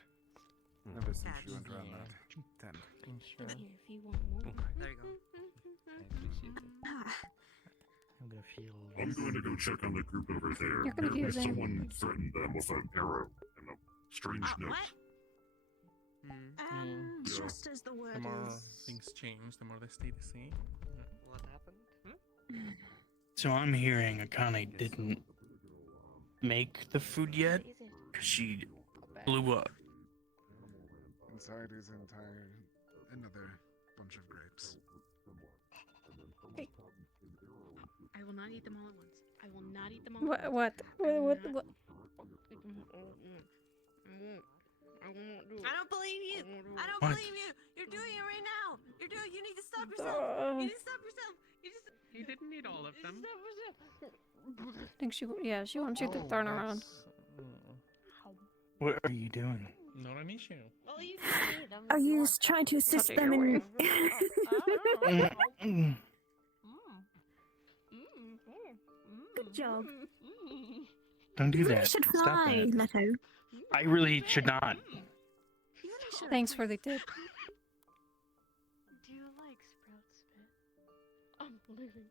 Never since she went around that tent. Here, if you want more. There you go. I'm gonna feel. I'm going to go check on the group over there. You're Apparently confusing. someone threatened them with an arrow and a strange note. Just as the word The more is. things change, the more they stay the same. What happened? So I'm hearing Akane didn't make the food yet because she blew up. Inside is another bunch of grapes. I will not eat them all at once. I will not eat them all What? at once. What? I don't believe you. I don't What? believe you. You're doing it right now. You need to stop yourself. You need to stop yourself. He didn't need all of them. I think she wants you to turn around. What are you doing? Not an issue. Well, you can eat them. Are you trying to assist them in? Good job. Don't do You really that. should Stop fly, that. Leto. I really should not. You really should. Thanks for the tip. Do you like sprout spit? I'm leaving.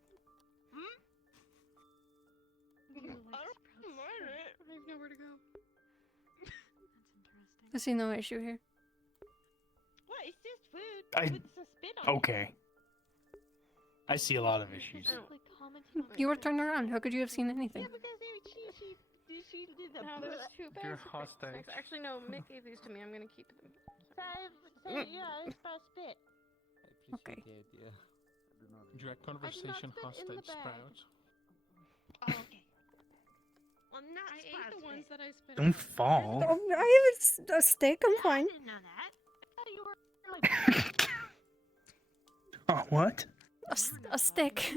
Do you like sprout spit? I have nowhere to go. I see no issue here. What? It's just food I- with some spit on it. Okay. I see a lot of issues. You were turned around. How could you have seen anything? Yeah, because she did the. No, there's two You're bags. hostile. Actually, no. Mick gave these to me. I'm gonna keep them. Yeah, it's about spit. Okay. Direct conversation, spit in hostage the bag. sprout. Oh, okay. Well, not I sprout ate the ones spit. that I spit. Don't fall. Oh, I have a stick. I'm fine. I didn't know that. I thought you were like. Oh, what? A stick.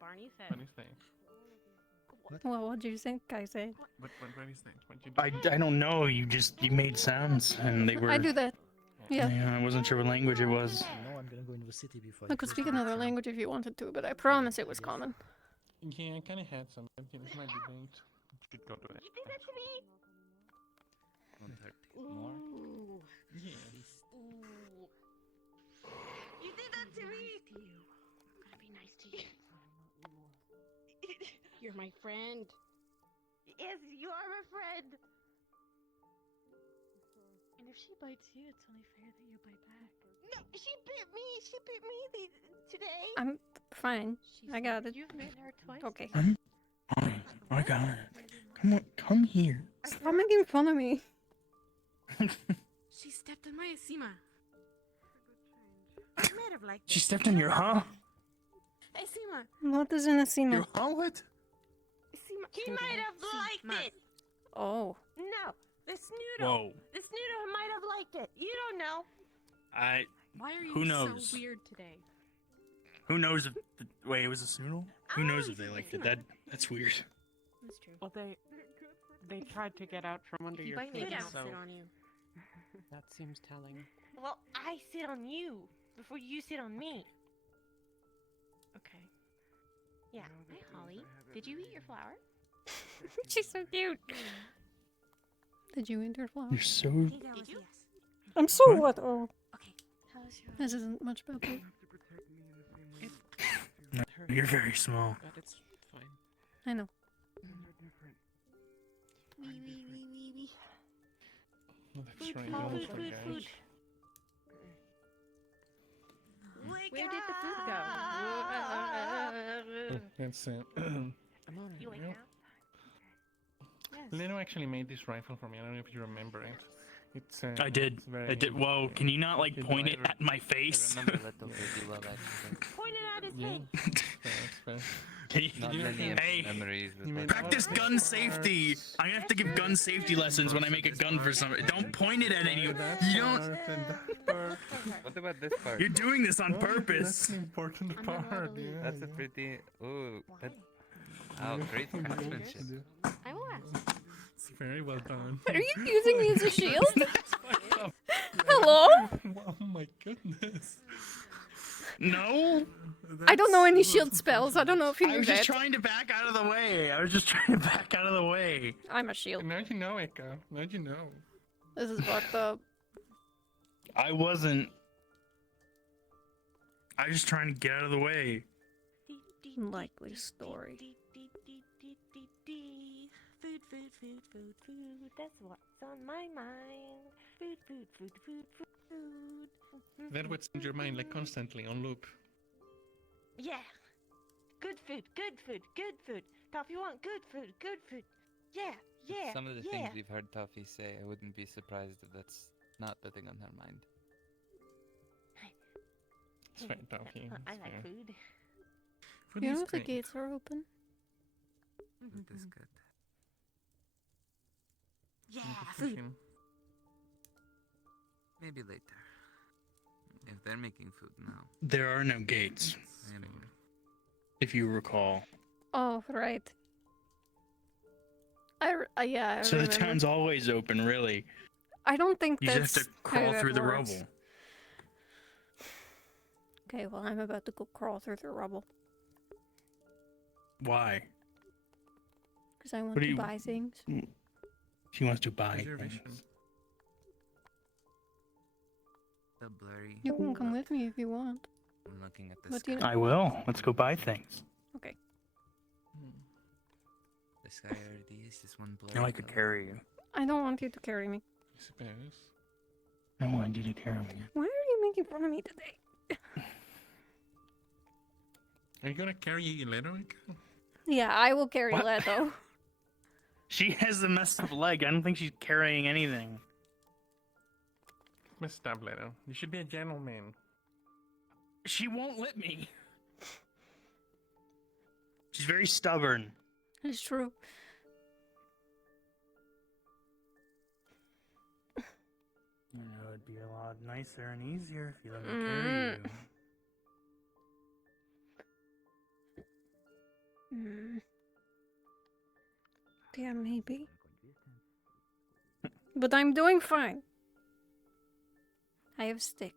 Barney said. What is that? Well, what do you think I said? What is that? What you do? I don't know. You made sounds and they were. I do that. Yeah. I wasn't sure what language it was. No, I'm gonna go into the city before. I could speak another language if you wanted to, but I promise it was common. Yeah, I kind of had some, but this might be late. Should go to it. You did that to me. Ooh. Yeah. Ooh. You did that to me. I'm gonna be nice to you. You're my friend. Yes, you are my friend. And if she bites you, it's only fair that you bite back. No, she bit me. She bit me today. I'm fine. I got it. You've bitten her twice. Okay. I'm fine. I got it. Come on, come here. Stop making fun of me. She stepped on my Asima. I might have liked She it. stepped on your huh? Asima. What is an Asima? Your huh? What? Asima. He might have liked it. Oh. No, the snoodle. Whoa. The snoodle might have liked it. You don't know. Why are you Who knows? so weird today? Who knows if? Wait, it was a Snoodle? Who knows if they liked it? That's weird. That's true. Well, they They tried to get out from under If you your bite me, feet, I'll so sit on you. that seems telling. Well, I sit on you before you sit on me. Okay. Yeah. Hi, Holly. Did you eat your flower? She's so cute. Did you eat your flower? You're so. Did you? I'm so what? Oh. Okay. How's your? This isn't much about you. No, you're very small. But it's fine. I know. Wee. Oh, that's Food, right. food, you almost food, forgot. food. Where did the food go? Oh, that's I'm on it. You wake Yep. up? Yes. Leno actually made this rifle for me. I don't know if you remember it. It's. I did. It's very I did. Whoa, can you not like point it at my face? I remember Little Baby Love actually. Point it at his Yeah. face. That's fair. Not You many Hey, memories. With you like- made practice gun safety. I'm gonna have to give gun safety lessons when I make a gun for somebody. Don't point it at anyone. You don't. What about this part? You're doing this on That's purpose. the important part. Yeah, That's a pretty. Ooh. Oh, great craftsmanship. I will ask. It's very well done. Are you using me as a shield? Hello? Oh my goodness. No. I don't know any shield spells. I don't know if you I knew was just that. trying to back out of the way. I'm a shield. Now you know, EHKA. Now you know. This is fucked up. I wasn't. I was just trying to get out of the way. Likely story. Food. That's what's on my mind. Food. That what's in your mind like constantly on loop. Yeah. Good food. Top, you want good food. Yeah. Some of the things we've heard Toffee say, I wouldn't be surprised if that's not the thing on her mind. It's fair, Toffee. I it's like fair. food. Food You is know if the great. gates are open? Food is good. Yeah, You can push food. him. Maybe later. If they're making food now. There are no gates, if you recall. Oh, right. Yeah, I So the remember. town's always open, really. I don't think You that's just have to how crawl that through the works. rubble. Okay, well, I'm about to go crawl through the rubble. Why? Because I want What do to you- buy things. She wants to buy Reservation. things. The blurry. You can come with me if you want. I'm looking at What this do you sky. I will. Let's go buy things. Okay. The sky already is just one blurry. Now I could color. carry you. I don't want you to carry me. I suppose. I want you to carry me. Why are you making fun of me today? Are you gonna carry you later, EHKA? Yeah, I will carry What? Leto. She has a messed up leg. I don't think she's carrying anything. Messed up, Leto. You should be a gentleman. She won't let me. She's very stubborn. It's true. You know, it'd be a lot nicer and easier if you let me carry you. Yeah, maybe. But I'm doing fine. I have stick.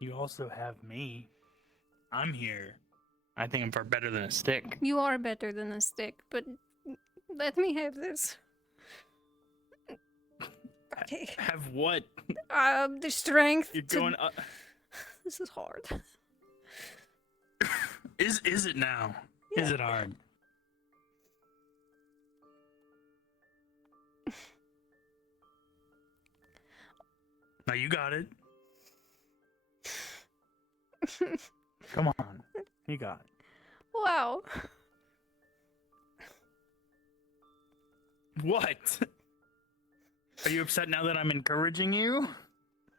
You also have me. I'm here. I think I'm far better than a stick. You are better than a stick, but let me have this. Okay. Have what? The strength. You're to- going up. This is hard. Is it now? Is it hard? Now you got it. Come on. You got it. Wow. What? Are you upset now that I'm encouraging you?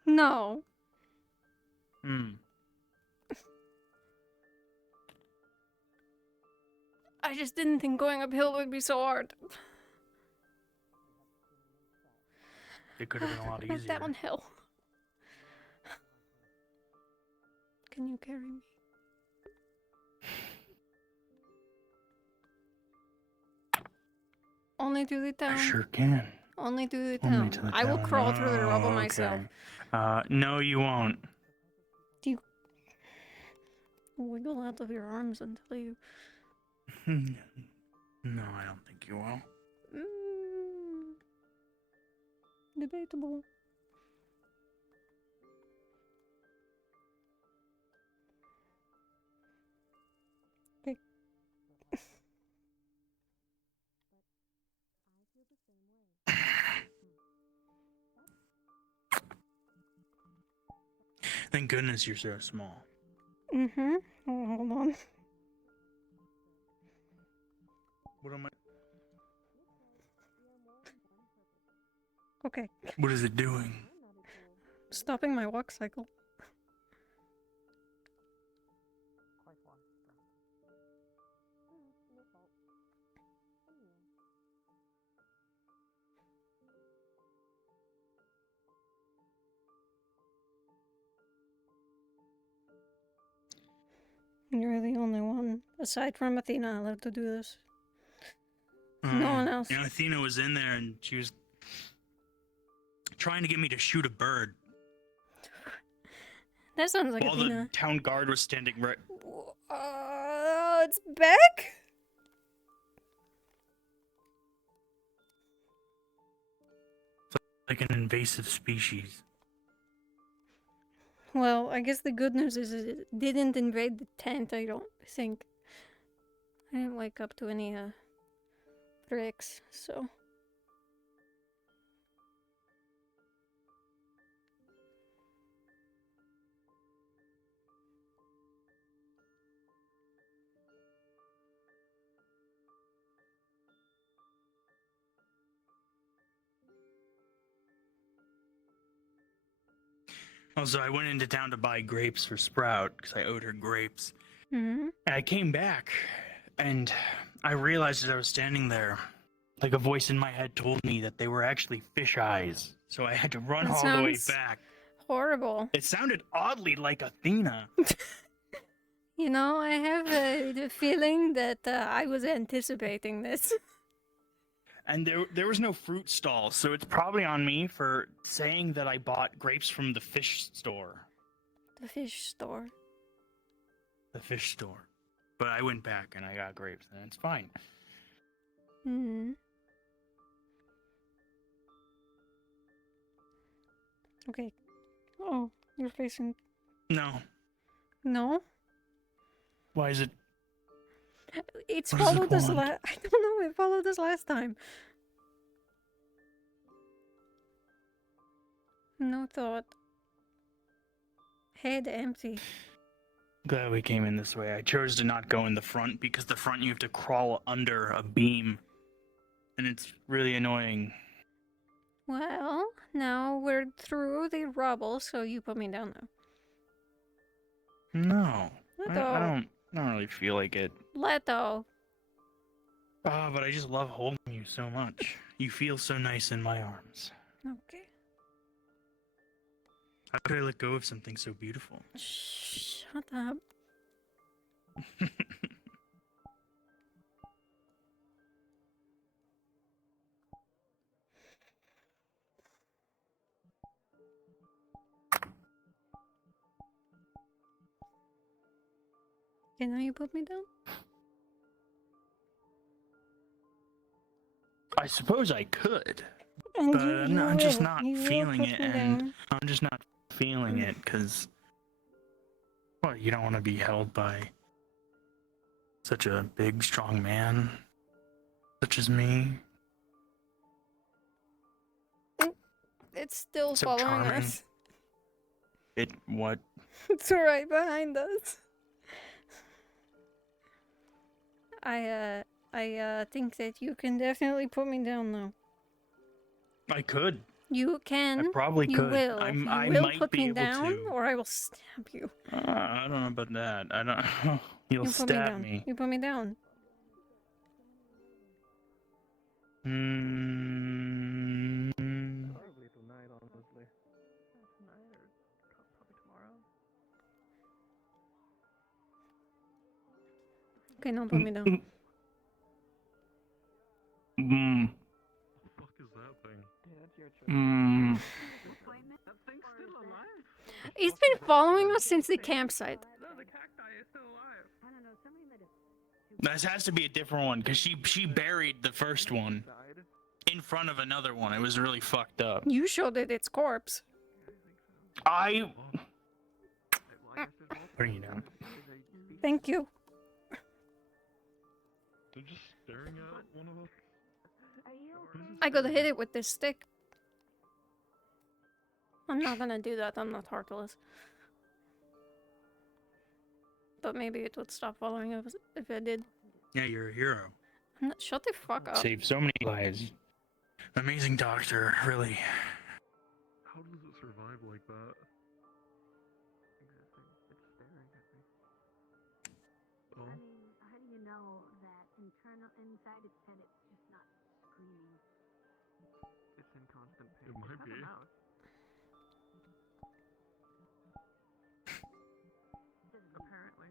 No. I just didn't think going uphill would be so hard. It could have been a lot Not easier. downhill. Can you carry me? Only through the town. I sure can. Only through the Only town. to the I will town. crawl through the rubble Oh, myself. okay. No, you won't. Do you wiggle out of your arms until you... No, I don't think you will. Debatable. Okay. Thank goodness you're so small. Mm-hmm. Oh, hold on. What am I? Okay. What is it doing? Stopping my walk cycle. You're the only one, aside from Athena, allowed to do this. No one else. You know, Athena was in there and she was trying to get me to shoot a bird. That sounds like While Athena. the town guard was standing right. It's back? Like an invasive species. Well, I guess the good news is it didn't invade the tent, I don't think. I didn't wake up to any, bricks, so... Also, I went into town to buy grapes for Sprout because I owed her grapes. Mm-hmm. And I came back and I realized as I was standing there, like a voice in my head told me that they were actually fish eyes. So I had to run That all the way sounds back. horrible. It sounded oddly like Athena. You know, I have the feeling that I was anticipating this. And there was no fruit stall, so it's probably on me for saying that I bought grapes from the fish store. The fish store. The fish store. But I went back and I got grapes, and it's fine. Hmm. Okay. Oh, you're facing... No. No? Why is it? It's What does it followed us want? I don't know, it followed us last time. No thought. Head empty. Glad we came in this way. I chose to not go in the front because the front you have to crawl under a beam. And it's really annoying. Well, now we're through the rubble, so you put me down now. No. Let I go. don't really feel like it. Let go. Ah, but I just love holding you so much. You feel so nice in my arms. Okay. How could I let go of something so beautiful? Shut up. Okay, now you put me down? I suppose I could. And But you I'm just will. not You will feeling put it, me and down. I'm just not feeling it because, well, you don't want to be held by such a big, strong man, such as me. It's still So following charming. us. It what? It's right behind us. I think that you can definitely put me down now. I could. You can. I probably you could. Will. I you will might put be me able down, to. or I will stab you. I don't know about that. I don't. You'll You put me stab down. me. You put me down. Probably tonight, honestly. Tonight or probably tomorrow. Okay, no, put me down. Mm, He's been following us since the campsite. this has to be a different one because she buried the first one in front of another one. It was really fucked up. You showed it its corpse. I. Bring you down. Thank you. They're just staring at one of us. I gotta hit it with this stick. I'm not gonna do that. I'm not heartless. But maybe it would stop following us if I did. Yeah, you're a hero. Shut the fuck up. Saved so many lives. Amazing doctor, really. How does it survive like that? It's staring at me. Oh. I mean, how do you know that inside its head it's just not screaming? It's in constant pain. It might be. Apparently.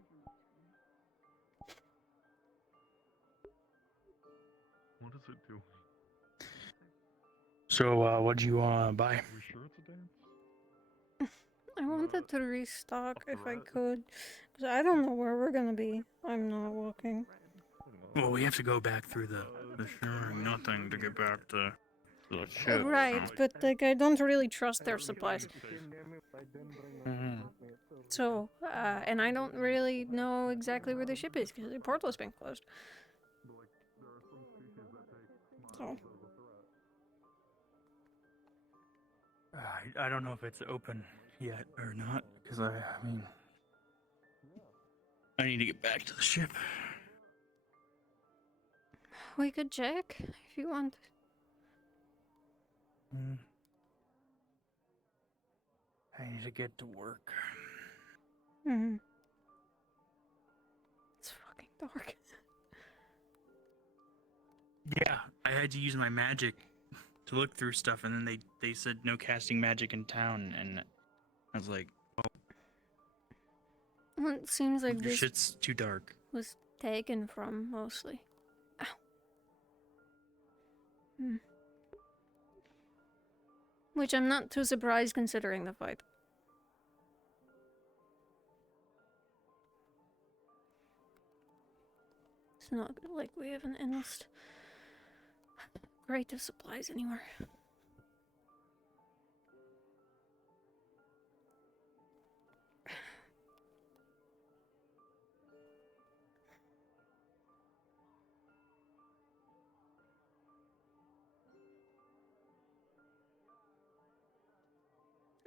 What is it doing? So, what'd you buy? Are we sure it's a dance? I wanted to restock if I could. Because I don't know where we're gonna be. I'm not walking. Well, we have to go back through the sharing nothing to get back to the ship. Right, so- but like I don't really trust their supplies. Mhm. So, and I don't really know exactly where the ship is because the portal's been closed. So, I don't know if it's open yet or not, because I mean, I need to get back to the ship. we could check if you want. I need to get to work. Hmm. It's fucking dark. Yeah, I had to use my magic to look through stuff, and then they said no casting magic in town, and I was like, Well, it seems like your this shit's too dark. was taken from mostly. Ow. Hmm. Which I'm not too surprised considering the fight. It's not like we have an endless crate of supplies anywhere.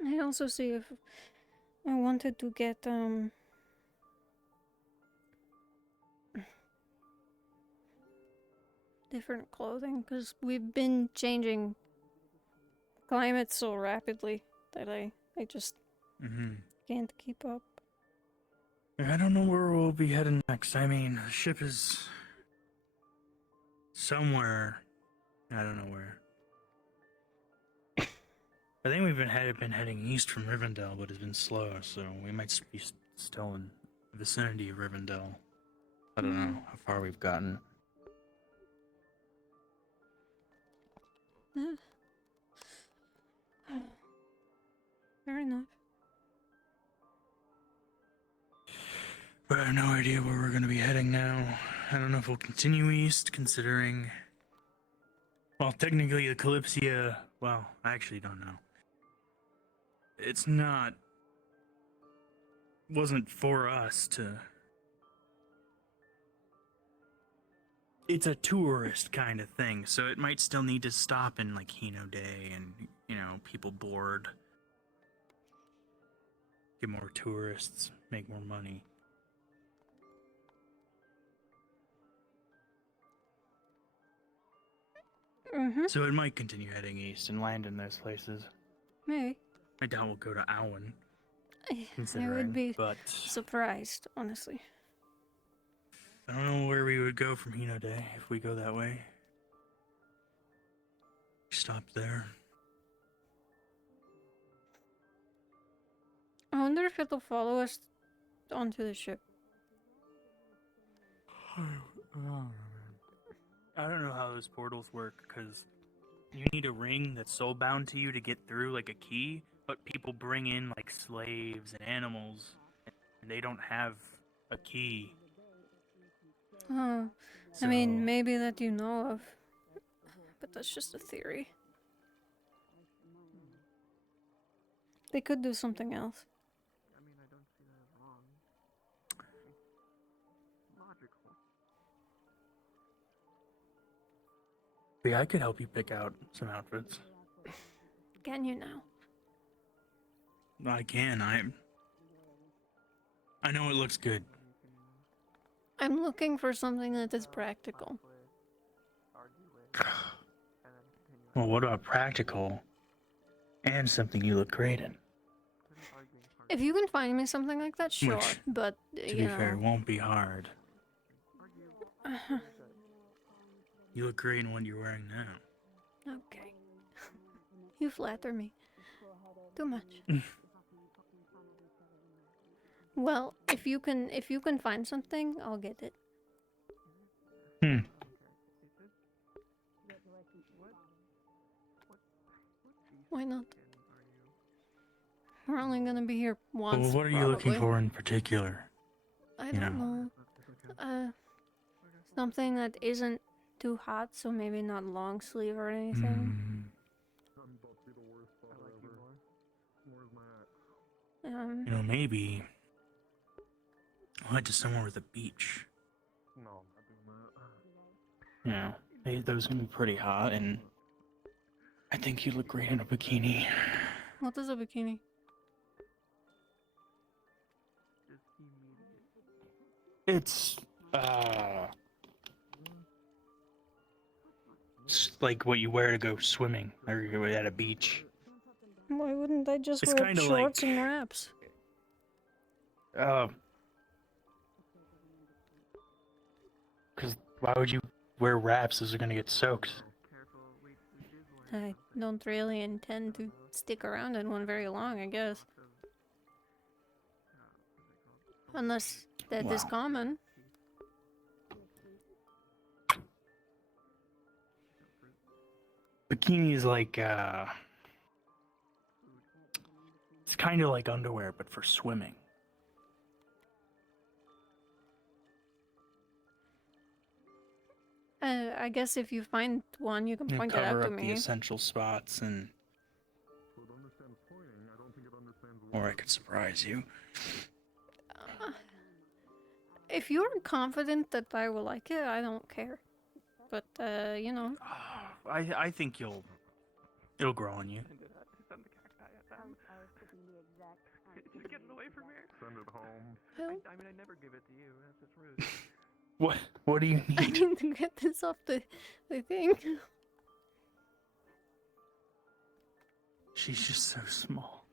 I also see if I wanted to get different clothing because we've been changing climate so rapidly that I just can't keep up. I don't know where we'll be heading next. I mean, the ship is somewhere. I don't know where. I think we've been heading east from Rivendell, but it's been slow, so we might be still in the vicinity of Rivendell. I don't know how far we've gotten. Fair enough. But I have no idea where we're going to be heading now. I don't know if we'll continue east, considering... Well, technically the Kalypsia... Well, I actually don't know. It's not... wasn't for us to... It's a tourist kind of thing, so it might still need to stop in, like, Hino Day and, you know, people bored. Get more tourists, make more money. So it might continue heading east and land in those places. Maybe. I doubt we'll go to Awen. I Considering, would be but surprised, honestly. I don't know where we would go from Hino Day if we go that way. Stop there. I wonder if it'll follow us onto the ship. I don't know how those portals work, because you need a ring that's soul-bound to you to get through, like a key, but people bring in, like, slaves and animals, and they don't have a key. Oh, I mean, maybe that you know of, but that's just a theory. They could do something else. I mean, I don't see that as wrong. It's logical. Yeah, I could help you pick out some outfits. Can you now? I can. I know it looks good. I'm looking for something that is practical. Well, what about practical and something you look great in? If you can find me something like that, sure. Which, But to be fair, won't be hard. You look great in what you're wearing now. Okay. You flatter me. Too much. Well, if you can find something, I'll get it. Why not? We're only gonna be here once. Well, what are you looking probably. for in particular? I don't know. Something that isn't too hot, so maybe not long sleeve or anything. You know, maybe I'll head to somewhere with a beach. No, I'm not doing that. Yeah, those gonna be pretty hot, and I think you look great in a bikini. What is a bikini? It's like what you wear to go swimming or you're at a beach. Why wouldn't I just It's wear kinda shorts like- and wraps? Because why would you wear wraps? Those are gonna get soaked. I don't really intend to stick around in one very long, I guess. Unless that is Wow. common. Bikini is like it's kind of like underwear, but for swimming. I guess if you find one, you can You point it cover out to up the me. essential spots, and or I could surprise you. If you're confident that I will like it, I don't care. But, you know. I think it'll grow on you. Just get it away from here. Send it home. I mean, I never give it to you. That's just rude. What do you I need? need to get this off the thing. She's just so small.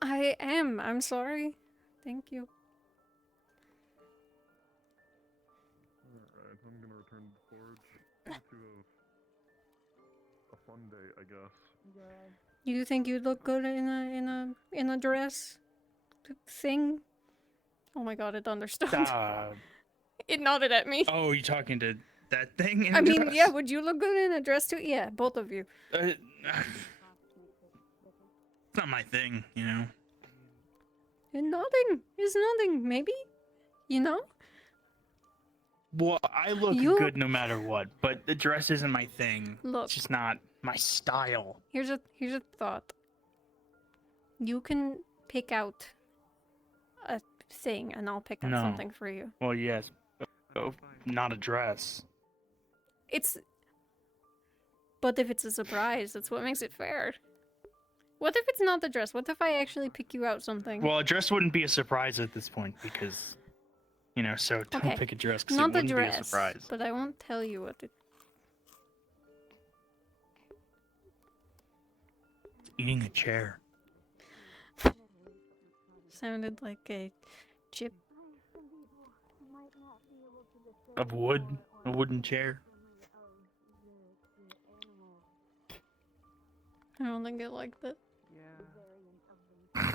I am. I'm sorry. Thank you. Alright, I'm gonna return to the forge. To a fun day, I guess. You think you'd look good in a dress thing? Oh my god, it understood. It nodded at me. Oh, you talking to that thing? In I a mean, dress? yeah, would you look good in a dress too? Yeah, both of you. It's not my thing, you know. And nothing is nothing, maybe? You know? Well, I look You- good no matter what, but the dress isn't my thing. Look. It's just not my style. Here's a thought. You can pick out a thing, and I'll pick out No. something for you. Well, yes, but not a dress. But if it's a surprise, that's what makes it fair. What if it's not the dress? What if I actually pick you out something? Well, a dress wouldn't be a surprise at this point because, you know, so don't Okay, pick a dress because it not the wouldn't be a dress, surprise. but I won't tell you what it. Eating a chair. Sounded like a chip. Of wood? A wooden chair? I don't think I like that. Yeah.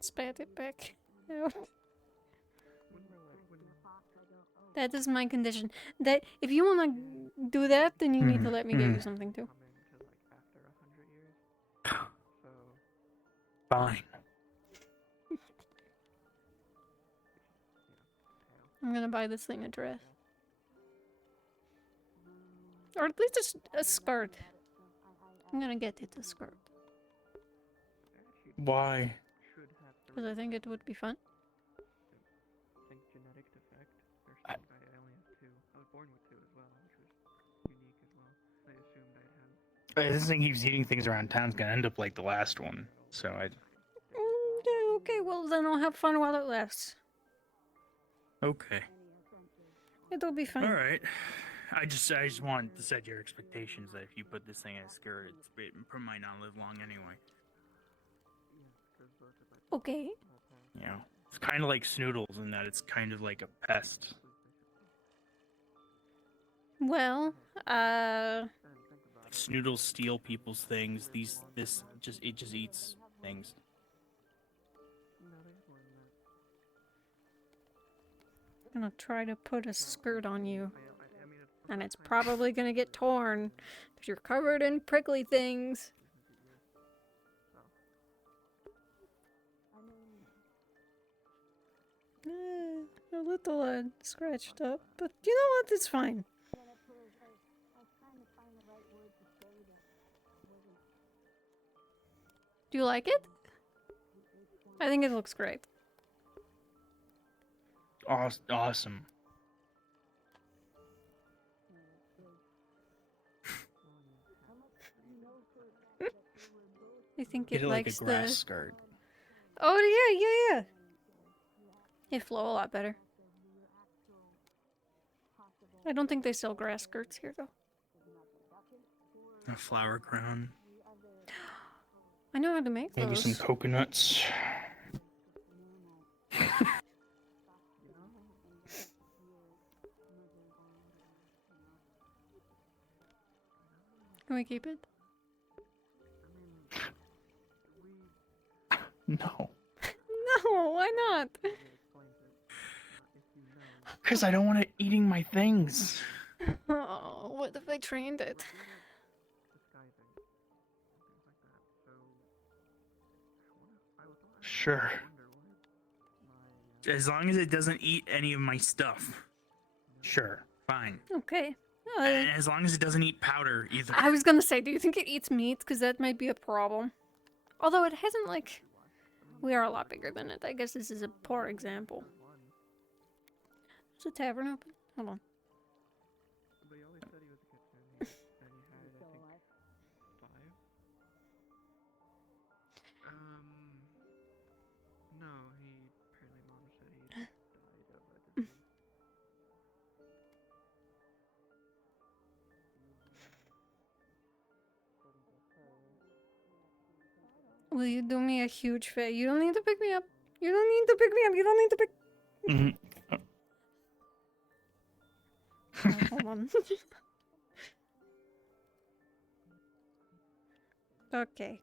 Spat it back out. That is my condition. That if you wanna do that, then you need to let me give you something too. Fine. I'm gonna buy this thing a dress. Or at least a skirt. I'm gonna get it a skirt. Why? Because I think it would be fun. think genetic defect. There's some guy, I only have two. I was born with two as well, which was unique as well. I assumed I'd have. This thing keeps eating things around town's gonna end up like the last one. So I. Yeah, okay, well then I'll have fun while it lasts. Okay. It'll be fine. All right. I just want to set your expectations that if you put this thing in a skirt, it might not live long anyway. Okay. You know, it's kind of like Snoodles in that it's kind of like a pest. Well, Snoodles steal people's things. It just eats things. I'm gonna try to put a skirt on you. And it's probably gonna get torn. Because you're covered in prickly things. A little scratched up, but you know what? It's fine. Do you like it? I think it looks great. Awesome. I think Get it it like likes a grass the... skirt. Oh yeah. It flow a lot better. I don't think they sell grass skirts here though. A flower crown. I know how to make Maybe those. some coconuts. Can we keep it? No. No, why not? Because I don't want it eating my things. Oh, what if I trained it? Sure. As long as it doesn't eat any of my stuff. Sure, fine. Okay. And as long as it doesn't eat powder either. I was gonna say, do you think it eats meat? Because that might be a problem. Although it hasn't, like... We are a lot bigger than it. I guess this is a poor example. Is the tavern open? Hold on. No, apparently mom said he died of a disease. Will you do me a huge favor? You don't need to pick me up. You don't need to pick me up. You don't need to pick... Oh, hold on. Okay.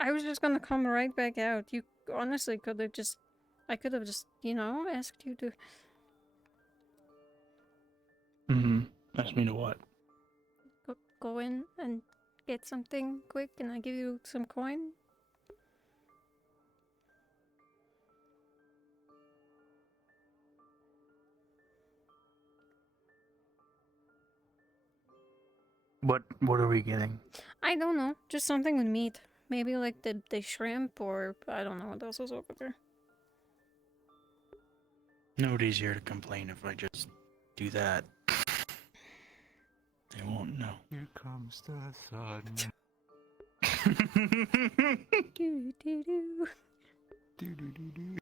I was just gonna come right back out. You honestly could have just... I could have just, you know, asked you to... Ask me to what? Go in and get something quick and I give you some coin? What are we getting? I don't know. Just something with meat. Maybe like the shrimp or I don't know what else is over there. Nobody's here to complain if I just do that. They won't know. Here comes the sun. Do, do, do. Do, do, do, do.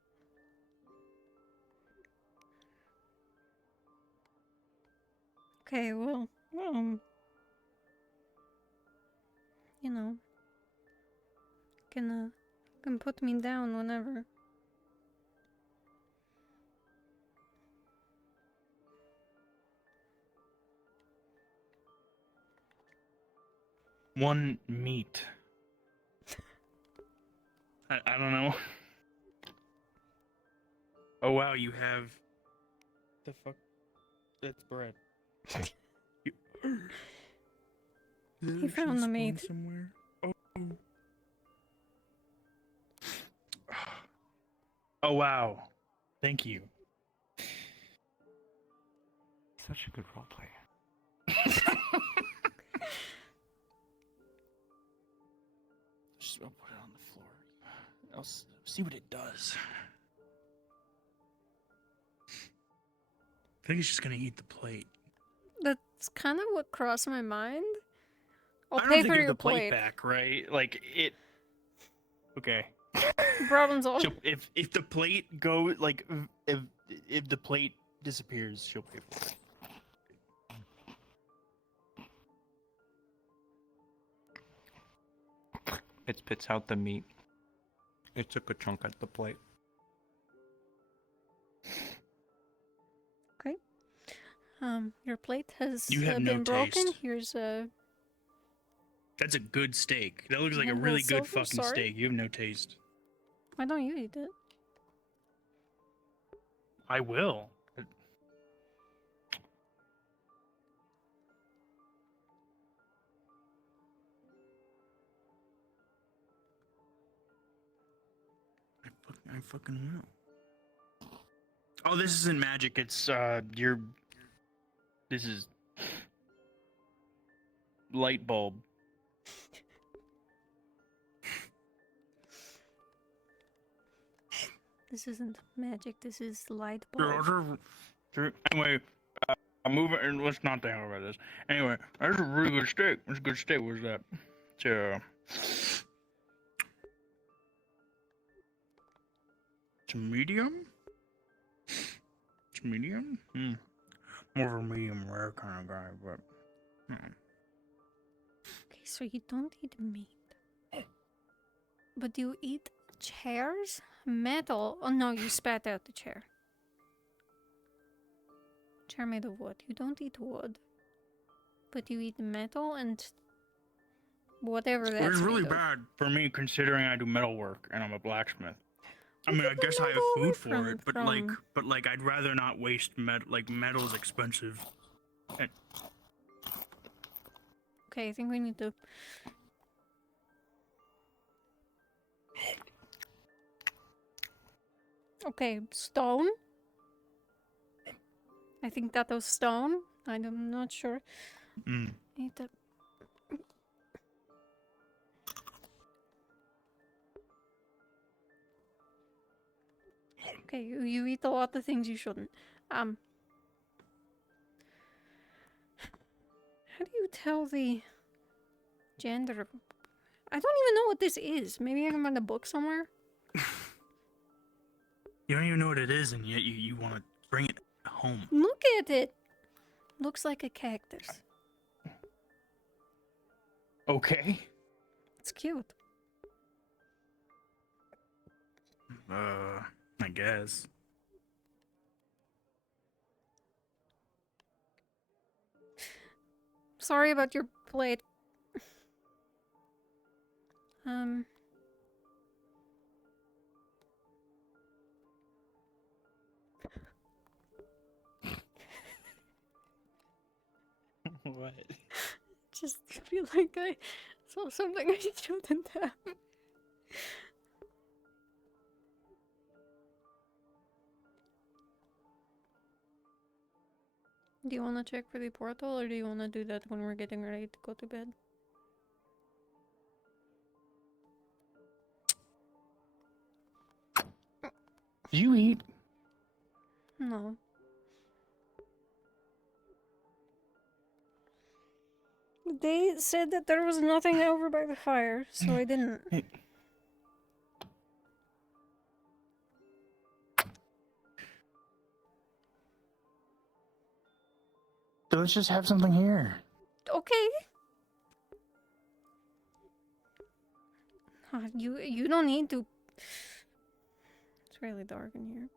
Okay, well, you know, can put me down whenever. One meat. I don't know. Oh wow, you have... The fuck? It's bread. He found the meat. Somewhere. Oh. Oh wow. Thank you. Such a good role player. Just put it on the floor. I'll see what it does. I think it's just gonna eat the plate. That's kind of what crossed my mind. I'll I don't pay have to for give your the plate back, right? Like it. Okay. Problem solved. If the plate if the plate disappears, she'll pay for it. It spits out the meat. It took a chunk at the plate. Okay. Your plate has You have no been broken. taste. Here's a. That's a good steak. That looks like a handful really of good silver, fucking sorry. steak. You have no taste. Why don't you eat it? I will. I fucking will. Oh, this isn't magic. It's This is light bulb. This isn't magic. This is light bulb. Anyway, I'm moving, and let's not think about this. Anyway, that's a really good steak. That's a good steak. What's that? It's a medium? It's medium? More of a medium rare kind of guy, but... Okay, so you don't eat meat. But you eat chairs? Metal? Oh no, you spat out the chair. Chair made of wood. You don't eat wood. But you eat metal and... whatever that's It's really made of. bad for me, considering I do metal work, and I'm a blacksmith. I mean, I guess I have food for it, but I'd rather not waste metal. Like, metal's expensive. And Okay, I think we need to... Okay, stone. I think that was stone. I'm not sure. Need to... Okay, you eat a lot of things you shouldn't. How do you tell the gender of... I don't even know what this is. Maybe I can find a book somewhere? you don't even know what it is, and yet you want to bring it home. Look at it! Looks like a cactus. Okay. It's cute. I guess. Sorry about your plate. What? Just feel like I saw something I shouldn't have. Do you want to check for the portal, or do you want to do that when we're getting ready to go to bed? Do you eat? No. They said that there was nothing over by the fire, so I didn't. So let's just have something here. Okay. You don't need to. It's really dark in here.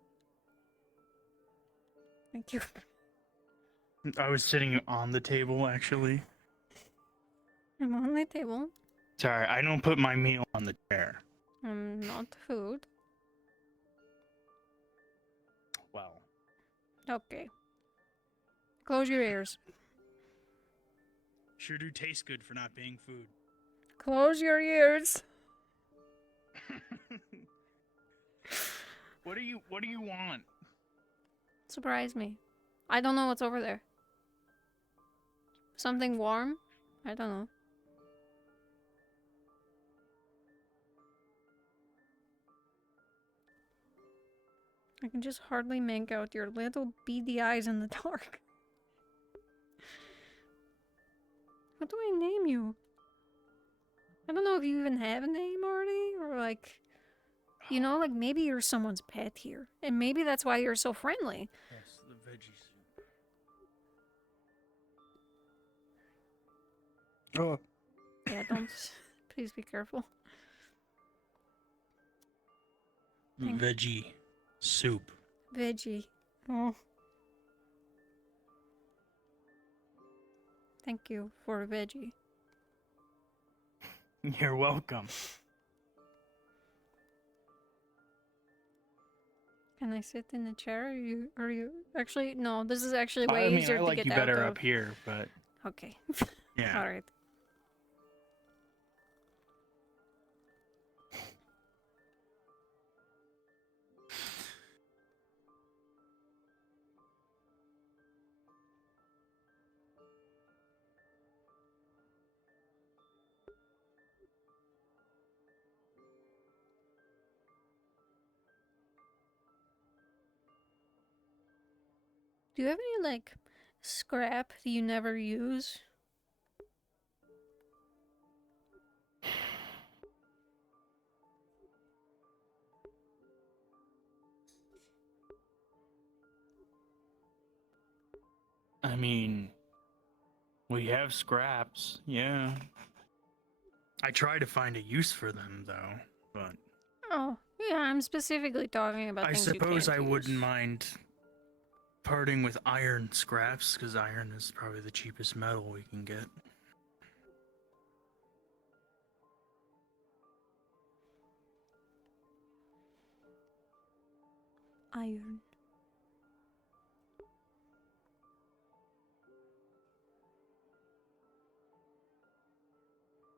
Thank you. I was sitting on the table, actually. I'm on the table. Sorry, I don't put my meal on the chair. Not food. Well. Okay. Close your ears. Sure do taste good for not being food. Close your ears. What do you want? Surprise me. I don't know what's over there. Something warm? I don't know. I can just hardly make out your little beady eyes in the dark. What do I name you? I don't know if you even have a name already, or like, you know, like maybe you're someone's pet here, and maybe that's why you're so friendly. Yes, the veggie soup. Oh. Yeah, don't. Please be careful. Thank- Veggie soup. Veggie. Oh. Thank you for veggie. You're welcome. Can I sit in a chair? Are you actually no? This is actually way I mean, easier I to like get you out better of. up here, but Okay. yeah. All right. Do you have any like scrap that you never use? I mean, we have scraps, yeah. I try to find a use for them, though, but Oh, yeah, I'm specifically talking about I things suppose you I can't wouldn't use. mind parting with iron scraps, because iron is probably the cheapest metal we can get. Iron.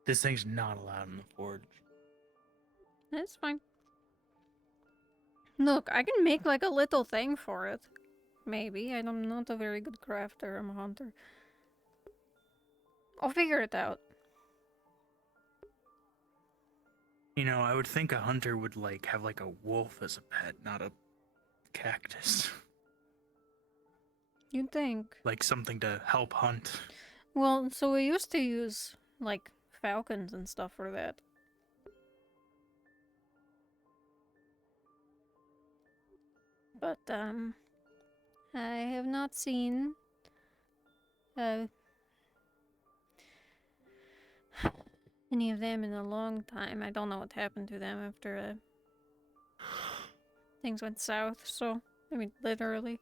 This thing's not allowed in the forge. That's fine. Look, I can make like a little thing for it. Maybe. I'm not a very good crafter. I'm a hunter. I'll figure it out. You know, I would think a hunter would like have like a wolf as a pet, not a cactus. You'd think. Like something to help hunt. Well, so we used to use like falcons and stuff for that. But I have not seen any of them in a long time. I don't know what happened to them after things went south, so I mean literally.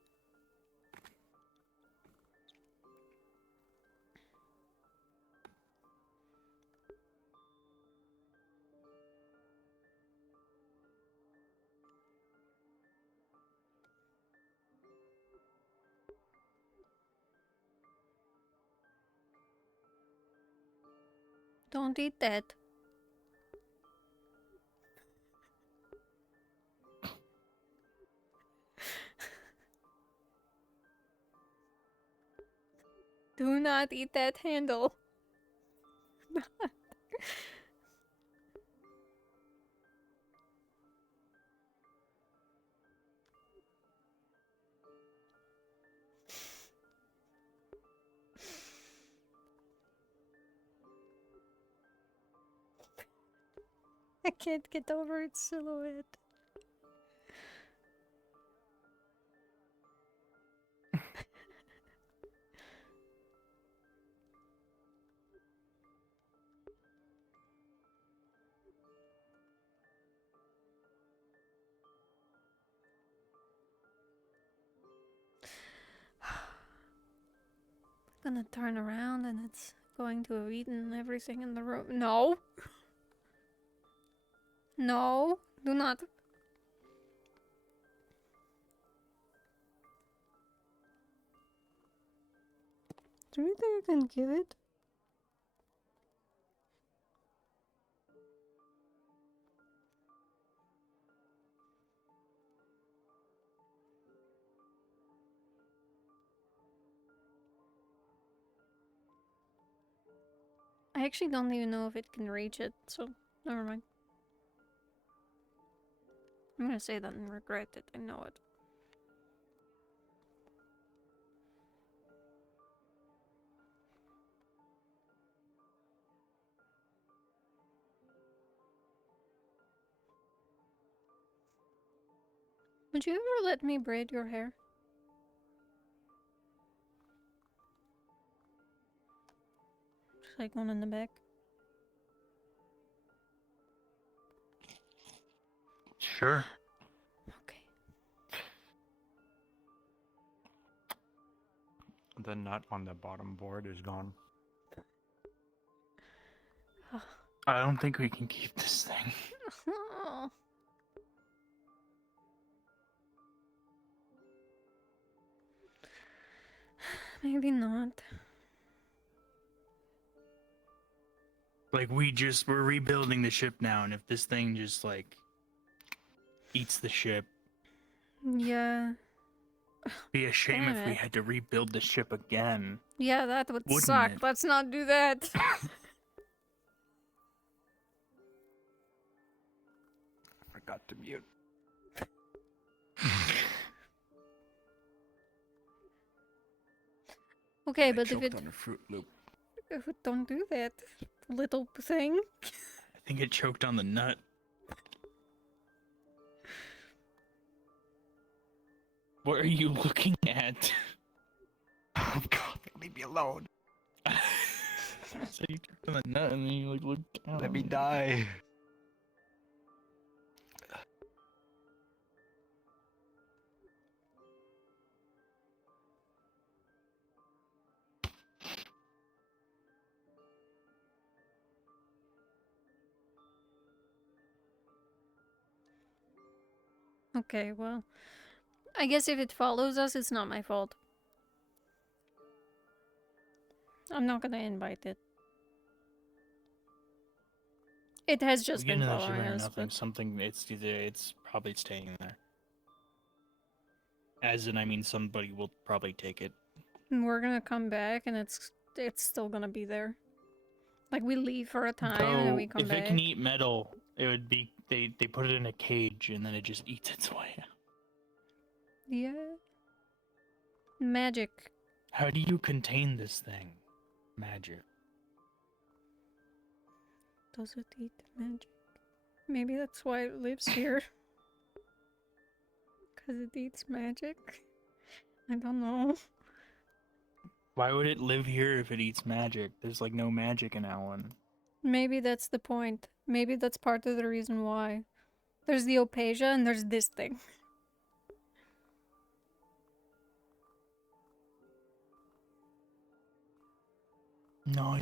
Don't eat that. Do not eat that handle. I can't get over its silhouette. Gonna turn around and it's going to have eaten everything in the room. No! No! Do not. Do you think I can give it? I actually don't even know if it can reach it, so never mind. I'm gonna say that and regret it. I know it. Would you ever let me braid your hair? Just like one in the back. Sure. Okay. The nut on the bottom board is gone. I don't think we can keep this thing. Oh. Maybe not. Like, we're rebuilding the ship now, and if this thing just, like, eats the ship, Yeah. be a shame Damn if we it. had to rebuild the ship again. Yeah, that would Wouldn't suck. it? Let's not do that. Forgot to mute. Okay, but if choked it... on a Fruit Loop. Don't do that, little thing. I think it choked on the nut. What are you looking at? Oh God, leave me alone. So you choked on the nut and then you like looked down. Let me die. Okay, well, I guess if it follows us, it's not my fault. I'm not gonna invite it. It has just been following us, nothing. but Something. It's probably staying there. As in, I mean, somebody will probably take it. we're gonna come back and it's still gonna be there. Like, we leave for a time and then Though, we come if back. it can eat metal, it would be they put it in a cage and then it just eats its way. Yeah. Magic. How do you contain this thing? Magic. Does it eat magic? Maybe that's why it lives here. Because it eats magic? I don't know. Why would it live here if it eats magic? There's like no magic in Alan. Maybe that's the point. Maybe that's part of the reason why. There's the Opasia and there's this thing. No,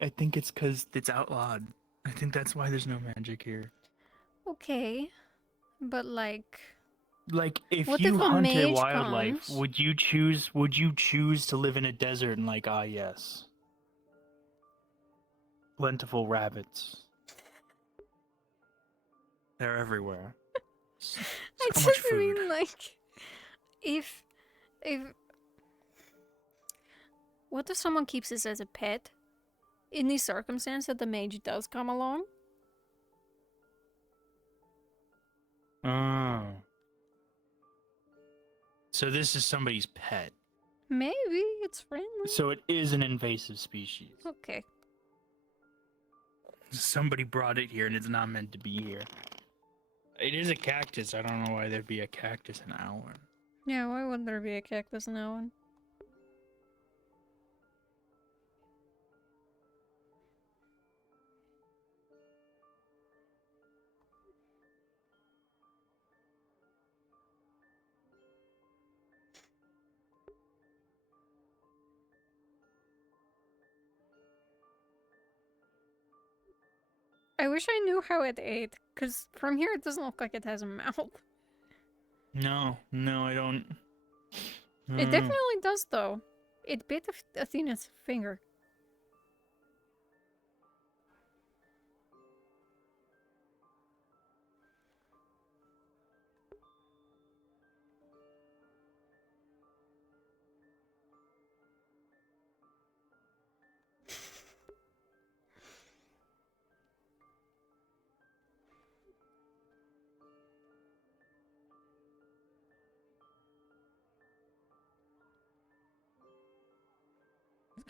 I think it's because it's outlawed. I think that's why there's no magic here. Okay. But like... Like, if What you if a hunted mage wildlife, comes? would you choose to live in a desert and like, ah yes. Plentiful rabbits. They're everywhere. So I much just food. mean like... If... What if someone keeps this as a pet? In the circumstance that the mage does come along? Oh. So this is somebody's pet. Maybe it's friendly. So it is an invasive species. Okay. Somebody brought it here and it's not meant to be here. It is a cactus. I don't know why there'd be a cactus in Alan. Yeah, why would there be a cactus in that one? I wish I knew how it ate, because from here it doesn't look like it has a mouth. No, I don't. It definitely does, though. It bit Athena's finger.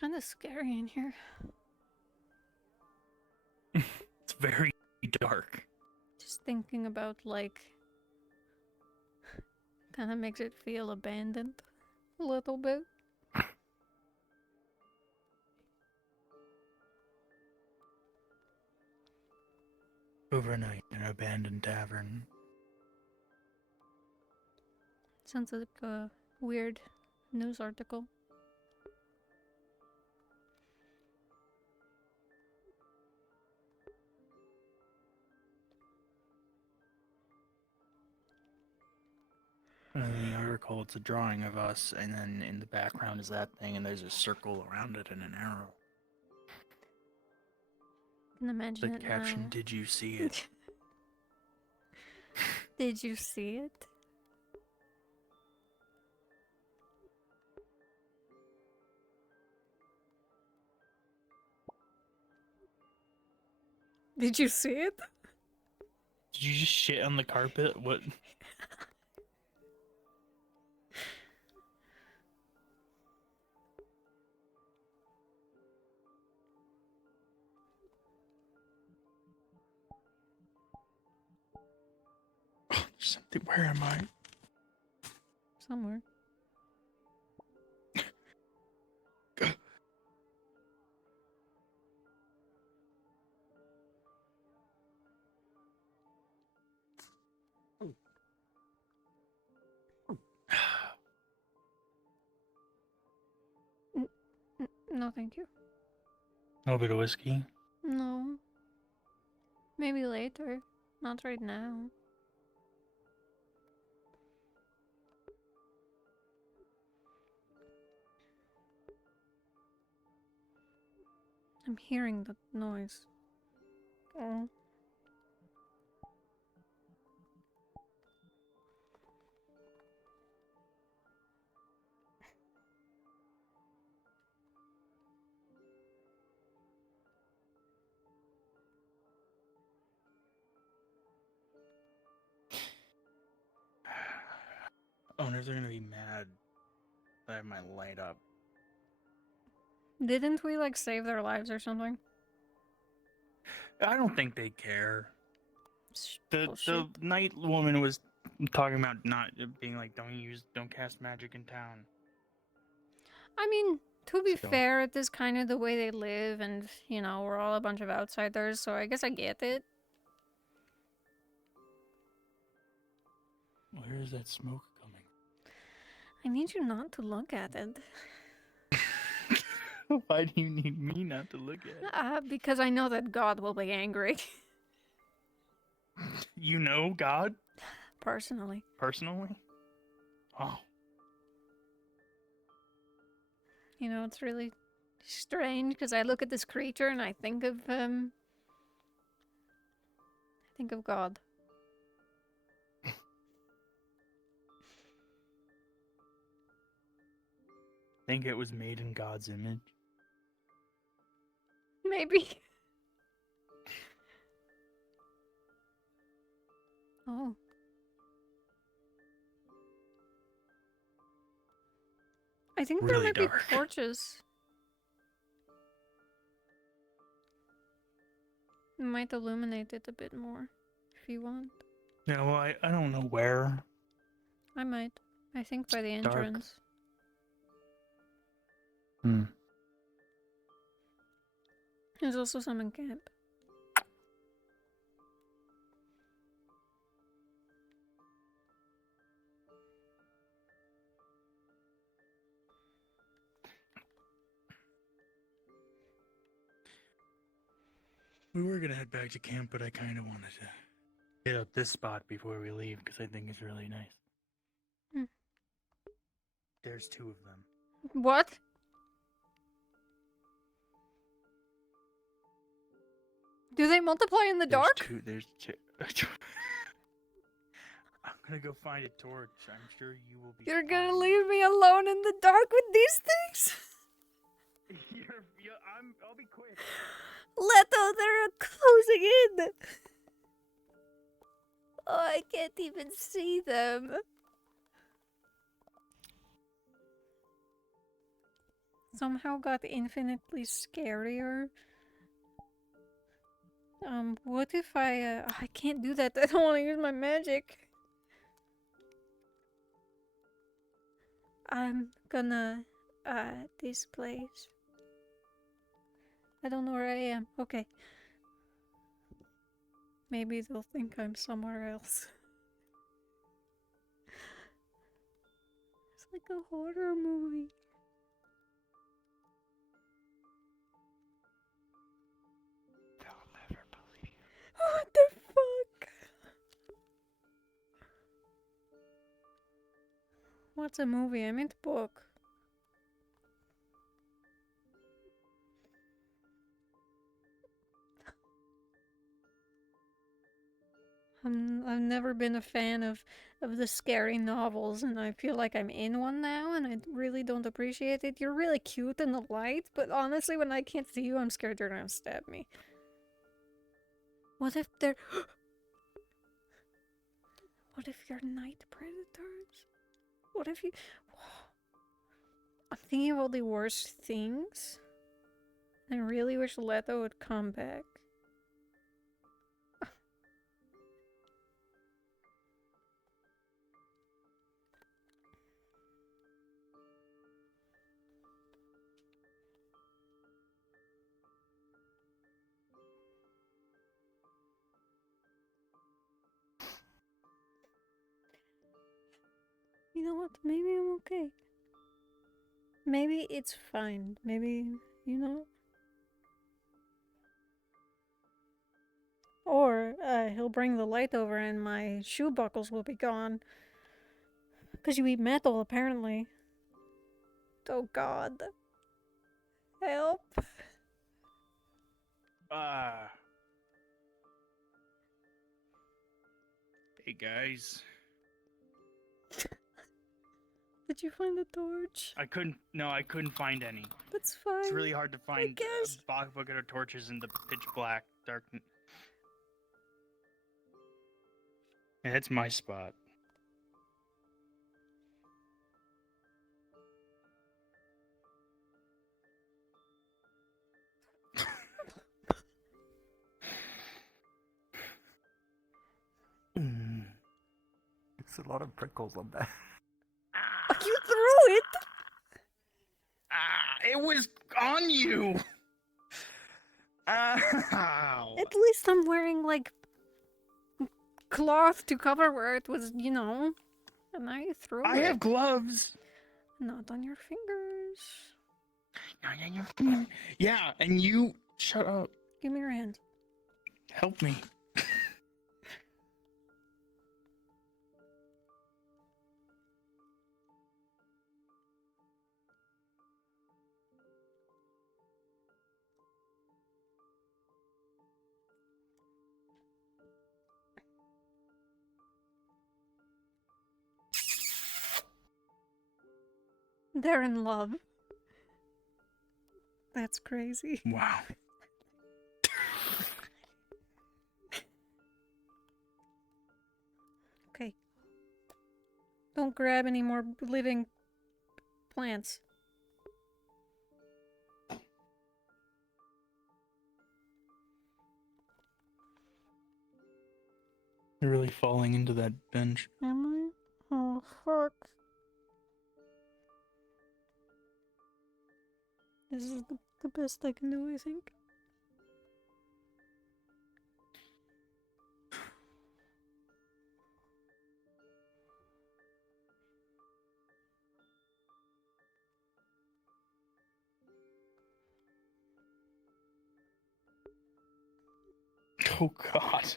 kind of scary in here. It's very dark. Just thinking about, like, kind of makes it feel abandoned a little bit. Overnight in an abandoned tavern. Sounds like a weird news article. And in the article, it's a drawing of us, and then in the background is that thing, and there's a circle around it and an arrow. I can imagine The it caption, now. "Did you see it?" Did you see it? Did you see it? Did you just shit on the carpet? What? There's something. Where am I? Somewhere. No, thank you. A little bit of whiskey. No. Maybe later. Not right now. I'm hearing that noise. Oh. Owners are gonna be mad that I have my light up. Didn't we, like, save their lives or something? I don't think they care. The Bullshit. night woman was talking about not being like, don't cast magic in town. I mean, to be So- fair, it is kind of the way they live, and, you know, we're all a bunch of outsiders, so I guess I get it. Where is that smoke coming? I need you not to look at it. Why do you need me not to look at it? Because I know that God will be angry. You know God? Personally. Personally? Oh. You know, it's really strange, because I look at this creature and I think of, God. Think it was made in God's image? Maybe. Oh. I think there Really might dark. be torches. It might illuminate it a bit more, if you want. Yeah, well, I don't know where. I might. I think by the dark. entrance. Hmm. There's also some in camp. We were gonna head back to camp, but I kind of wanted to hit up this spot before we leave because I think it's really nice. Hmm. There's two of them. What? Do they multiply in the dark? There's two. I'm gonna go find a torch. I'm sure you will be. You're gonna leave me alone in the dark with these things? I'll be quick. Leto, they're closing in! Oh, I can't even see them. somehow got infinitely scarier. What if I can't do that. I don't want to use my magic. I'm gonna, this place. I don't know where I am. Okay. Maybe they'll think I'm somewhere else. It's like a horror movie. They'll never believe you. What the fuck? What's a movie? I meant book. I've never been a fan of the scary novels, and I feel like I'm in one now, and I really don't appreciate it. You're really cute in the light, but honestly, when I can't see you, I'm scared you're gonna stab me. What if they're... What if you're night predators? What if you... I'm thinking of all the worst things. I really wish Leto would come back. You know what? Maybe I'm okay. Maybe it's fine. Maybe, you know? Or, he'll bring the light over and my shoe buckles will be gone. Because you eat metal, apparently. Oh god. Help. Hey guys. Did you find the torch? I couldn't find any. That's fine. It's really hard to find guess. a bucket of torches in the pitch black darkness. Yeah, that's my spot. There's a lot of prickles on that. You threw it! It was on you! Ow! At least I'm wearing, like, cloth to cover where it was, you know. And now you threw it. I have gloves! Not on your fingers. Yeah, and you... Shut up. Give me your hand. Help me. They're in love. That's crazy. Wow. Okay. Don't grab any more living plants. You're really falling into that bench. Am I? Oh, fuck. This is the best I can do, I think. Oh god.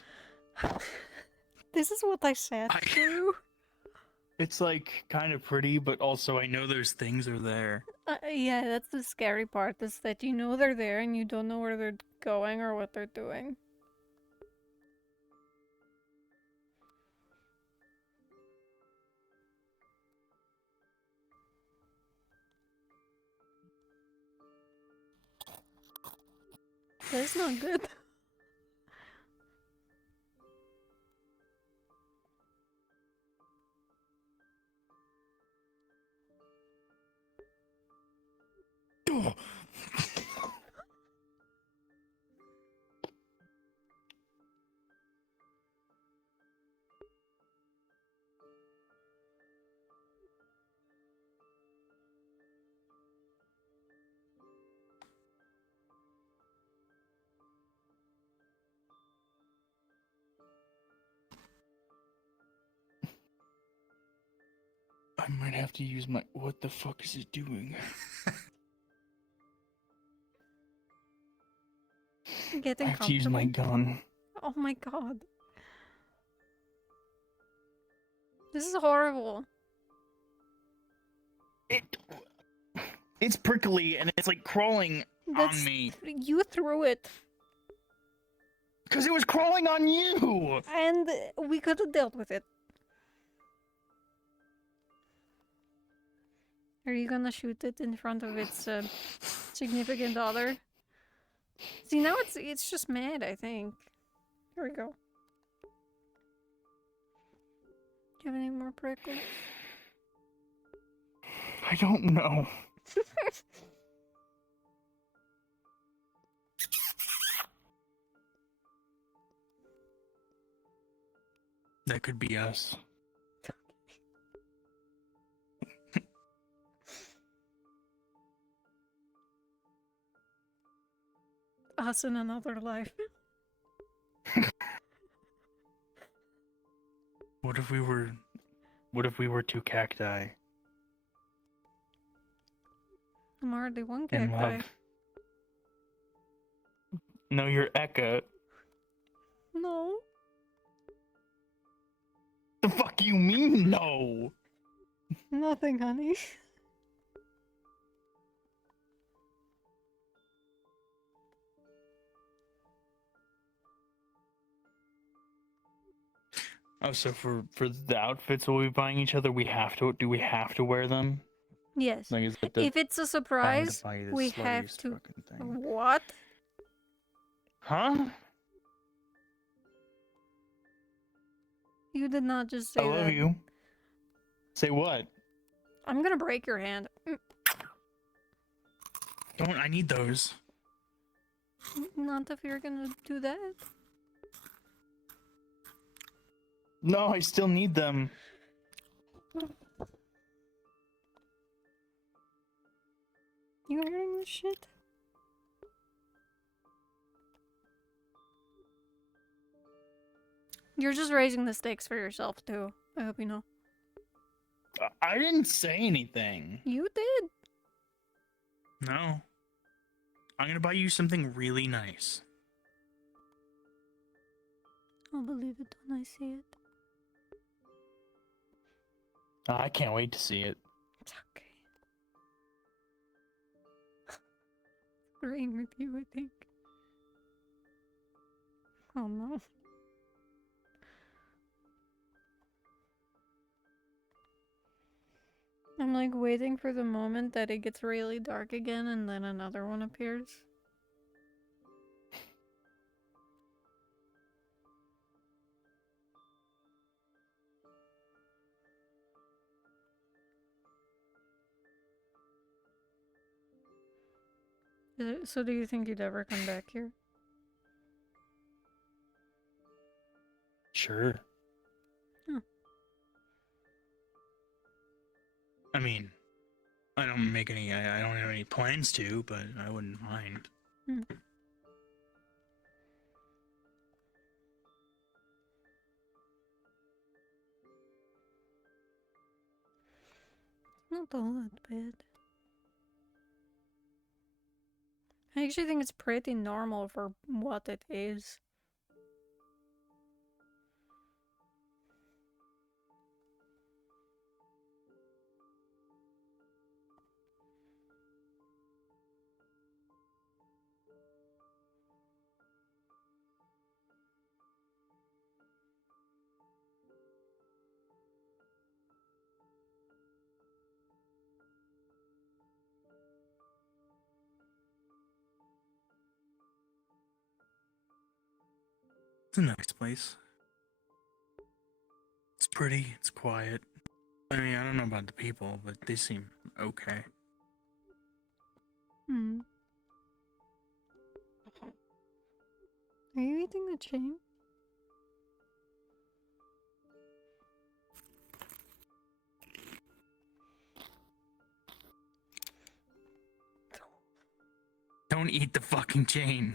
This is what I sat through. It's like kind of pretty, but also I know those things are there. Yeah, that's the scary part, is that you know they're there and you don't know where they're going or what they're doing. That's not good. I might have to use my. What the fuck is it doing? Getting I have to use my gun. Oh my god. This is horrible. It's prickly and it's like crawling on me. You threw it. Because it was crawling on you! And we could have dealt with it. Are you gonna shoot it in front of its significant other? See, now it's just mad, I think. Here we go. Do you have any more prickles? I don't know. That could be us. Us in another life. What if we were two cacti? I'm already one In cacti. love. No, you're EHKA. No. The fuck you mean no? Nothing, honey. Oh, so for the outfits we'll be buying each other, we have to. Do we have to wear them? Yes. Like, is it the If it's a surprise, buy you the we have sluttiest to. fucking thing? What? Huh? You did not just say I love that. you. Say what? I'm gonna break your hand. Don't. I need those. Not if you're gonna do that. No, I still need them. You hearing this shit? You're just raising the stakes for yourself too. I hope you know. I didn't say anything. You did. No. I'm gonna buy you something really nice. I'll believe it when I see it. I can't wait to see it. It's okay. Agreeing with you, I think. Oh no. I'm like waiting for the moment that it gets really dark again and then another one appears. So do you think you'd ever come back here? Sure. Huh. I mean, I don't make any. I don't have any plans to, but I wouldn't mind. Hmm. Not all that bad. I actually think it's pretty normal for what it is. It's a nice place. It's pretty. It's quiet. I mean, I don't know about the people, but they seem okay. Hmm. Are you eating the chain? Don't eat the fucking chain.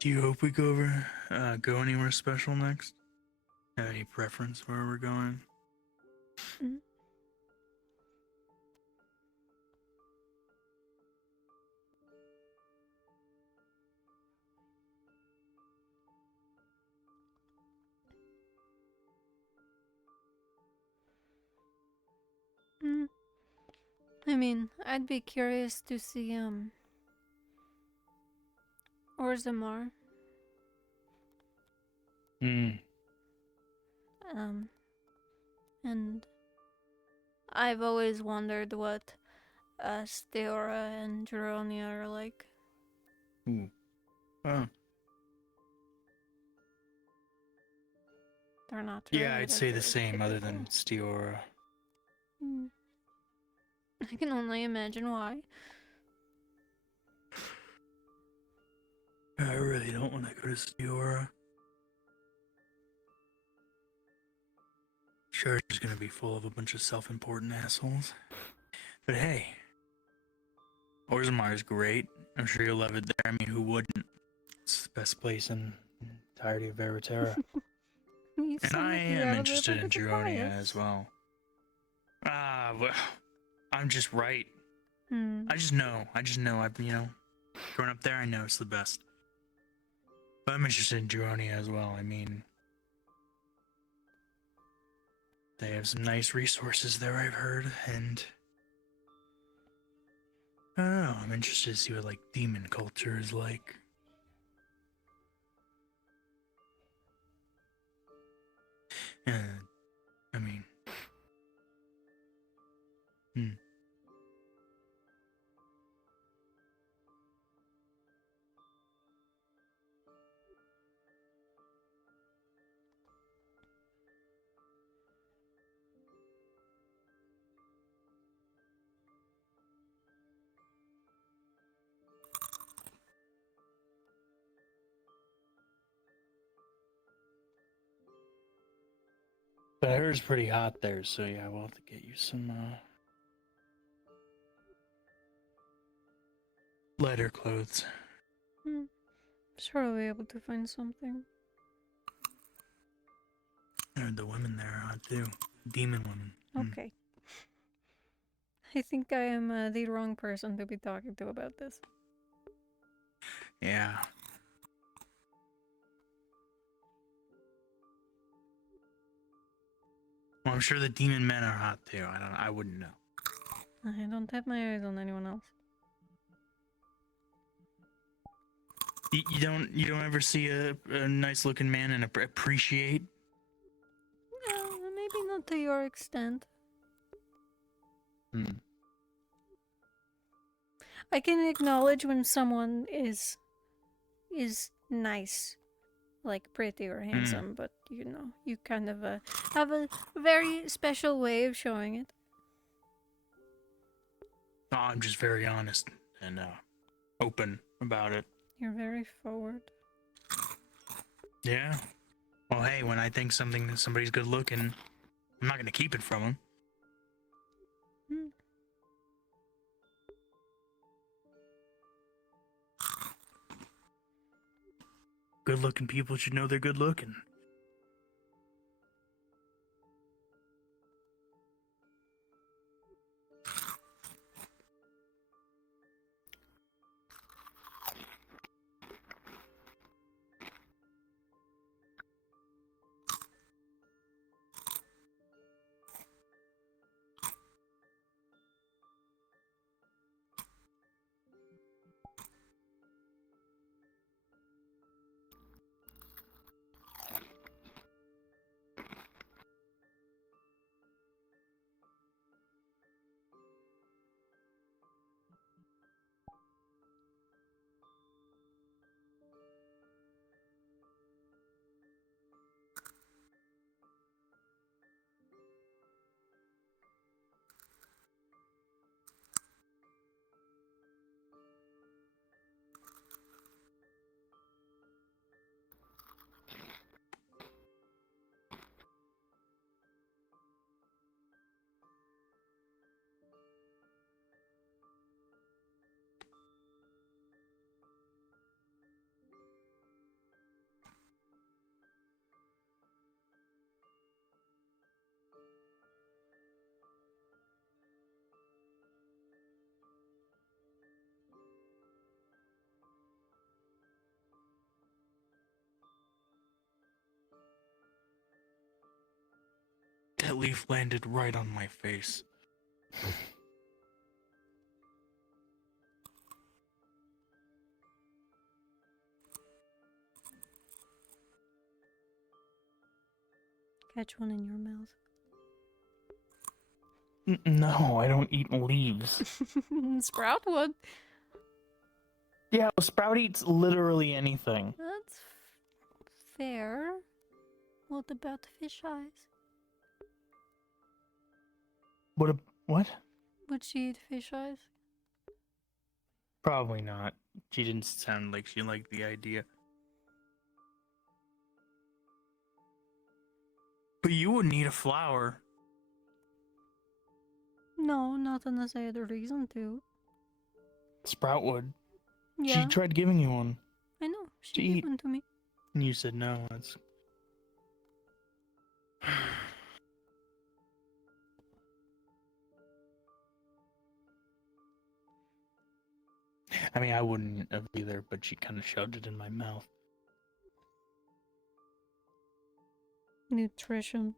Do you hope we go anywhere special next? Have any preference where we're going? I mean, I'd be curious to see Orzammar. And I've always wondered what Steora and Juronia are like. Oh. They're not Yeah, I'd related, say the they're same other than typical. Steora. I can only imagine why. I really don't want to go to Steora. Sure, it's gonna be full of a bunch of self-important assholes. But hey, Orzammar is great. I'm sure you'll love it there. I mean, who wouldn't? It's the best place in the entirety of Veriterra. You And sound I like you am have a interested bit in of a Juronia bias. as well. Well, I'm just right. Hmm. I just know. Growing up there, I know it's the best. But I'm interested in Juronia as well. I mean, they have some nice resources there, I've heard, and I don't know. I'm interested to see what like demon culture is like. I mean, but I heard it's pretty hot there, so yeah, we'll have to get you some lighter clothes. Sure, I'll be able to find something. I heard the women there are hot too. Demon women. Okay. I think I am the wrong person to be talking to about this. Yeah. Well, I'm sure the demon men are hot too. I wouldn't know. I don't have my eyes on anyone else. You don't ever see a nice looking man and appreciate? Maybe not to your extent. I can acknowledge when someone is nice, like pretty or handsome, but you kind of have a very special way of showing it. Oh, I'm just very honest and open about it. You're very forward. Yeah. Well, hey, when I think somebody's good looking, I'm not gonna keep it from them. Good looking people should know they're good looking. That leaf landed right on my face. Catch one in your mouth. No, I don't eat leaves. Sprout would. Yeah, Sprout eats literally anything. That's fair. What about fish eyes? What? Would she eat fish eyes? Probably not. She didn't sound like she liked the idea. But you wouldn't eat a flower. No, not unless I had a reason to. Sprout would. Yeah. She tried giving you one. I know. She To gave eat. one to me. And you said no. That's. I mean, I wouldn't have either, but she kind of shoved it in my mouth. Nutrition.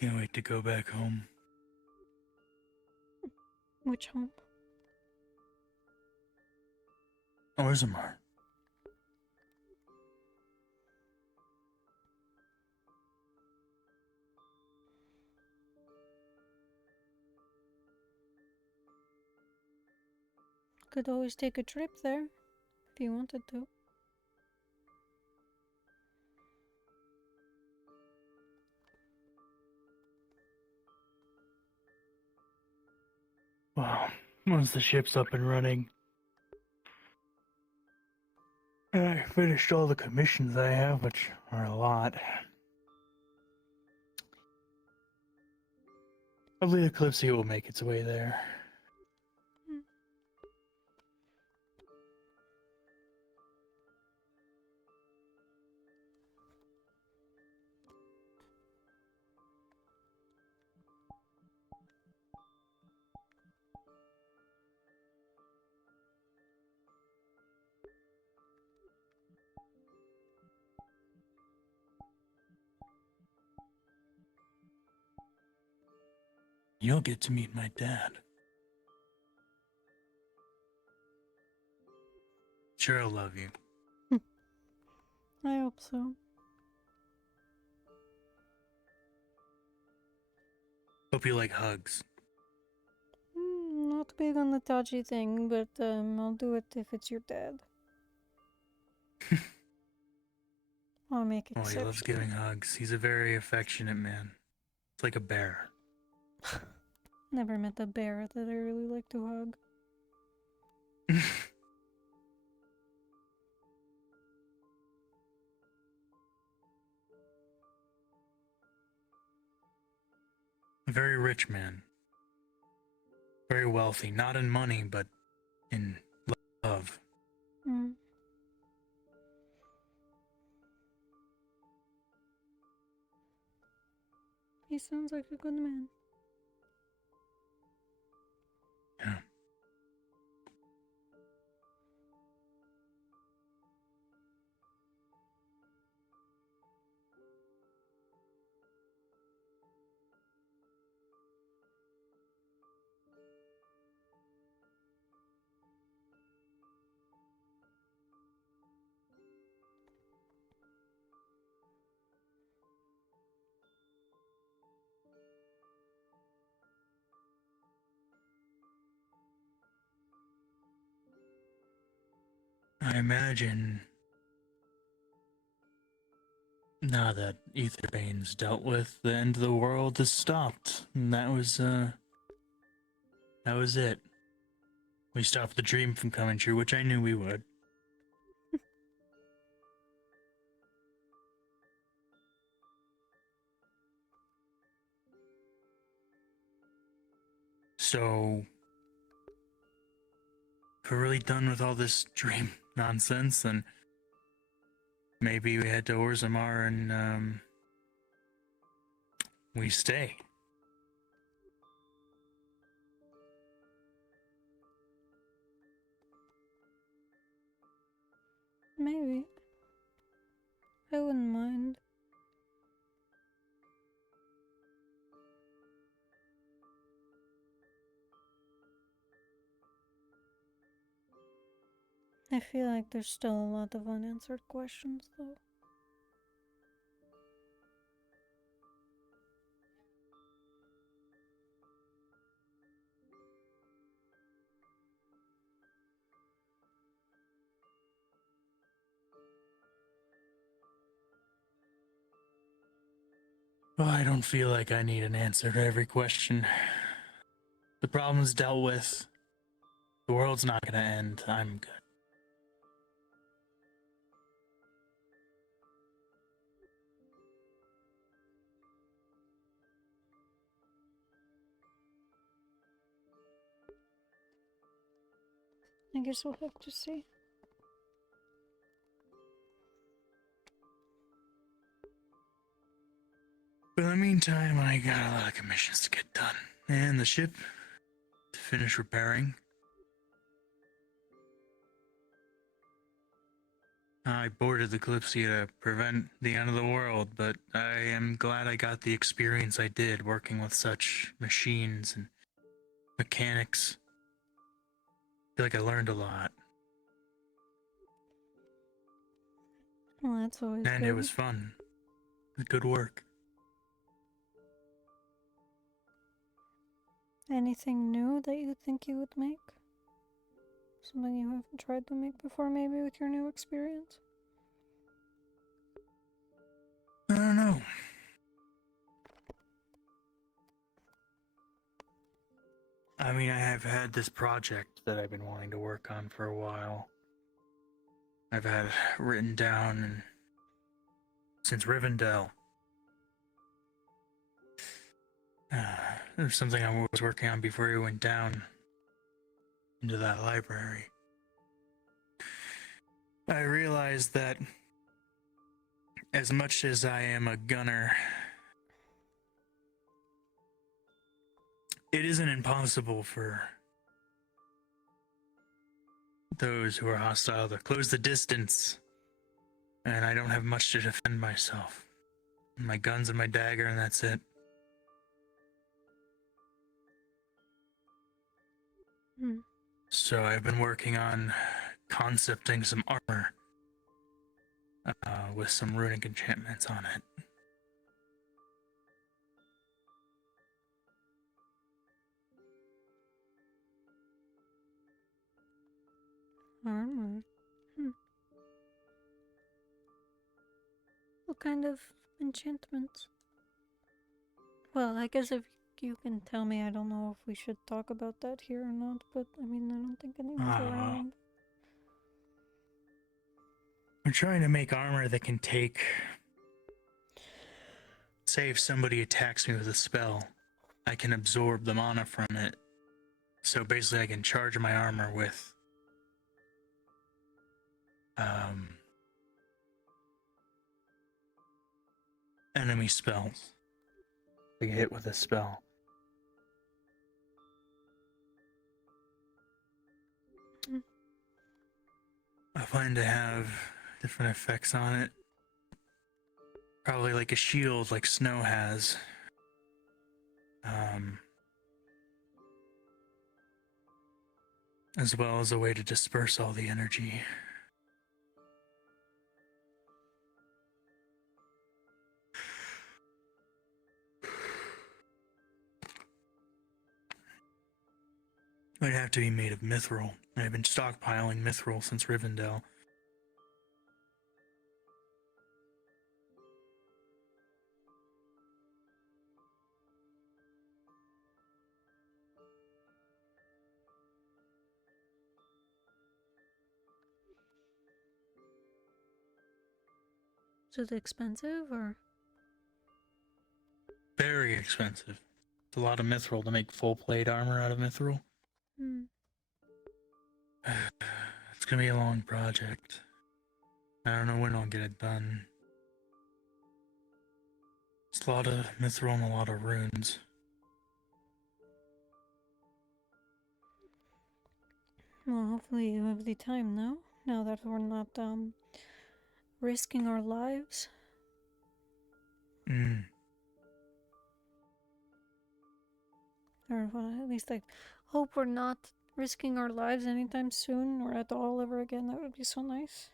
Can't wait to go back home. Which home? Orzammar. Could always take a trip there if you wanted to. Well, once the ship's up and running, and I finished all the commissions I have, which are a lot. Hopefully the Kalypsia will make its way there. You'll get to meet my dad. Sure, I'll love you. I hope so. Hope you like hugs. Not big on the touchy thing, but I'll do it if it's your dad. I'll make Oh, exceptions. he loves giving hugs. He's a very affectionate man. It's like a bear. Never met a bear that I really like to hug. A very rich man. Very wealthy. Not in money, but in love. Mm. He sounds like a good man. Yeah. I imagine now that Etherbane's dealt with, the end of the world is stopped. And that was it. We stopped the dream from coming true, which I knew we would. So, if we're really done with all this dream nonsense, then maybe we head to Orzammar and, we stay. Maybe. I wouldn't mind. I feel like there's still a lot of unanswered questions, though. Well, I don't feel like I need an answer to every question. The problem's dealt with. The world's not gonna end. I'm good. I guess we'll have to see. But in the meantime, I got a lot of commissions to get done. And the ship to finish repairing. I boarded the Kalypsia to prevent the end of the world, but I am glad I got the experience I did working with such machines and mechanics. I feel like I learned a lot. Well, that's always And good. it was fun. Good work. Anything new that you think you would make? Something you haven't tried to make before, maybe, with your new experience? I don't know. I mean, I have had this project that I've been wanting to work on for a while. I've had it written down and since Rivendell. There's something I was working on before we went down into that library. I realized that as much as I am a gunner, it isn't impossible for those who are hostile to close the distance, and I don't have much to defend myself. My guns and my dagger, and that's it. So I've been working on concepting some armor with some runic enchantments on it. Armor. What kind of enchantments? Well, I guess if you can tell me, I don't know if we should talk about that here or not, but I mean, I don't think anyone's around. I'm trying to make armor that can take... Say if somebody attacks me with a spell, I can absorb the mana from it. So basically I can charge my armor with... enemy spells. Like hit with a spell. I find to have different effects on it. Probably like a shield like Snow has. As well as a way to disperse all the energy. It would have to be made of mithril. I've been stockpiling mithril since Rivendell. Is it expensive or? Very expensive. It's a lot of mithril to make full plate armor out of mithril. Hmm. It's gonna be a long project. I don't know when I'll get it done. It's a lot of mithril and a lot of runes. Well, hopefully you have the time now. Now that we're not risking our lives. Or well, at least I hope we're not risking our lives anytime soon or at all ever again. That would be so nice.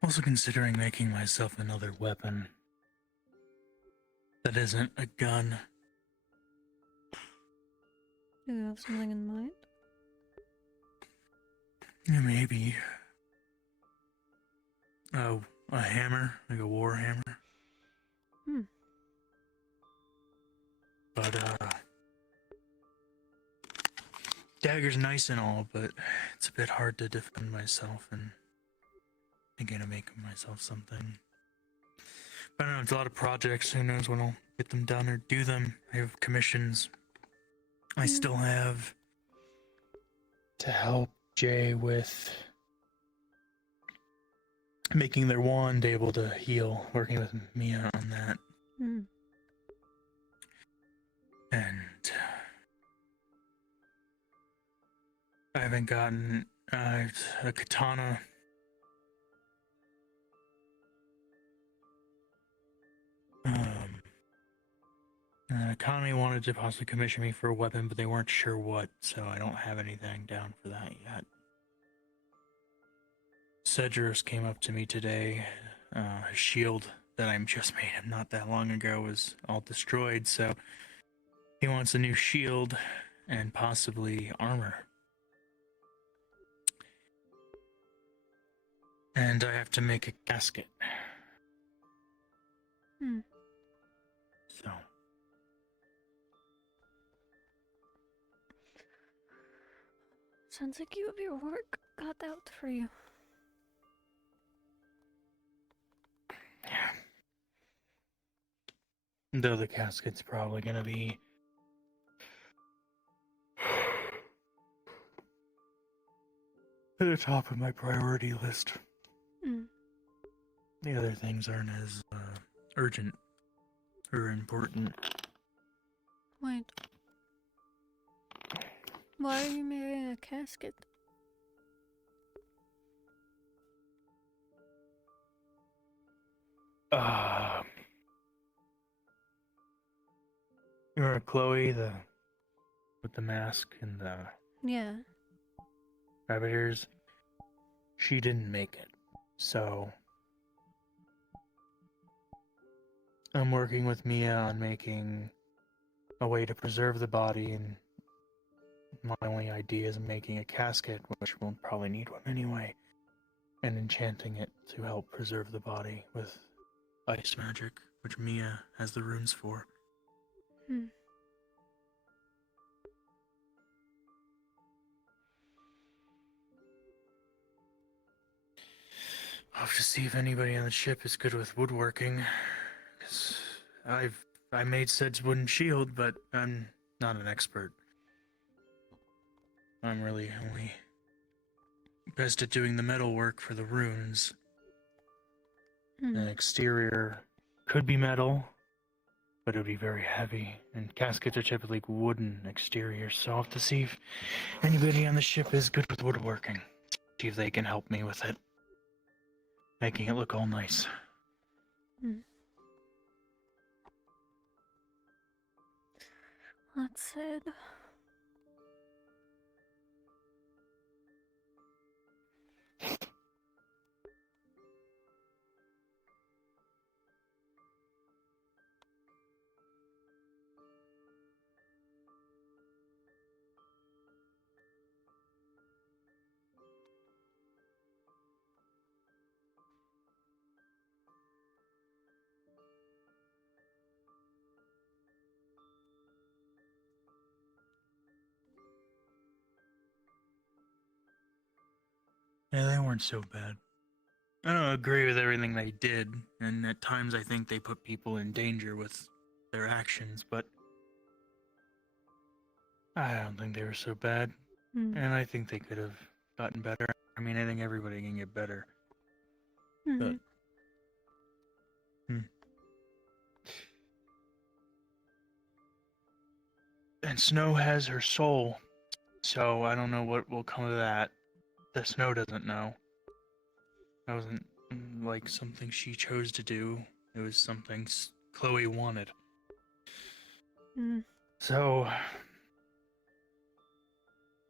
Also considering making myself another weapon that isn't a gun. Do you have something in mind? Yeah, maybe. Oh, a hammer, like a war hammer. Hmm. But dagger's nice and all, but it's a bit hard to defend myself, and thinking of making myself something. But I don't know, it's a lot of projects. Who knows when I'll get them done or do them. I have commissions. I still have to help Jay with making their wand able to heal, working with Mia on that. Hmm. And I haven't gotten a katana. Connie wanted to possibly commission me for a weapon, but they weren't sure what, so I don't have anything down for that yet. Cedrus came up to me today. His shield that I just made him not that long ago was all destroyed, so he wants a new shield and possibly armor. And I have to make a casket. Hmm. So. Sounds like you have your work cut out for you. Yeah. Though the casket's probably gonna be at the top of my priority list. Mm. The other things aren't as urgent or important. Wait. Why are you making a casket? You remember Chloe, with the mask and the Yeah. rabbit ears? She didn't make it, so I'm working with Mia on making a way to preserve the body, and my only idea is making a casket, which we'll probably need one anyway, and enchanting it to help preserve the body with ice magic, which Mia has the runes for. Hmm. I'll have to see if anybody on the ship is good with woodworking, because I made Sed's wooden shield, but I'm not an expert. I'm really only best at doing the metal work for the runes. Hmm. The exterior could be metal, but it would be very heavy, and caskets are typically wooden exteriors, so I'll have to see if anybody on the ship is good with woodworking. See if they can help me with it. Making it look all nice. That said, Yeah, they weren't so bad. I don't agree with everything they did, and at times I think they put people in danger with their actions, but I don't think they were so bad. And I think they could have gotten better. I mean, I think everybody can get better. But and Snow has her soul, so I don't know what will come of that. The Snow doesn't know. That wasn't like something she chose to do. It was something Chloe wanted. So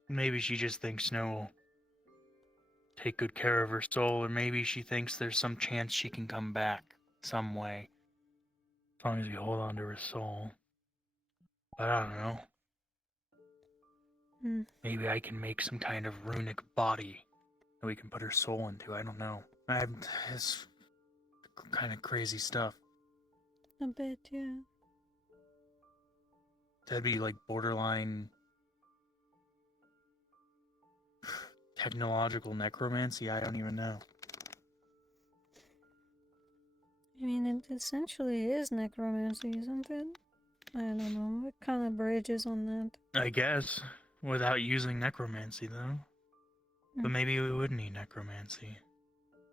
maybe she just thinks Snow will take good care of her soul, or maybe she thinks there's some chance she can come back some way. As long as we hold on to her soul. But I don't know. Maybe I can make some kind of runic body that we can put her soul into. I don't know. It's kind of crazy stuff. a bit, yeah. That'd be like borderline technological necromancy. I don't even know. I mean, it essentially is necromancy, isn't it? I don't know. What kind of bridges on that? I guess. Without using necromancy, though. But maybe we would need necromancy.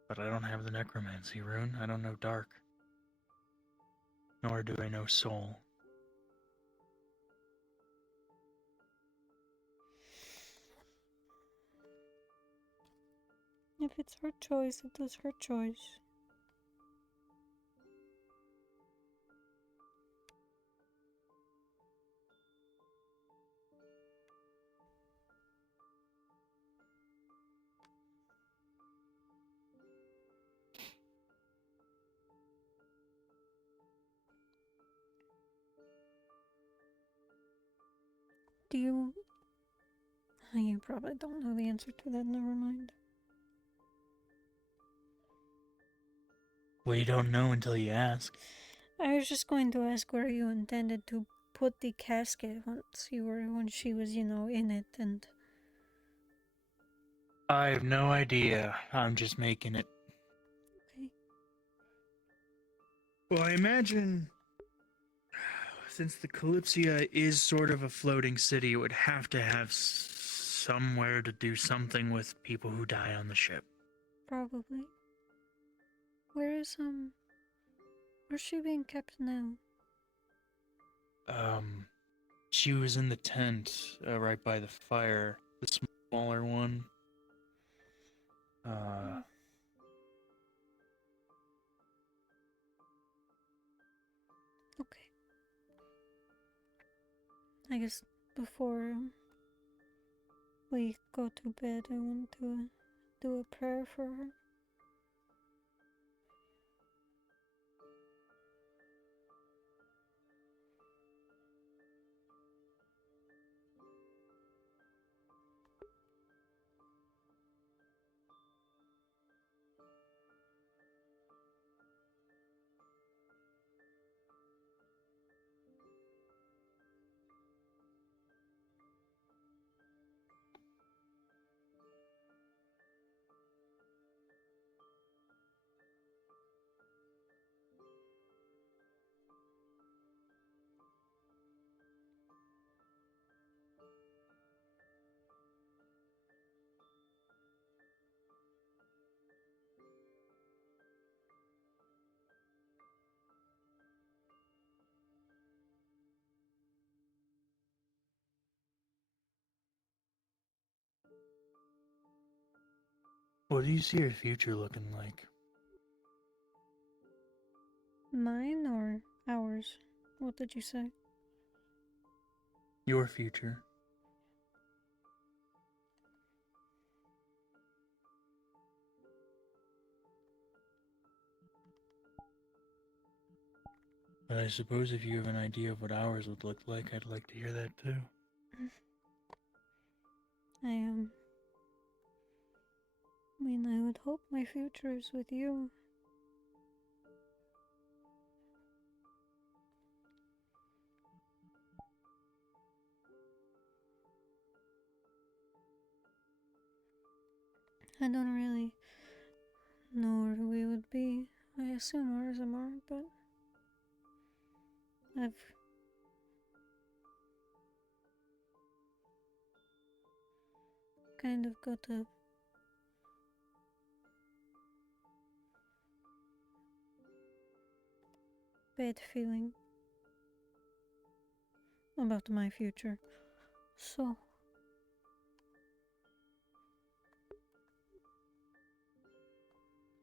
But I don't have the necromancy rune. I don't know dark. Nor do I know soul. If it's her choice, it is her choice. Do you... You probably don't know the answer to that, never mind. Well, you don't know until you ask. I was just going to ask where you intended to put the casket when she was, in it, and... I have no idea. I'm just making it. Okay. Well, I imagine... Since the Kalypsia is sort of a floating city, it would have to have somewhere to do something with people who die on the ship. Probably. Where's she being kept now? She was in the tent, right by the fire. The smaller one. Okay. I guess before we go to bed, I want to do a prayer for her. What do you see your future looking like? Mine or ours? What did you say? Your future. But I suppose if you have an idea of what ours would look like, I'd like to hear that too. I would hope my future is with you. I don't really know where we would be. I assume ours are more, but I've kind of got a bad feeling about my future. So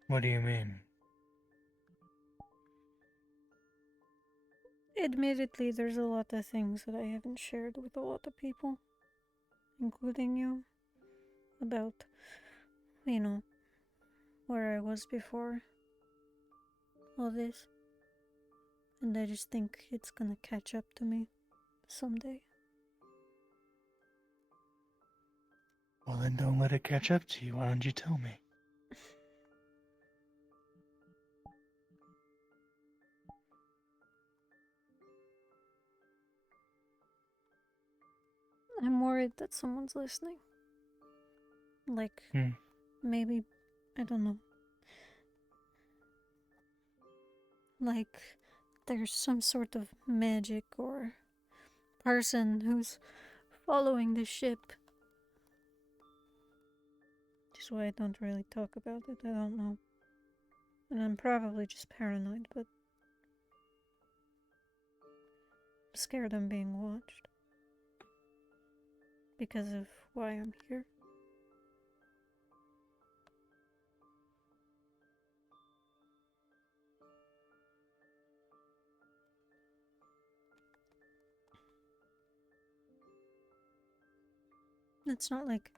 What do you mean? admittedly, there's a lot of things that I haven't shared with a lot of people, including you, about, where I was before all this. And I just think it's gonna catch up to me someday. Well, then don't let it catch up to you. Why don't you tell me? I'm worried that someone's listening. Like, maybe, I don't know. Like, there's some sort of magic or person who's following the ship. Which is why I don't really talk about it. I don't know. And I'm probably just paranoid, but I'm scared I'm being watched. Because of why I'm here. It's not like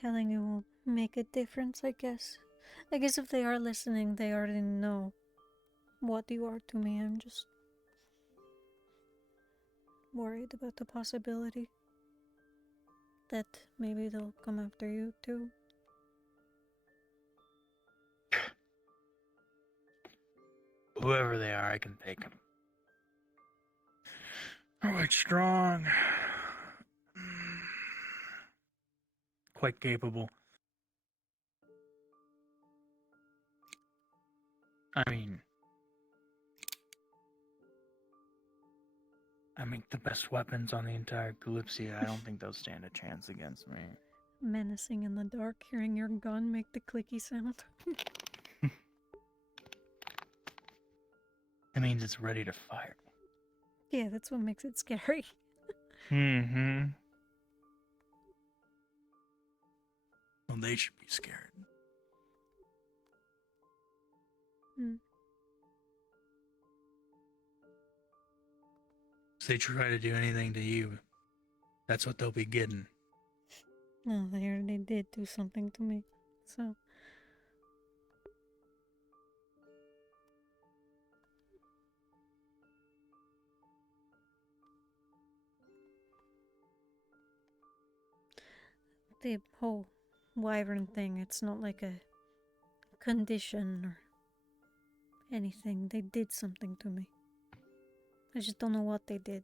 telling you will make a difference, I guess. I guess if they are listening, they already know what you are to me. I'm just worried about the possibility that maybe they'll come after you too. Whoever they are, I can take them. They're quite strong. Quite capable. I mean, I make the best weapons on the entire Kalypsia. I don't think they'll stand a chance against me. Menacing in the dark, hearing your gun make the clicky sound. It means it's ready to fire. Yeah, that's what makes it scary. Mm-hmm. Well, they should be scared. If they try to do anything to you, that's what they'll be getting. No, they already did do something to me, so... The whole wyvern thing, it's not like a condition or anything. They did something to me. I just don't know what they did.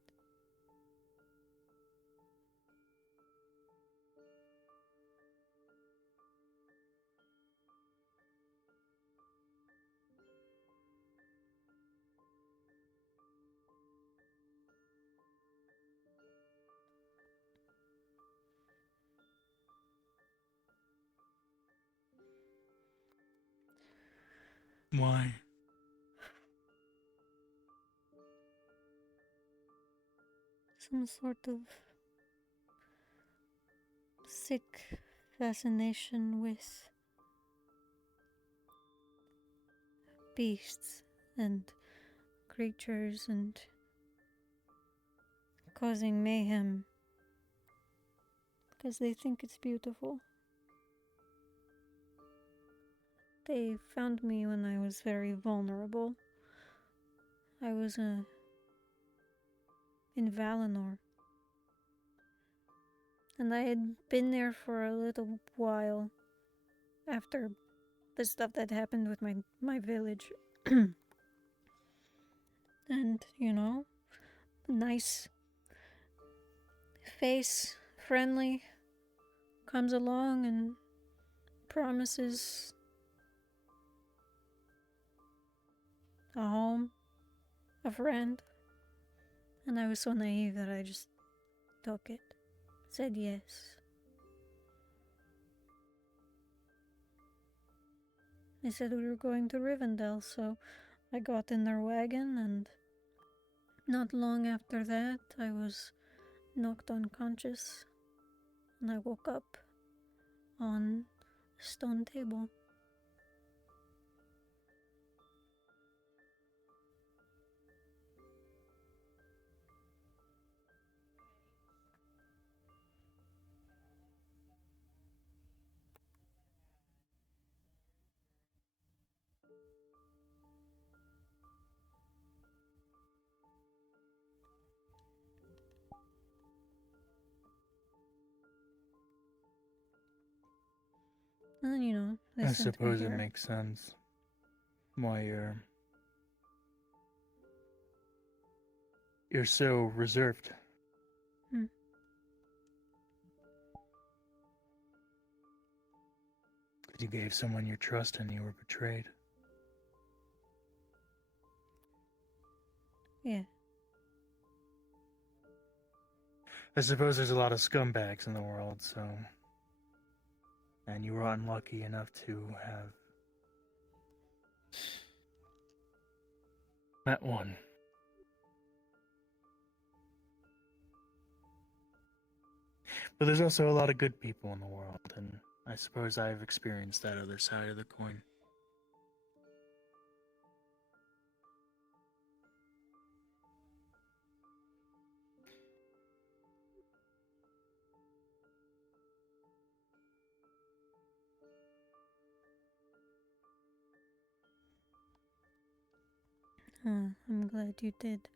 Why? Some sort of sick fascination with beasts and creatures and causing mayhem because they think it's beautiful. They found me when I was very vulnerable. I was in Valinor. And I had been there for a little while after the stuff that happened with my village. And, you know, nice face, friendly, comes along and promises a home, a friend. And I was so naive that I just took it. Said yes. They said we were going to Rivendell, so I got in their wagon, and not long after that, I was knocked unconscious, and I woke up on a stone table. And you know, they I sent me suppose it here. makes sense why you're so reserved. Hmm. Because you gave someone your trust and you were betrayed. Yeah. I suppose there's a lot of scumbags in the world, so... And you were unlucky enough to have... met one. But there's also a lot of good people in the world, and I suppose I've experienced that other side of the coin. I'm glad you did.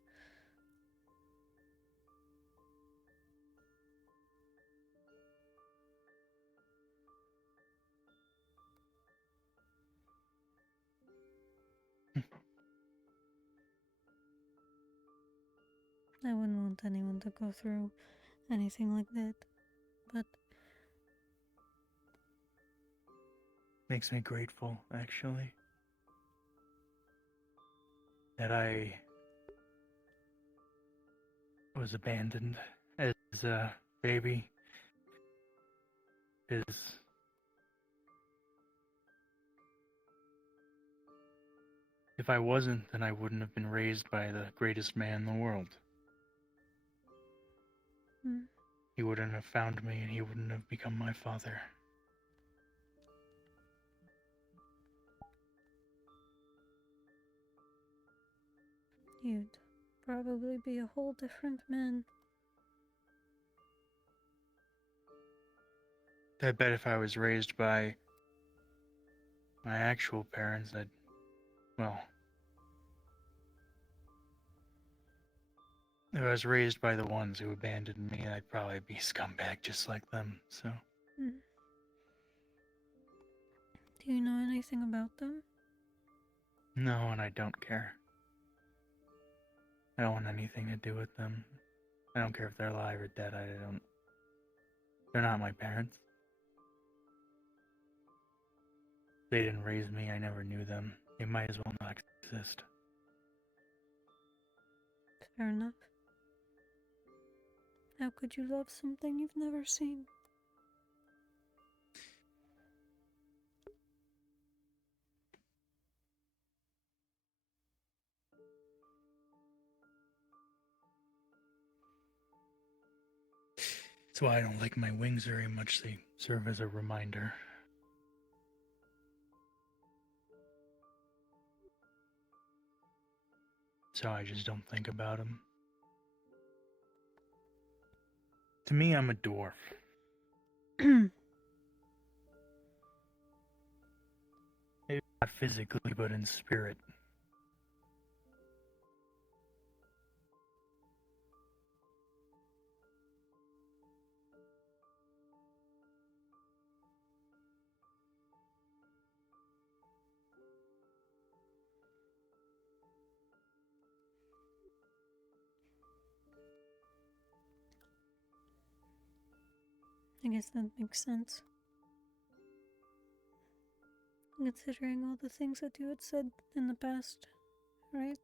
I wouldn't want anyone to go through anything like that, but Makes me grateful, actually. That I was abandoned as a baby. Is if I wasn't, then I wouldn't have been raised by the greatest man in the world. He wouldn't have found me, and he wouldn't have become my father. you'd probably be a whole different man. I bet if I was raised by my actual parents, well, if I was raised by the ones who abandoned me, I'd probably be a scumbag just like them, so. Do you know anything about them? No, and I don't care. I don't want anything to do with them. I don't care if they're alive or dead, they're not my parents. They didn't raise me, I never knew them. They might as well not exist. Fair enough. How could you love something you've never seen? That's why I don't like my wings very much. They serve as a reminder. so I just don't think about them. To me, I'm a dwarf. Maybe not physically, but in spirit. I guess that makes sense. Considering all the things that you had said in the past, right?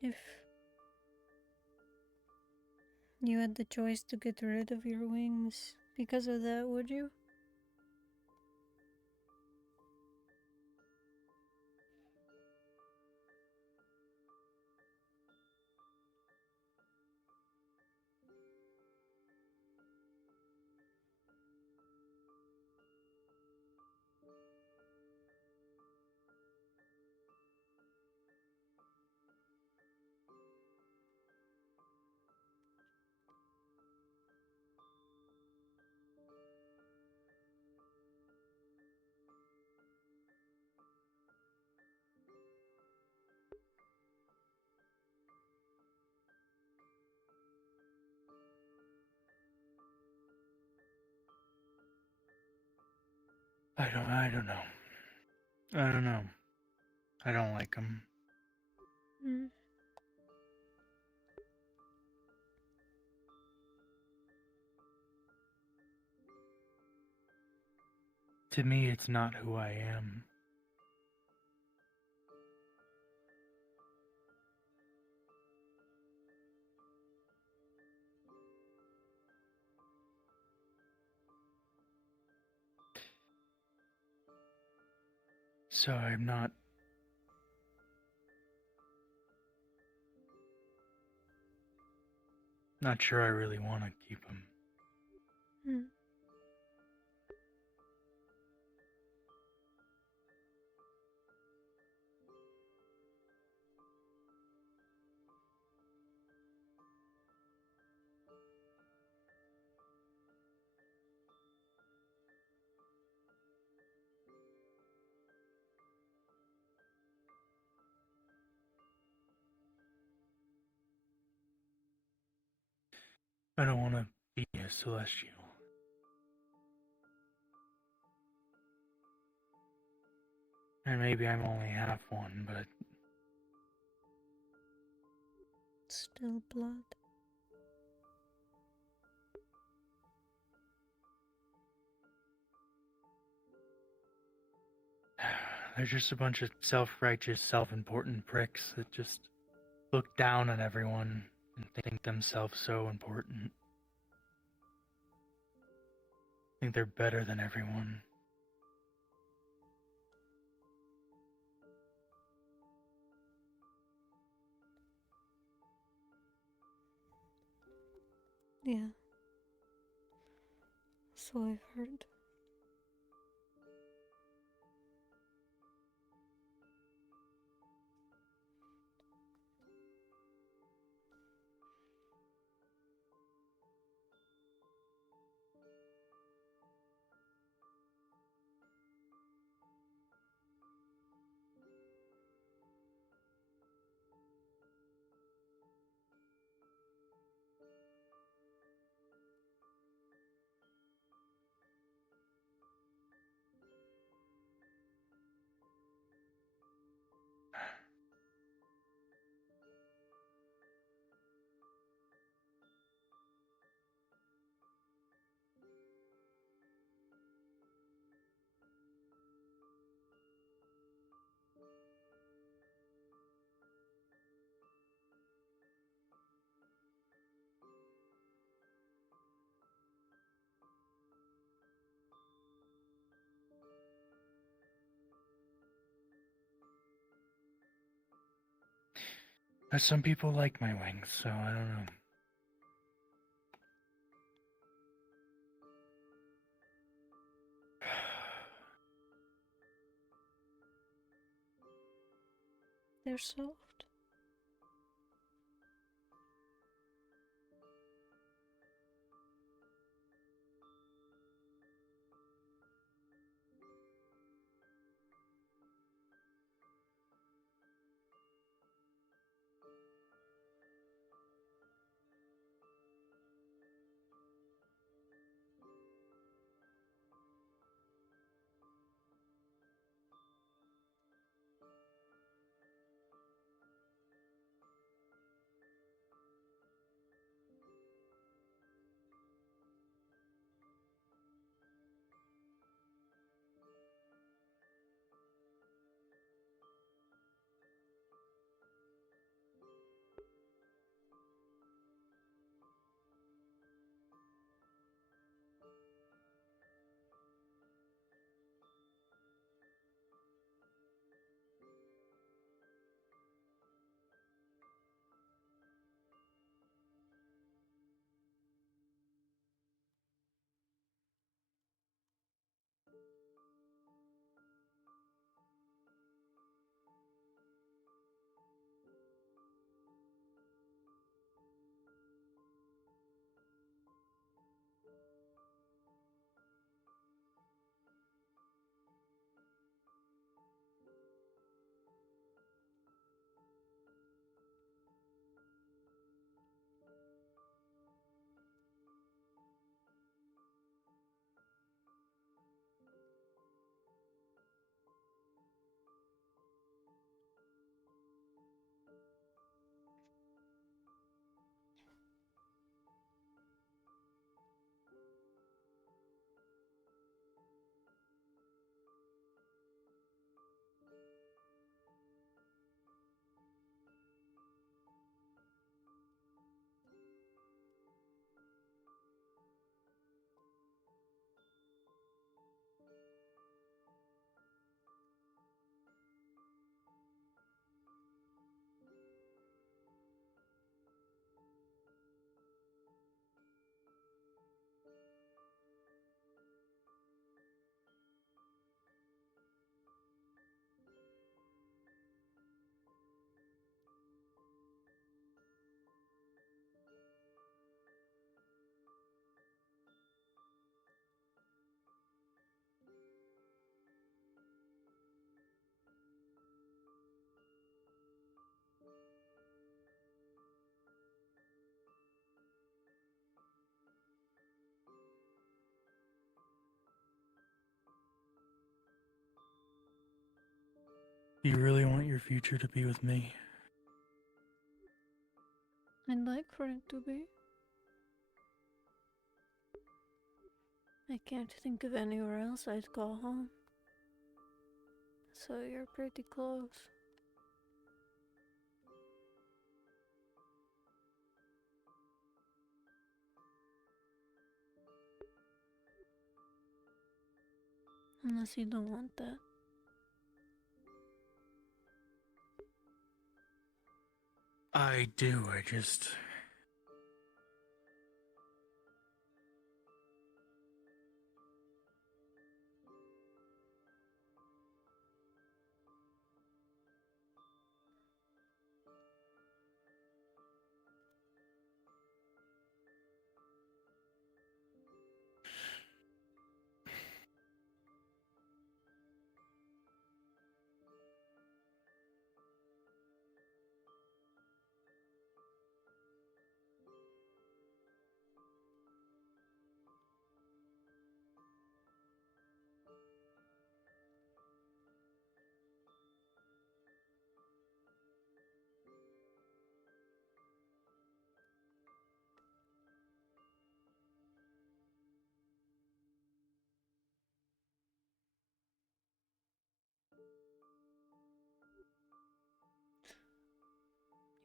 If you had the choice to get rid of your wings because of that, would you? I don't know. I don't know. I don't like them. Mm. To me, it's not who I am. So I'm not sure I really want to keep them. Mm. I don't want to be a celestial. And maybe I'm only half one, but Still blood. they're just a bunch of self-righteous, self-important pricks that just look down on everyone and think themselves so important. Think they're better than everyone. Yeah. So I've heard. But some people like my wings, so I don't know. They're soft. You really want your future to be with me? I'd like for it to be. I can't think of anywhere else I'd call home. So you're pretty close. Unless you don't want that. I do, I just...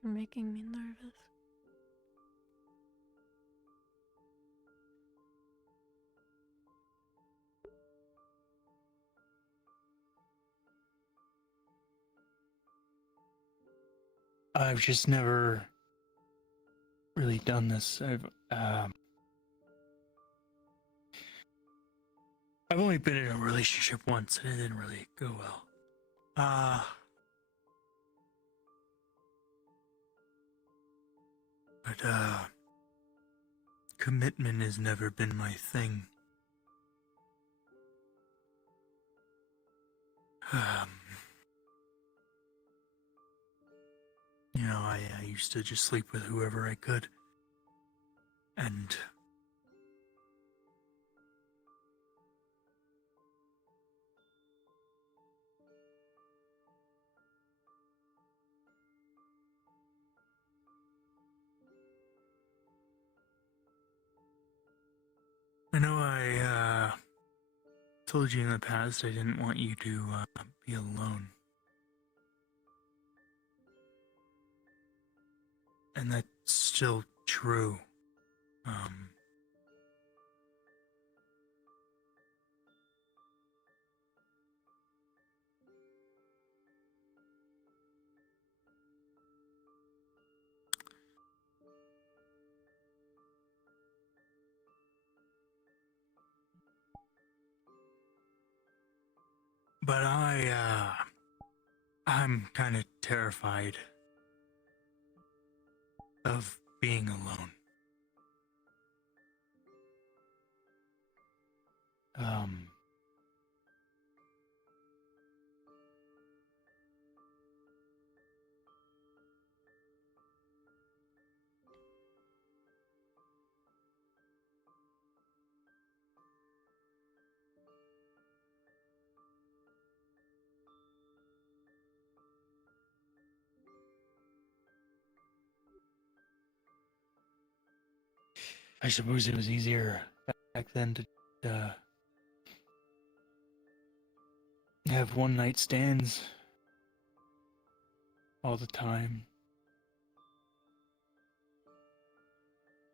You're making me nervous. I've just never really done this. I've only been in a relationship once and it didn't really go well. But, commitment has never been my thing. You know, I used to just sleep with whoever I could. And I know I told you in the past I didn't want you to be alone. And that's still true. But I'm kind of terrified of being alone. I suppose it was easier back then to have one night stands all the time.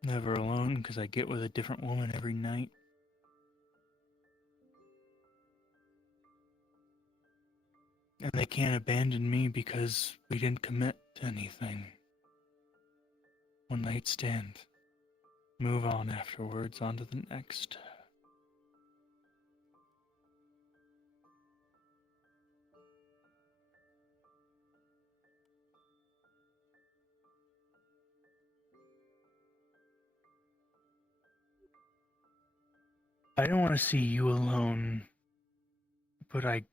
Never alone, because I get with a different woman every night. And they can't abandon me because we didn't commit to anything. One night stand. Move on afterwards, on to the next. I don't want to see you alone, but I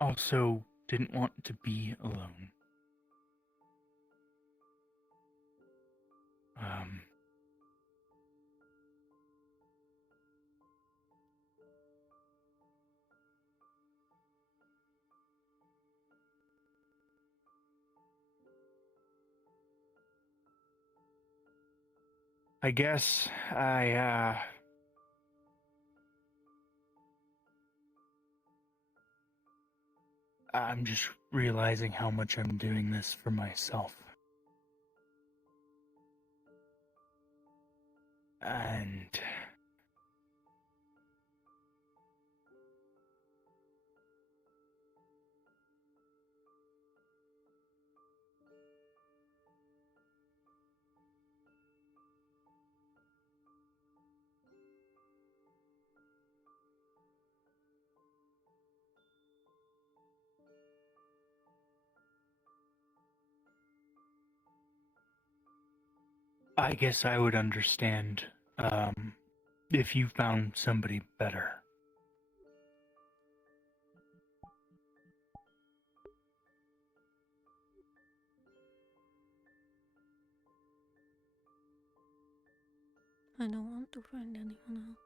also didn't want to be alone. I guess I'm just realizing how much I'm doing this for myself. And I guess I would understand if you found somebody better. I don't want to find anyone else.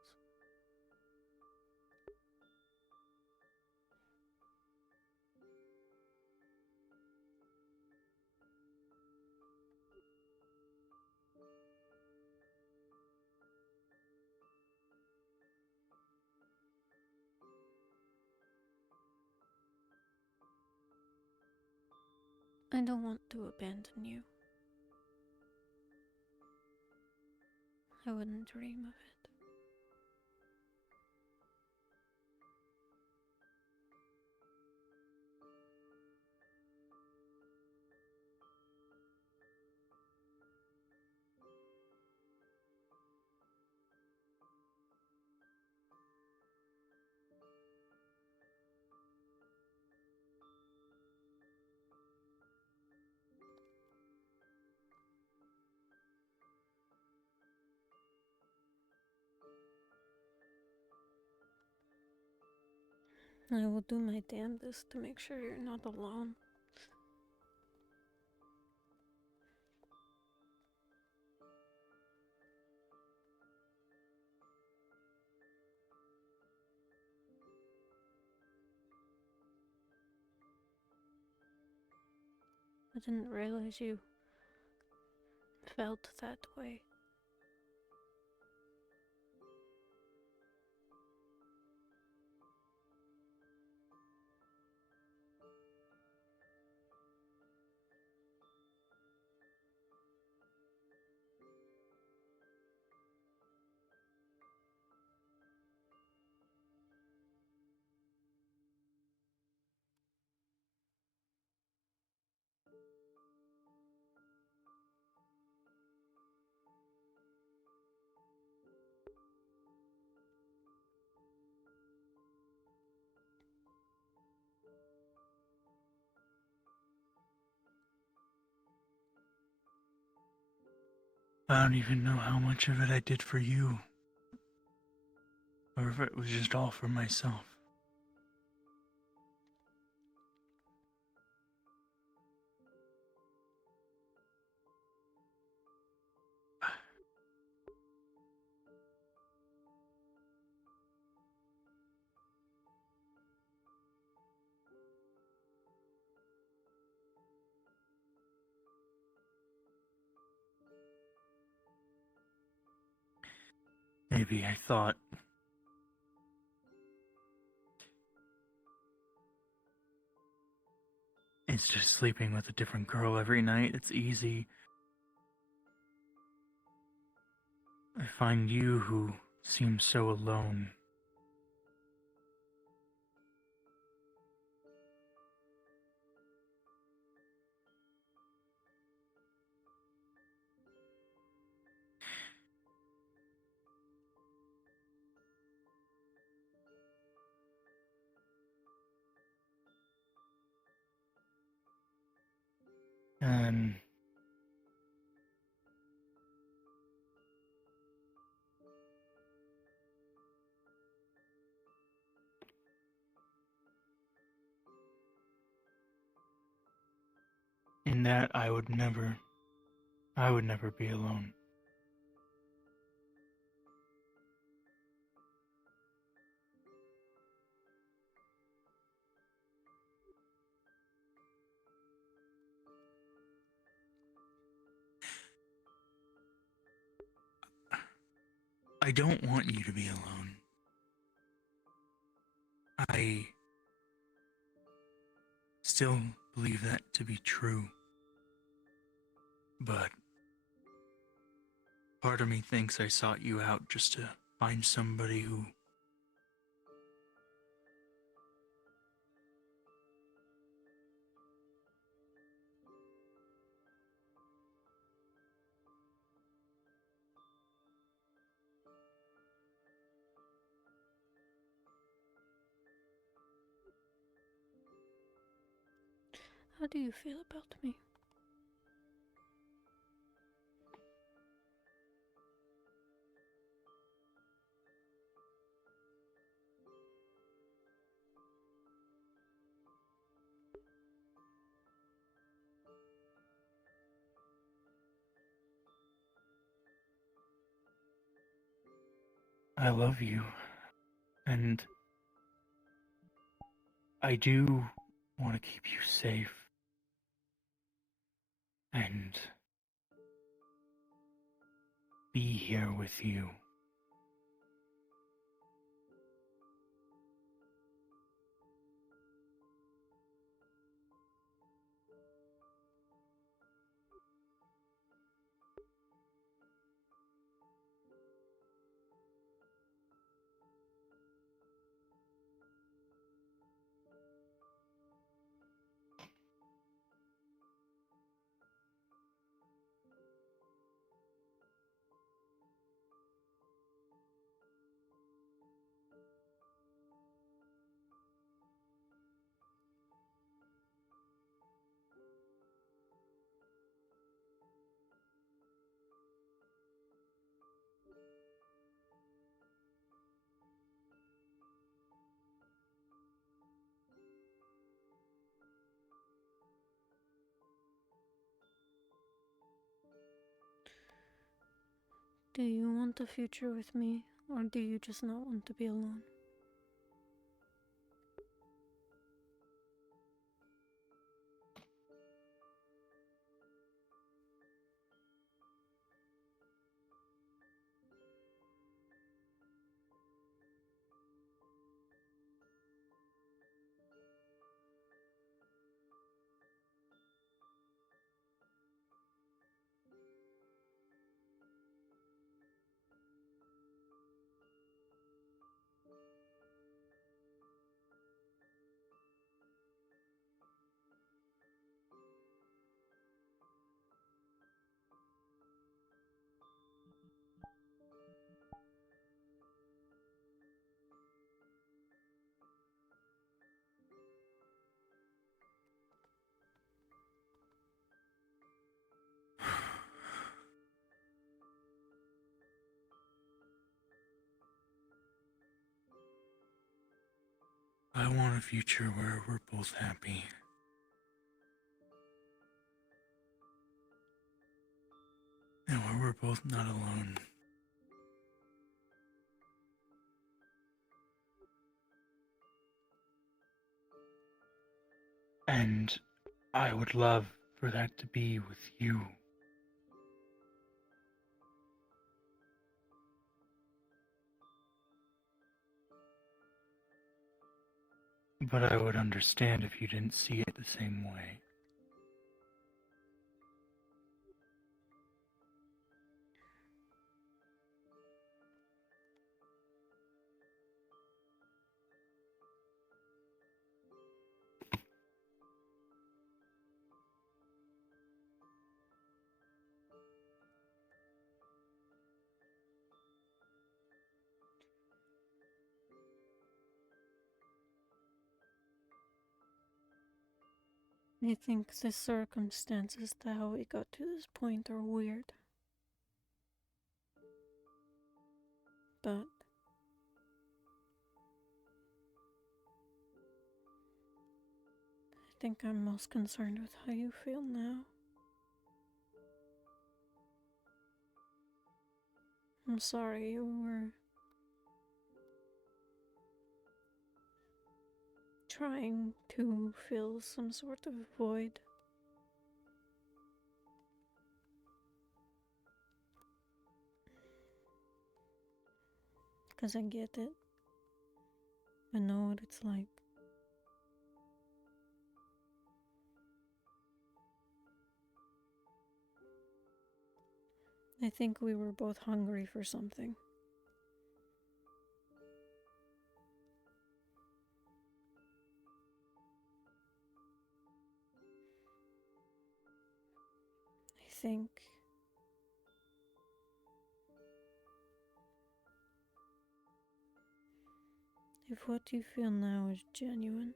I don't want to abandon you. I wouldn't dream of it. I will do my damnedest to make sure you're not alone. I didn't realize you felt that way. I don't even know how much of it I did for you, or if it was just all for myself. Maybe I thought it's just sleeping with a different girl every night. It's easy. I find you who seem so alone. And in that I would never be alone. I don't want you to be alone. I still believe that to be true. But part of me thinks I sought you out just to find somebody who How do you feel about me? I love you, and I do want to keep you safe, and be here with you. Do you want a future with me, or do you just not want to be alone? I want a future where we're both happy. And where we're both not alone. And I would love for that to be with you. But I would understand if you didn't see it the same way. I think the circumstances to how we got to this point are weird. But I think I'm most concerned with how you feel now. I'm sorry you were trying to fill some sort of void. Because I get it. I know what it's like. I think we were both hungry for something. I think if what you feel now is genuine,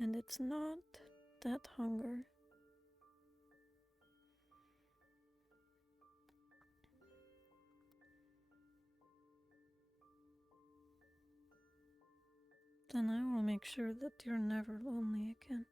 and it's not that hunger, then I will make sure that you're never lonely again.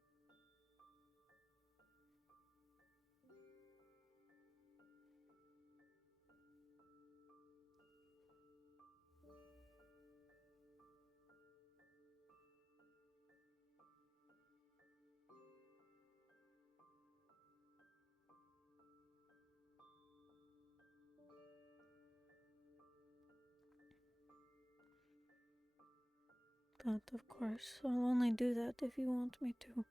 But of course, I'll only do that if you want me to.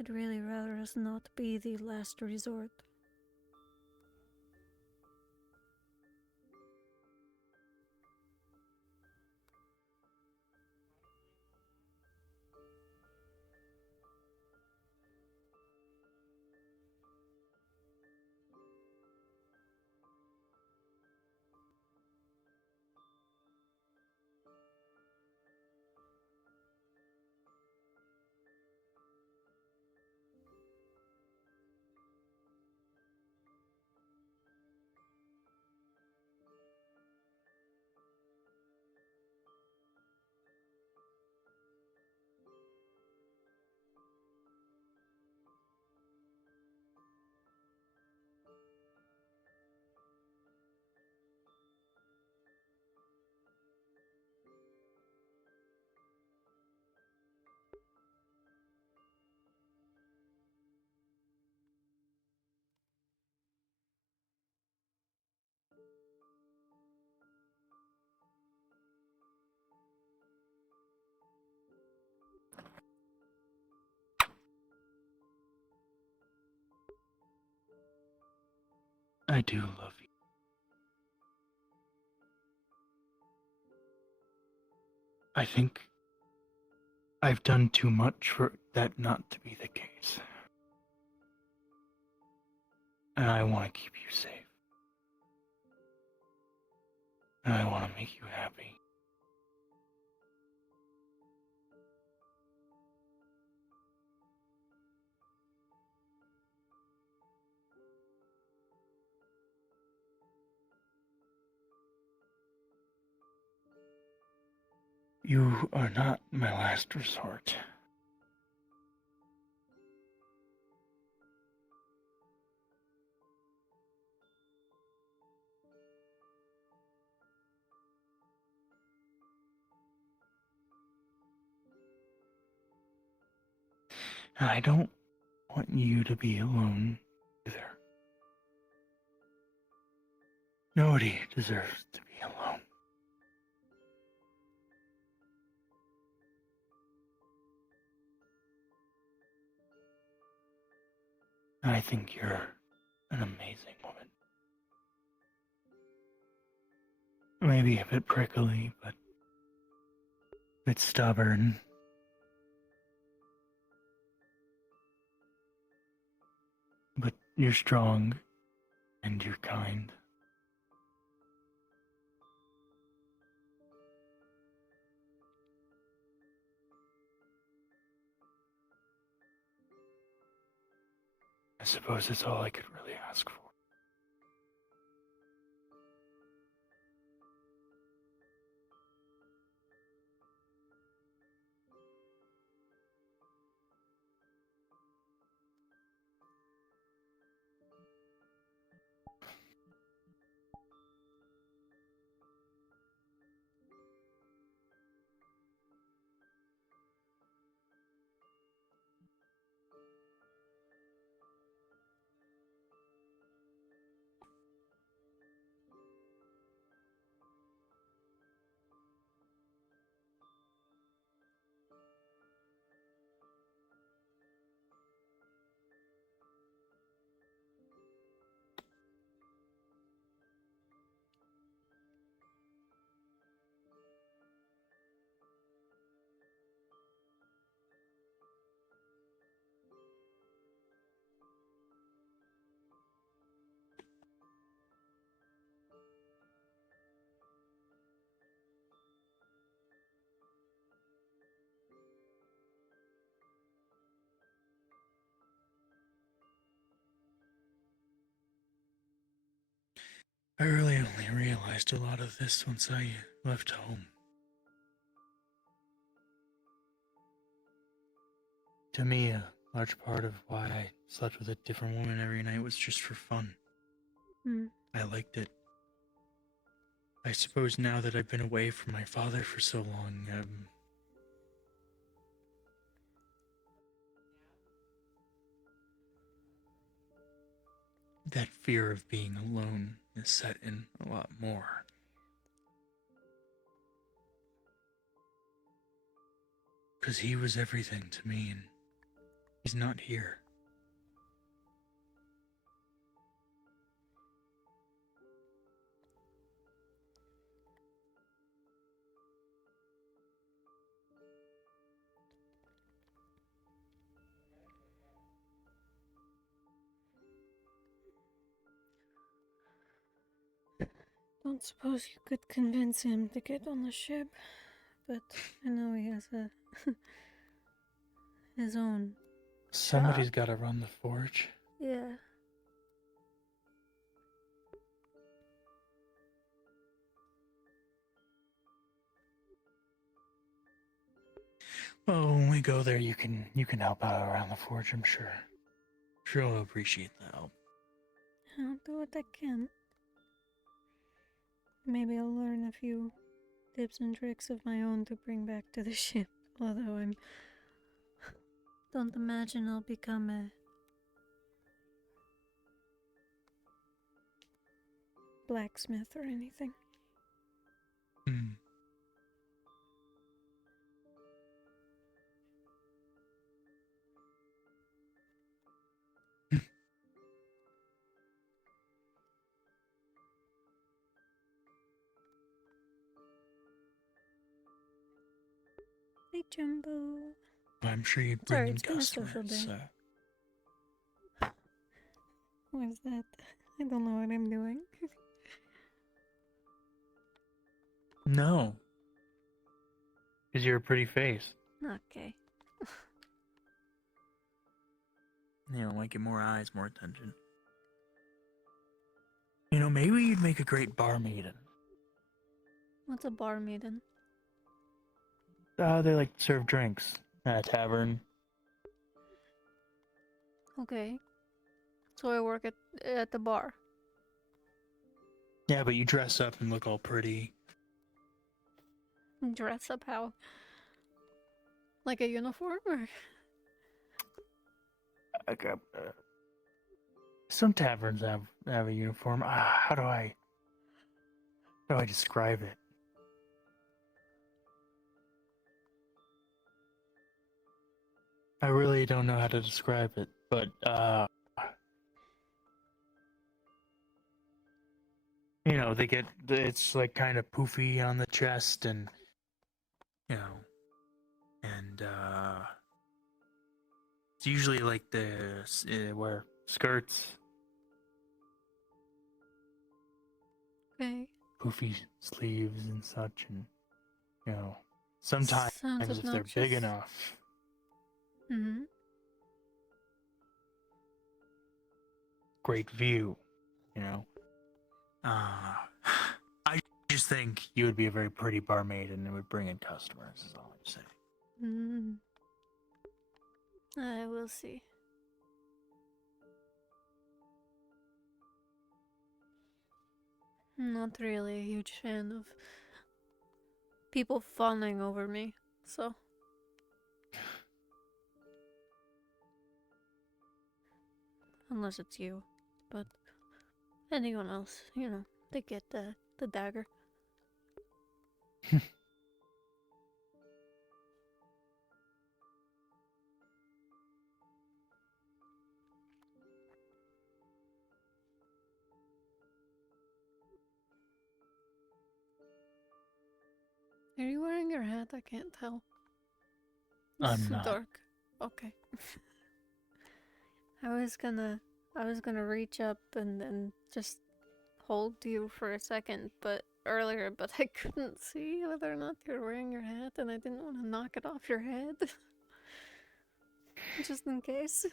I'd really rather us not be the last resort. I do love you. I think I've done too much for that not to be the case. And I want to keep you safe. And I want to make you happy. You are not my last resort. And I don't want you to be alone either. Nobody deserves to be alone. And I think you're an amazing woman. Maybe a bit prickly, but a bit stubborn. But you're strong, and you're kind. I suppose that's all I could really ask for. I really only realized a lot of this once I left home. To me, a large part of why I slept with a different woman every night was just for fun. I liked it. I suppose now that I've been away from my father for so long, that fear of being alone is set in a lot more. Because he was everything to me, and he's not here. Don't suppose you could convince him to get on the ship, but I know he has his own. Somebody's got to run the forge. Yeah. Well, when we go there, you can help out around the forge, I'm sure. Sure, I'll appreciate the help. I'll do what I can. Maybe I'll learn a few tips and tricks of my own to bring back to the ship. Although don't imagine I'll become a blacksmith or anything. Hey, Jumbo. I'm sure you'd bring Sorry, in it's been a social customers. day. What is that? I don't know what I'm doing. No. Because you're a pretty face. Okay. You know, like get more eyes, more attention. You know, maybe you'd make a great barmaiden. What's a bar maiden? They like to serve drinks at a tavern. Okay. So I work at the bar. Yeah, but you dress up and look all pretty. Dress up how? Like a uniform or? Like some taverns have a uniform. How do I describe it? I really don't know how to describe it, but you know, it's like kind of poofy on the chest, and you know, and it's usually like wear skirts, Okay. poofy sleeves and such, and you know, sometimes Sounds if they're big obnoxious. enough, Mm-hmm. great view, you know. I just think you would be a very pretty barmaid and it would bring in customers, is all I'm saying. Mm. I will see. I'm not really a huge fan of people fawning over me, so. Unless it's you. But anyone else, you know, they get the dagger. Are you wearing your hat? I can't tell. It's I'm so not. dark. Okay. I was gonna reach up and just hold you for a second, but earlier, but I couldn't see whether or not you're wearing your hat, and I didn't want to knock it off your head. Just in case.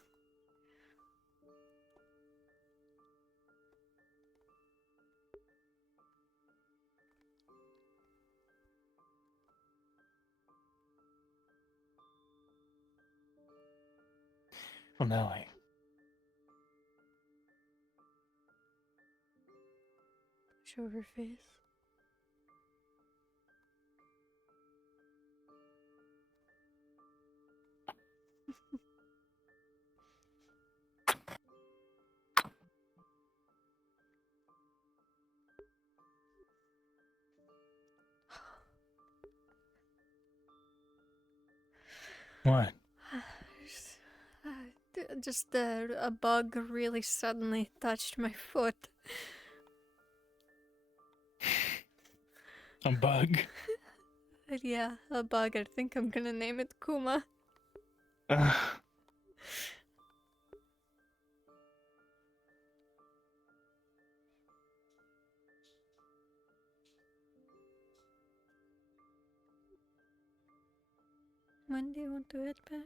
Well, Nelly. Show her face. What? Just a bug really suddenly touched my foot. A bug? Yeah, a bug. I think I'm gonna name it Kuma. When do you want to head back?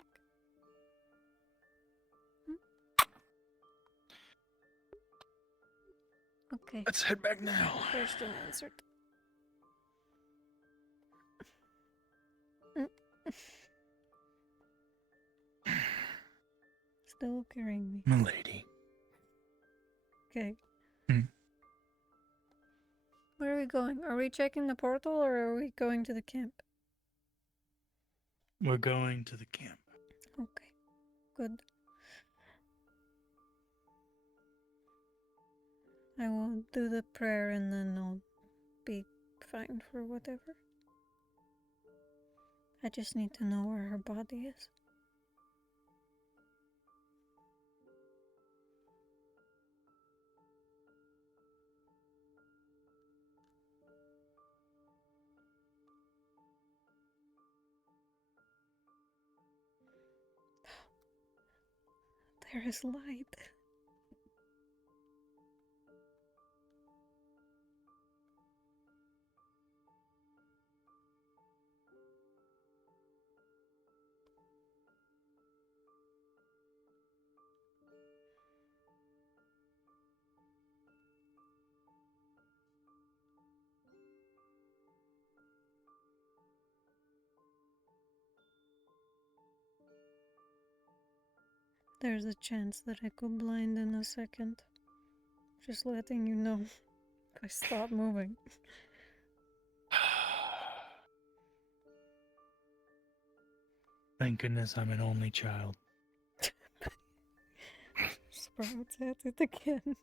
Okay. Let's head back now. Question answered. Still carrying me. Milady. Okay. Hmm. Where are we going? Are we checking the portal or are we going to the camp? We're going to the camp. Okay. Good. I will do the prayer and then I'll be fine for whatever. I just need to know where her body is. There is light. There's a chance that I go blind in a second. Just letting you know if I stop moving. Thank goodness I'm an only child. Sprouts at it again.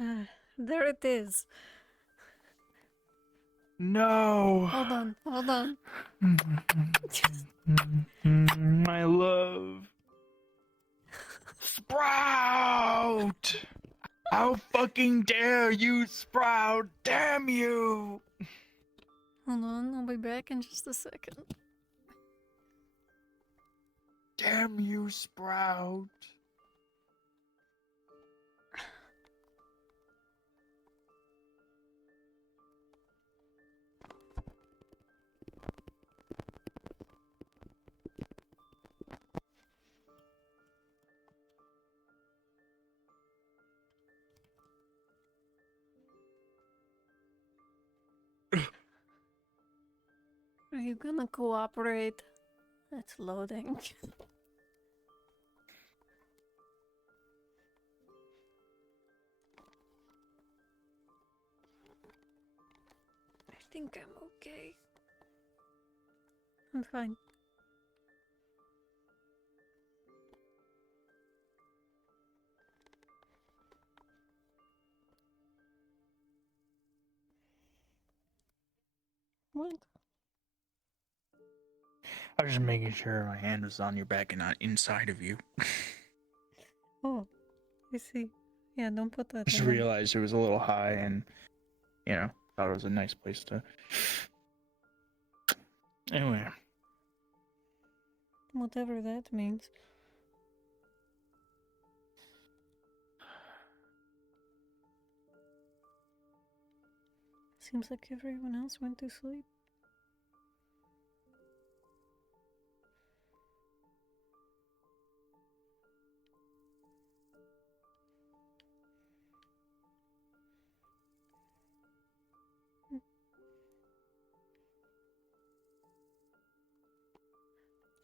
Ah, there it is. No. Hold on, hold on. My love. Sprout! How fucking dare you, Sprout! Damn you! Hold on, I'll be back in just a second. Damn you, Sprout! Are you gonna cooperate? It's loading. I think I'm okay. I'm fine. What? I was just making sure my hand was on your back and not inside of you. Oh, I see. Yeah, don't put that Just in. realized it was a little high and, you know, thought it was a nice place to... Anyway. Whatever that means. Seems like everyone else went to sleep.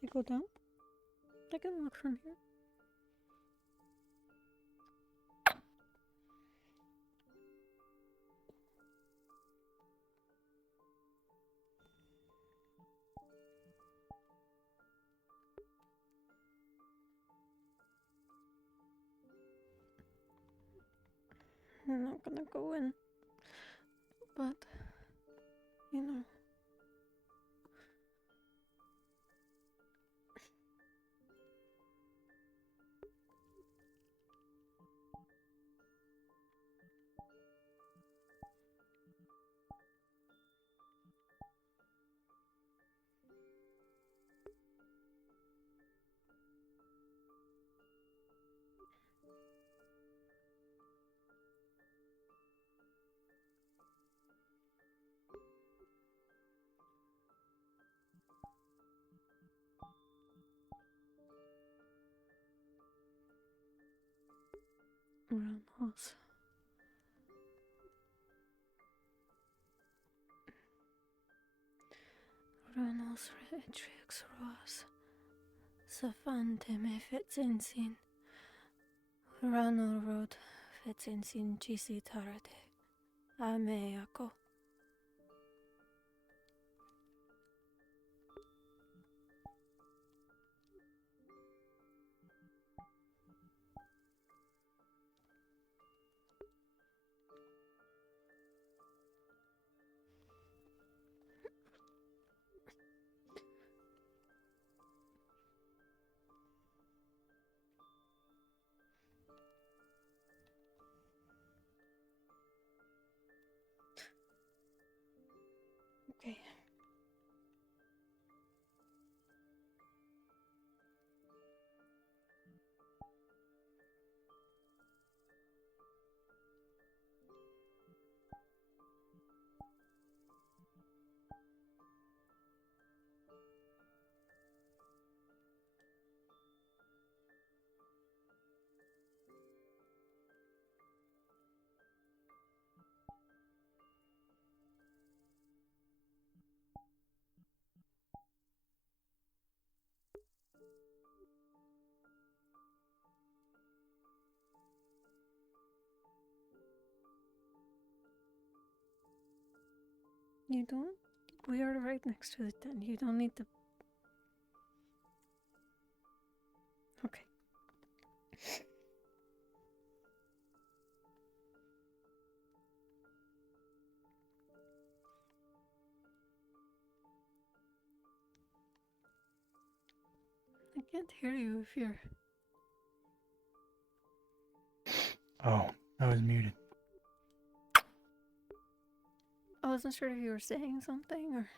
They go down? I can look from here. I'm not gonna go in, but, you know. Uranos. Uranos retrix ros. Safante me fetzinsin. Urano rod fetzinsin chisi tarate. Ame ako. You don't? We are right next to the tent. You don't need to. Okay. I can't hear you if you're. Oh, I was muted. I wasn't sure if you were saying something or.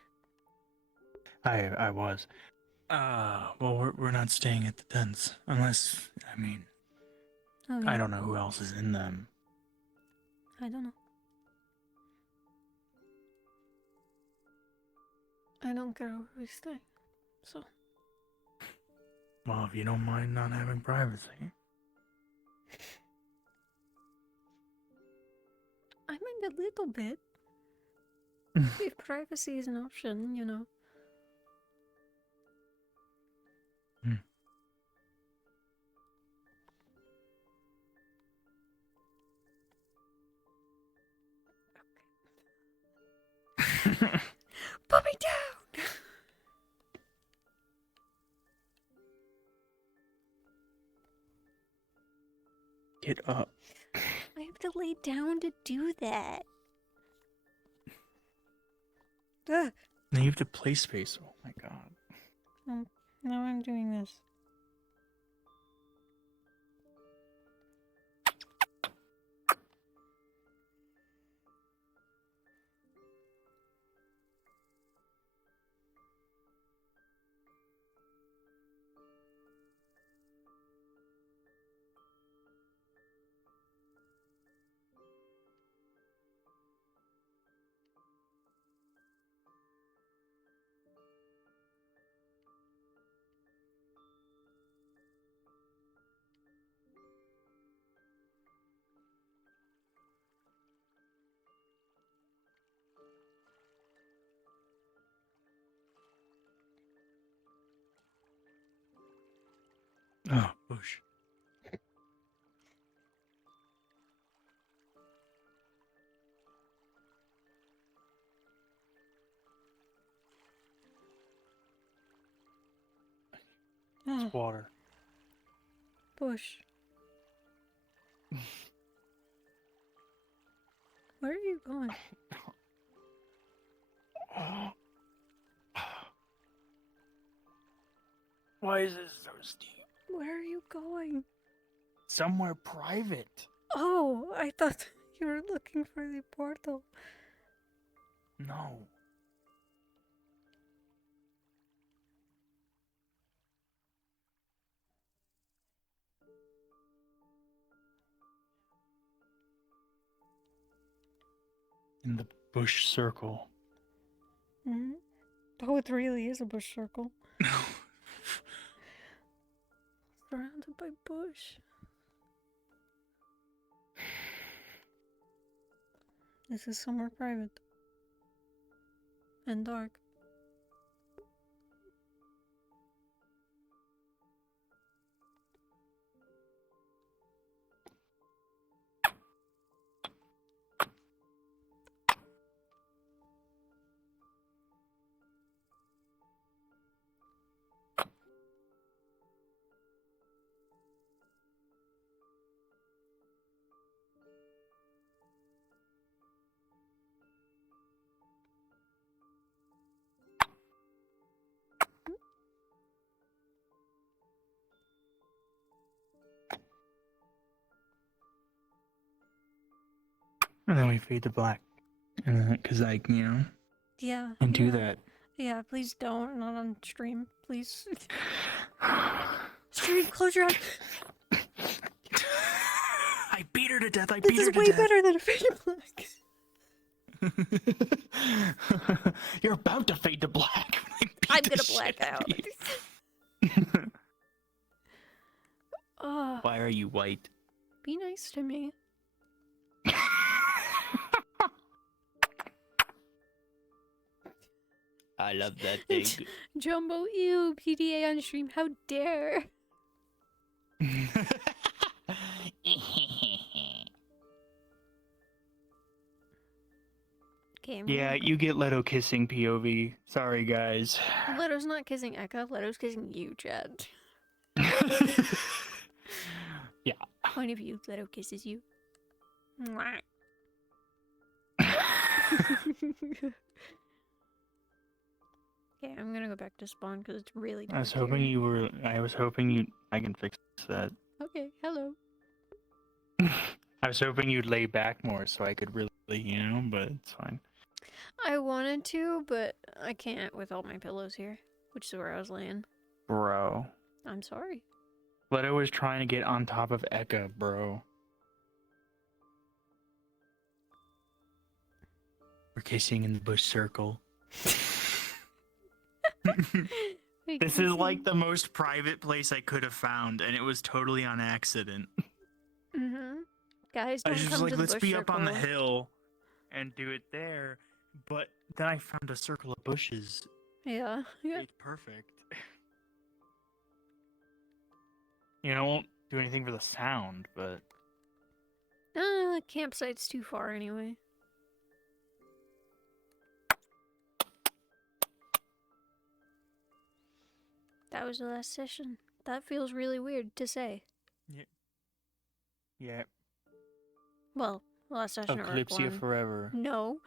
I was. Well, we're not staying at the tents. Unless, I mean, Oh, I yeah. don't know who else is in them. I don't know. I don't care where we stay. So. Well, if you don't mind not having privacy. I mind a little bit. If privacy is an option, you know. Put me down! Get up. I have to lay down to do that. Ugh. Now you have to play space. Oh my god. Now I'm doing this. Oh, bush. It's water. Bush. Where are you going? Why is this so steep? Where are you going? Somewhere private. Oh, I thought you were looking for the portal. No. In the bush circle. Hmm? Oh, it really is a bush circle. Surrounded by bush. This is somewhere private. And dark. And then we fade to black. Because, like, you know. Yeah. And do yeah. that. Yeah, please don't. Not on stream. Please. Stream, close your eyes. I beat her to death. I This beat her is to way death. better than a fade to black. You're about to fade to black. I'm gonna black out. Why are you white? Be nice to me. I love that thing. Jumbo, ew, PDA on stream, how dare. Okay, Okay. Yeah, you get Leto kissing POV. Sorry, guys. Leto's not kissing Eka. Leto's kissing you, Chad. Yeah. Point of view, Leto kisses you. Mwah. Okay, I'm gonna go back to spawn because it's really dark I was hoping here. you were. I was hoping you. I can fix that. Okay, hello. I was hoping you'd lay back more so I could really, but it's fine. I wanted to, but I can't with all my pillows here, which is where I was laying. Bro. I'm sorry. Leto was trying to get on top of Eka, bro. We're kissing in the bush circle. This is like the most private place I could have found, and it was totally on accident. Guys, I don't was just come like, to the let's bush be up on the circle. hill and do it there. But then I found a circle of bushes. Yeah. It's perfect. I won't do anything for the sound, but... The campsite's too far anyway. That was the last session. That feels really weird to say. Yeah. Well, last session at work Kalypsia one. forever. No.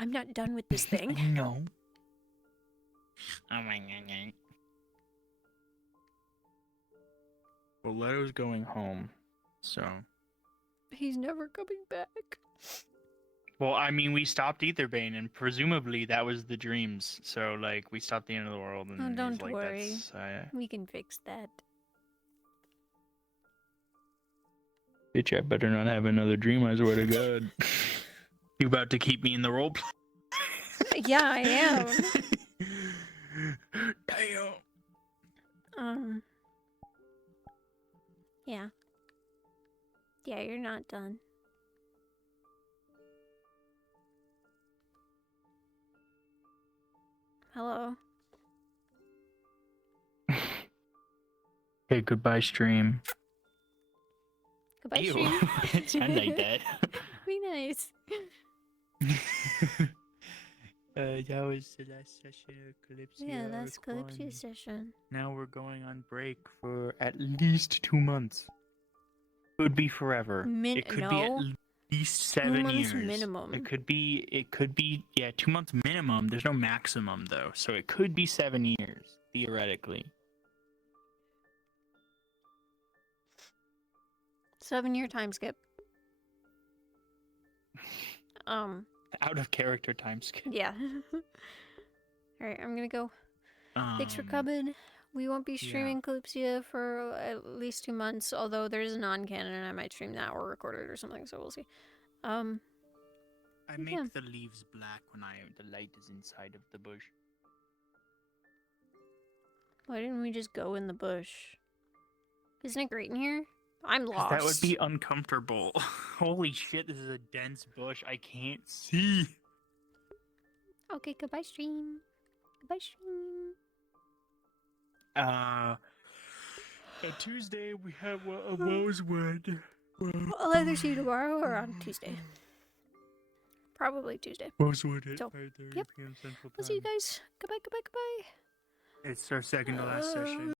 I'm not done with this thing. No. Oh my god. Well, Leto's going home, so... He's never coming back. Well, I mean, we stopped Aetherbane, and presumably that was the dreams. So, like, we stopped the end of the world, and Oh, he's don't like, worry. that's... We can fix that. Bitch, I better not have another dream, I swear to God. You about to keep me in the role play? Yeah, I am. Damn. Yeah. Yeah, you're not done. Hello. Okay, goodbye, stream. Goodbye, Ew. stream. It sounded like that. Be nice. That was the last session of Kalypsia. Yeah, that's Arc 1. Kalypsia session. Now we're going on break for at least 2 months. Could be forever. It could be at least 7 2 months years. minimum. It could be, yeah, 2 months minimum. There's no maximum, though. So it could be 7 years, theoretically. 7-year time skip. Out of character time skip. Yeah. Alright, I'm gonna go. Thanks for coming. We won't be streaming Kalypsia for at least 2 months, although there's a non-canon and I might stream that or record it or something, so we'll see. I make yeah. the leaves black when the light is inside of the bush. Why didn't we just go in the bush? Isn't it great in here? I'm lost. That would be uncomfortable. Holy shit, this is a dense bush. I can't see. Okay, goodbye stream. Goodbye stream. Tuesday we have a Rosewood. I'll either see you tomorrow or on Tuesday. Probably Tuesday. Rosewood at So, 5:30 yep. p.m. Central Time. I'll see you guys. Goodbye, goodbye, goodbye. It's our second to last session.